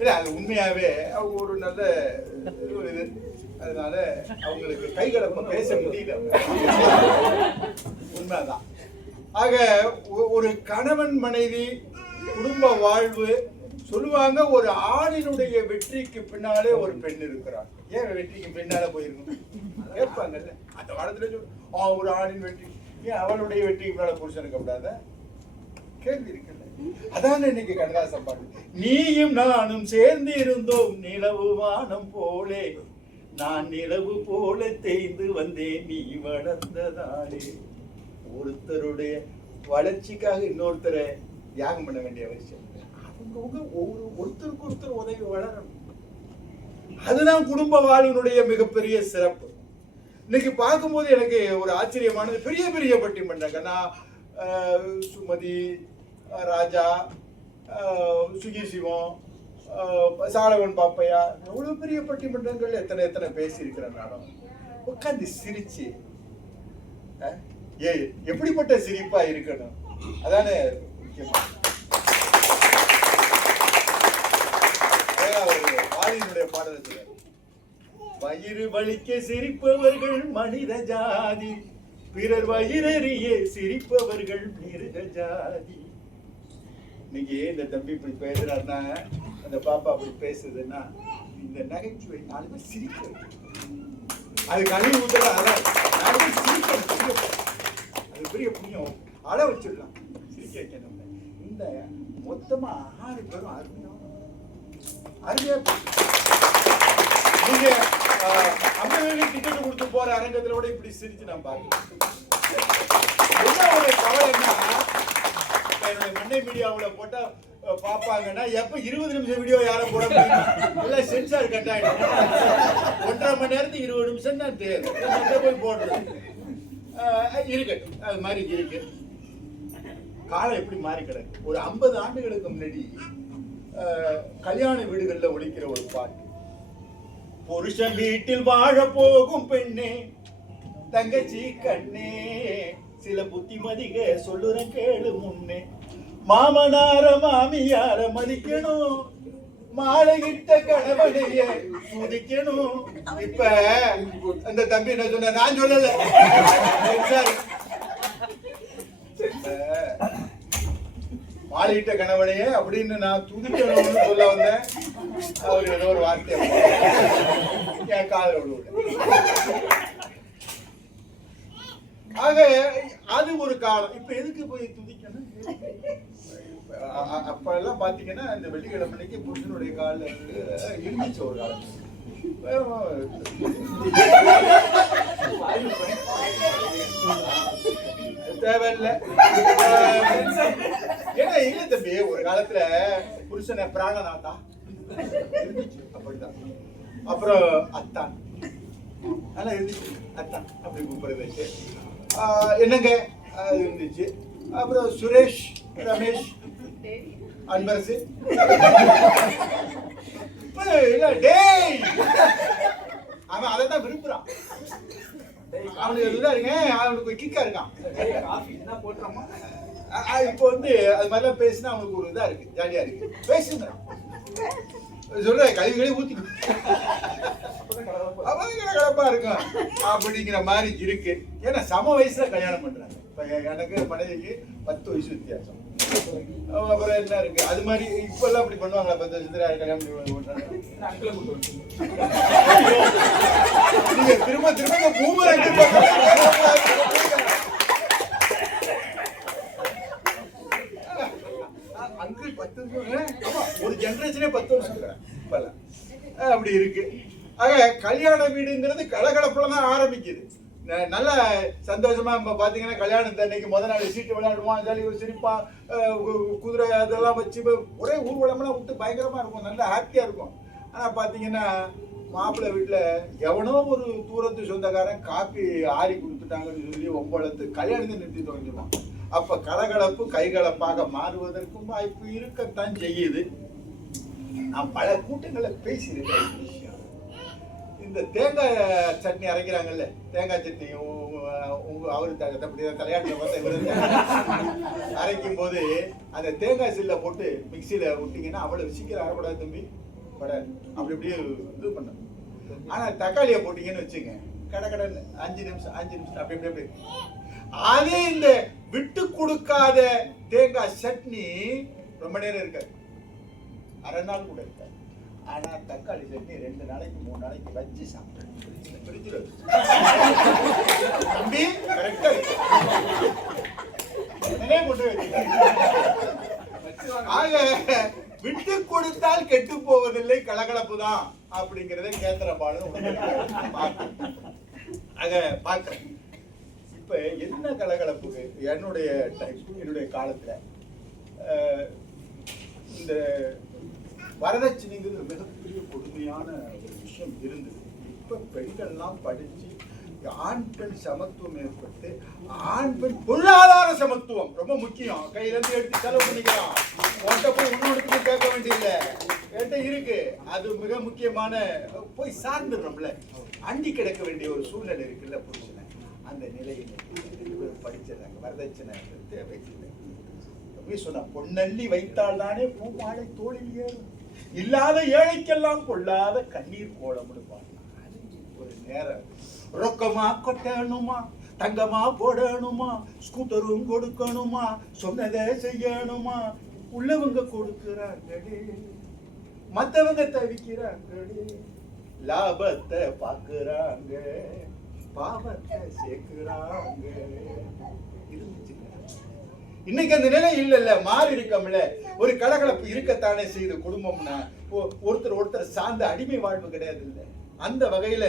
இல்ல, அது உண்மையாவே அவங்க ஒரு நல்ல ஒரு இது. அதனால அவங்களுக்கு கைகலப்ப பேச முடியல. உண்மைதான். ஆக ஒரு கணவன் மனைவி குடும்ப வாழ்வு சொல்லுவாங்க, ஒரு ஆணினுடைய வெற்றிக்கு பின்னாலே ஒரு பெண் இருக்கிறார். ஏன் வெற்றிக்கு பின்னால போயிருக்கணும் கேட்பாங்கல்ல. அந்த காலத்துல ஒரு ஆணின் வெற்றி, ஏன் அவளுடைய வெற்றிக்கு பின்னால புருஷனுக்கு கூடாத கேள்வி இருக்குல்ல. அதான் இன்னைக்கு கண்ணதாசன் பாட்டு. நீயும் நானும் சேர்ந்து இருந்தோம் நிலவு வானம் போலே, நான் நிலவு போல தேய்ந்து வந்தேன் நீ வளர்ந்ததாலே. ஒருத்தருடைய வளர்ச்சிக்காக இன்னொருத்தரை தியாகம் பண்ண வேண்டிய அவசியம். ஒருத்தருக்கு ஒருத்தர் உதவி வளரணும். அதுதான் குடும்ப வாழ்வினுடைய மிகப்பெரிய சிறப்பு. இன்னைக்கு பார்க்கும்போது எனக்கு ஒரு ஆச்சரியமானது, பெரிய பெரிய பட்டிமன்றங்கள். நான் சுமதி, ராஜா, சுகி சிவம், சாலவன் பாப்பையா, எவ்வளவு பெரிய பட்டிமன்றங்கள் எத்தனை பேசியிருக்கிறேன். நானும் உட்காந்து சிரிச்சு எப்படிப்பட்ட சிரிப்பா இருக்கணும், அதானே முக்கியமா. வாலியினுடைய பாடல், வயிறு வலிக்க சிரிப்பவர்கள் மனித ஜாதி, பிறர் வயிறறிய சிரிப்பவர்கள் மிருக ஜாதி. இன்னைக்கு இந்த தம்பி இப்படி பேசுறாருன்னா, அந்த பாப்பா அப்படி பேசுதுன்னா, இந்த நகைச்சுவை 4 பேர் சிரிக்க, அது கழிவு ஊத்தல, அதான் 4 பேர் சிரிக்கணும். அது பெரிய புண்ணியம். அழ வச்சிடலாம், சிரிக்க வைக்கணும். இந்த மொத்தமா 6 பேரும் அருமையா நீங்க அம்பவேலி டிக்கெட் கொடுத்து போற அரங்கத்துல கூட இப்படி சிரிச்சு நான் பாக்கிறேன். என்ன ஒரு கவலைன்னா, என்னுடைய மண்ணை மீடியாவுல போட்டா பாப்பாங்கன்னா, எப்ப 20 நிமிஷம் வீடியோ யாரும் போட முடியும், எல்லாம் சென்சார் கட் ஆயிடும். 1.5 மணி நேரத்துக்கு 20 நிமிஷம் தான் தேவை போய் போடுறது. இருக்கட்டும், அது மாதிரி இருக்கு. காலம் எப்படி மாறி கிடக்கு. ஒரு 50 ஆண்டுகளுக்கு முன்னாடி கல்யாண வீடுகள்ல ஒலிக்கிற ஒரு பாட்டு, புருஷன் வீட்டில் வாழ போகும் பெண்ணே தங்கச்சி கண்ணே, சில புத்திமதிக சொல்லுறேன் கேளு முன்னே, மாமனார மாமியார மதிக்கணும், மாலையிட்ட கணவனைய துதிக்கணும். இப்ப அந்த தம்பி என்ன சொன்ன, நான் சொல்லல, மாலையிட்ட கணவனையே அப்படின்னு நான் துதிக்கணும்னு சொல்ல வந்தேன். அவருக்கு ஏதோ ஒரு வார்த்தை என் காதல விடுவேன். ஆக அது ஒரு காலம். இப்ப எதுக்கு போய் துதிக்கணும்? அப்ப எல்லாம் பாத்தீங்கன்னா இந்த வெள்ளிக்கிழமைக்கு புருஷனுடைய கால இருந்துச்சு ஒரு காலம். தேவையில்லை. ஏன்னா இல்ல தம்பி, ஒரு காலத்துல புருஷனை பிராணநாதா இருந்துச்சு, அப்படிதான். அப்புறம் அத்தான் நல்லா இருந்துச்சு, அத்தான் அப்படி கூப்பிடுறது என்னங்க இருந்துச்சு. அப்புறம் சுரேஷ், ரமேஷ், அன்பரசு, அவன் அதை தான் விரும்புறான். அவனுக்கு இதுதான் இருங்க, அவனுக்கு கிக்கா இருக்கான். இப்போ வந்து அது மாதிரிலாம் பேசினா அவனுக்கு ஒரு இதா இருக்கு, ஜாலியா இருக்கு, பேசுங்கிறான். சொல்ற கழிவுகளே ஊத்தி கலப்பா இருக்கும் அப்படிங்கிற மாதிரி இருக்கு. ஏன்னா சம வயசுல கல்யாணம் பண்றாங்க. இப்ப எனக்கு மனைவிக்கு 10 வயசு வித்தியாசம். அப்புறம் என்ன இருக்கு அது மாதிரி இப்பெல்லாம் அப்படி பண்ணுவாங்களா 10 வருஷத்துல யாரு கல்யாணம் பண்ணி பண்றாங்க நீங்க திரும்ப திரும்ப பூமர் அங்கிள் 10 வருஷம் ஒரு ஜெனரேஷனே 10 வருஷம் இப்பெல்லாம் அப்படி இருக்கு. ஆக கல்யாண வீடுங்கிறது கலகலப்புல தான் ஆரம்பிக்குது. நல்ல சந்தோஷமா நம்ம பாத்தீங்கன்னா கல்யாணத்து அன்னைக்கு முதல் நாள் சீட்டு விளையாடுவான், ஜாலி சிரிப்பா, குதிரை அதெல்லாம் வச்சு ஒரே ஊர்வலம்லாம் விட்டு பயங்கரமா இருக்கும், நல்லா ஹாப்பியா இருக்கும். ஆனா பாத்தீங்கன்னா மாப்பிள்ளை வீட்டுல எவனோ ஒரு தூரத்து சொந்தக்காரன் காப்பி ஆறி கொடுத்துட்டாங்கன்னு சொல்லி ஒம்பளத்து கல்யாணத்தை நிறுத்தி தொலைஞ்சிருவான். அப்ப கலகலப்பு கைகலப்பாக மாறுவதற்கும் வாய்ப்பு இருக்கத்தான் செய்யுது. நான் பல கூட்டங்களை பேசியிருக்கேன். இந்த தேங்காய் சட்னி அரைக்கிறாங்கல்ல, தேங்காய் சட்னி அவரு தலையாட்டில் பார்த்தா இவரு அரைக்கும் போது அந்த தேங்காய் சில்ல போட்டு மிக்சியில விட்டீங்கன்னா அவ்வளவு சீக்கிரம் அரைக்கூடாது தம்பி, படாது, அப்படி இப்படியே இது பண்ண. ஆனா தக்காளியை போட்டீங்கன்னு வச்சுங்க, கடன்னு 5 நிமிஷம் அப்படி இப்படி அப்படி. அதே இந்த விட்டு கொடுக்காத தேங்காய் சட்னி ரொம்ப நேரம் இருக்காது, அரை நாள் கூட இருக்காது. ஆனா தக்காளி சட்னி 2 நாளைக்கு 3 நாளைக்கு வச்சு சாப்பிட்டு தம்பி கரெக்டா ஆக விட்டு கொடுத்தால் கெட்டு போவதில்லை, கலகலப்பு தான் அப்படிங்கறத கேந்திர பாடம் ஆக பாக்குறேன். இப்ப என்ன கலகலப்புக்கு என்னுடைய காலத்துல இந்த வரதட்சணைங்கிறது மிகப்பெரிய கொடுமையான ஒரு விஷயம் இருந்தது. இப்ப பெண்கள்லாம் படிச்சு ஆண் பெண் சமத்துவம் ஏற்பட்டு, ஆண் பெண் பொருளாதார சமத்துவம் ரொம்ப முக்கியம். கையில இருந்து எடுத்து செலவு பண்ணிக்கலாம், உன்கிட்ட போய் இன்னொருக்கு கேட்க வேண்டியதில்லை, என்கிட்ட இருக்கு, அது மிக முக்கியமான. போய் சார்ந்துடுறோம்ல, அண்டி கிடக்க வேண்டிய ஒரு சூழ்நிலை இருக்குல்ல புருஷனை, அந்த நிலையில் படிச்சிடறாங்க. வரதட்சணை தேவையில்லை. சொன்ன பொன்னள்ளி வைத்தால் தானே பூமாலை தோளில் ஏறும், இல்லாத ஏழைக்கெல்லாம் கொள்ளாத கண்ணீர் கோலம் விடுவாங்க. ஒரு நேரம் ரொக்கமா கொட்டணுமா, தங்கமா போடணுமா, ஸ்கூட்டரும் கொடுக்கணுமா, சொன்னதை செய்யணுமா, உள்ளவங்க கொடுக்கிறாங்களே, மத்தவங்க தவிக்கிறாங்களே, லாபத்தை பாக்குறாங்க, பாவத்தை சேர்க்கிறாங்க. இன்னைக்கு அந்த நிலை இல்ல, மாறி இருக்கோம்ல. ஒரு கலகலப்பு இருக்கத்தானே செய்து குடும்பம்னா ஒருத்தர் சார்ந்த அடிமை வாழ்வு கிடையாது இல்ல. அந்த வகையில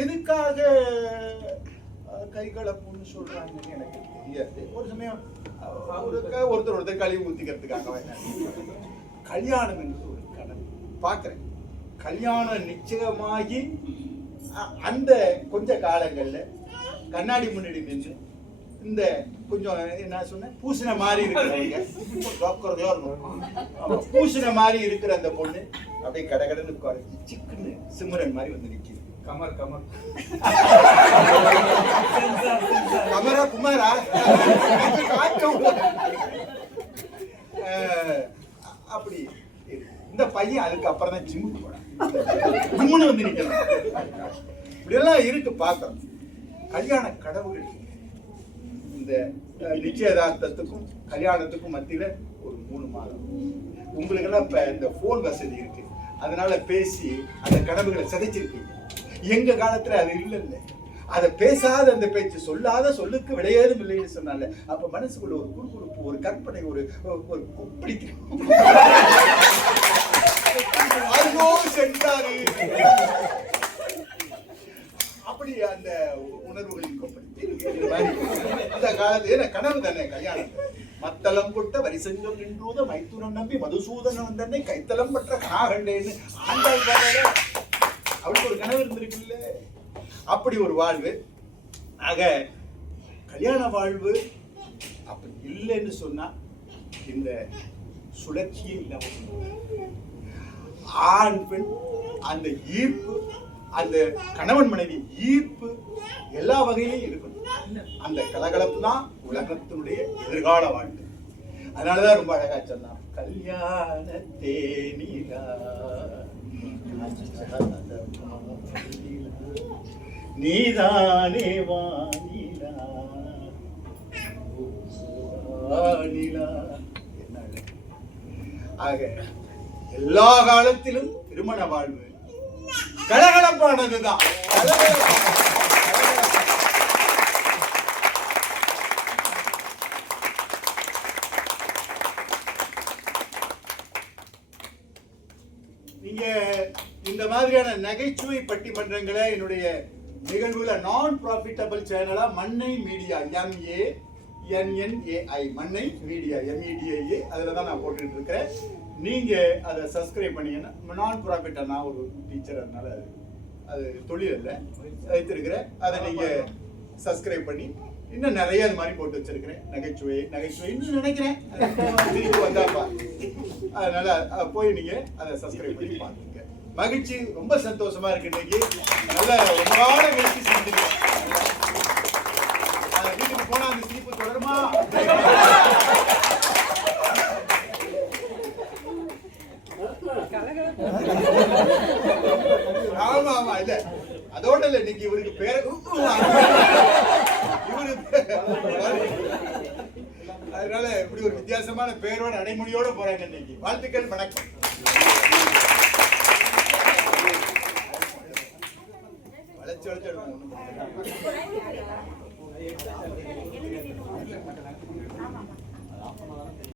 எதுக்காக கைகலப்புன்னு சொல்றாங்கன்னு எனக்கு தெரியாது. ஒரு சமயம் ஒருத்தர் கழிவு ஊத்திக்கிறதுக்காக கல்யாணம் என்பது ஒரு கனவு பாக்குறேன். கல்யாணம் நிச்சயமாகி அந்த கொஞ்ச காலங்கள்ல கண்ணாடி முன்னாடி நின்று இந்த கொஞ்சம் என்ன சொன்ன பூசின மாதிரி இருக்கிறவங்க, பூசின மாதிரி இருக்கிற அந்த பொண்ணு அப்படியே கடகடன்னு குறைச்சி சிக்குன்னு சிம்ரன் மாதிரி வந்து நிக்குது. கமரா குமாரா அப்படி இந்த பையன் அதுக்கு அப்புறம் தான் ஜிம்முக்கு போறான், ஜிம்முன்னு வந்து நிக்கலாம். இப்படி எல்லாம் இருக்கு பார்க்கணும். கல்யாண கடவுள் இந்த நிச்சயதார்த்தத்துக்கும் கல்யாணத்துக்கும் மத்தியில ஒரு 3 மாதம். உங்களுக்கு எல்லாம் இப்ப இந்த போன் வசதி இருக்கு, அதனால பேசி அந்த கனவுகளை சிதைச்சிருக்கீங்க. எங்க காலத்துல அது இல்ல. அதை பேசாத அந்த பேச்சு, சொல்லாத சொல்லுக்கு விடையேதும் இல்லைன்னு சொன்னால அப்ப மனசுக்குள்ள ஒரு குறுகுறுப்பு, ஒரு கற்பனை, ஒரு பிடிக்கும். சென்றாரு அப்படி அந்த உணர்வுகளின் அந்த காலத்துல கனவு தானே கல்யாணம். மத்தளம் கொட்ட வரிசங்கம் நின்றூத மைத்துனன் நம்பி மதுசூதனன் தன்னை கைத்தளம் பற்ற கனாகண்டேன்னு ஆண்டாள் அவளுக்கு ஒரு கனவு இருந்திருக்குல்ல. அப்படி ஒரு வாழ்வு. ஆக கல்யாண வாழ்வு அப்படி இல்லைன்னு சொன்னா இந்த சுழற்சியே இல்லாம ஆண் பெண் அந்த ஈர்ப்பு, அந்த கணவன் மனைவி ஈர்ப்பு எல்லா வகையிலும் இருக்கணும். அந்த கலகலப்பு தான் உலகத்தினுடைய எதிர்கால வாழ்க்கை. அதனாலதான் ரொம்ப அழகா சொன்னான், கல்யாண தேனிலா நீதானே வானிலா. என்ன ஆக எல்லா காலத்திலும் திருமண வாழ்வு கலகலப்பானதுதான். நீங்க இந்த மாதிரியான நகைச்சுவை பட்டிமன்றங்களை என்னுடைய நிகழ்வுல நான் ப்ராஃபிட்டபிள் சேனலா மண்ணை மீடியா MANNAI மண்ணை மீடியா MEDIA அதுல தான் நான் போட்டுட்டு இருக்கிறேன். நீங்க அதை சப்ஸ்கிரைப் பண்ணீங்கன்னா, நான் ப்ராஃபிட் நான் ஒரு டீச்சர், அதனால அது தொழில் இல்லை வைத்திருக்கிறேன். அதை நீங்க சப்ஸ்கிரைப் பண்ணி இன்னும் நிறைய அது மாதிரி போட்டு வச்சிருக்கிறேன். நகைச்சுவைன்னு நினைக்கிறேன் திருப்பி வந்தாப்பா. அதனால போய் நீங்க அதை சப்ஸ்கிரைப் பண்ணி பாருங்க. மகிழ்ச்சி, ரொம்ப சந்தோஷமா இருக்கு. இன்னைக்கு நல்ல ரொம்ப நாள கழிச்சு செஞ்சிருக்கேன். வீட்டுக்கு போனா அந்த சிரிப்பு தொடருமா? ஆமா ஆமா இல்ல அதோட இல்ல, இன்னைக்கு இவருக்கு பேர இவரு அதனால இப்படி ஒரு வித்தியாசமான பேரோட அடைமொழியோட போறாங்க இன்னைக்கு. வாழ்த்துக்கள், வணக்கம். வளைச்சு வளைச்சு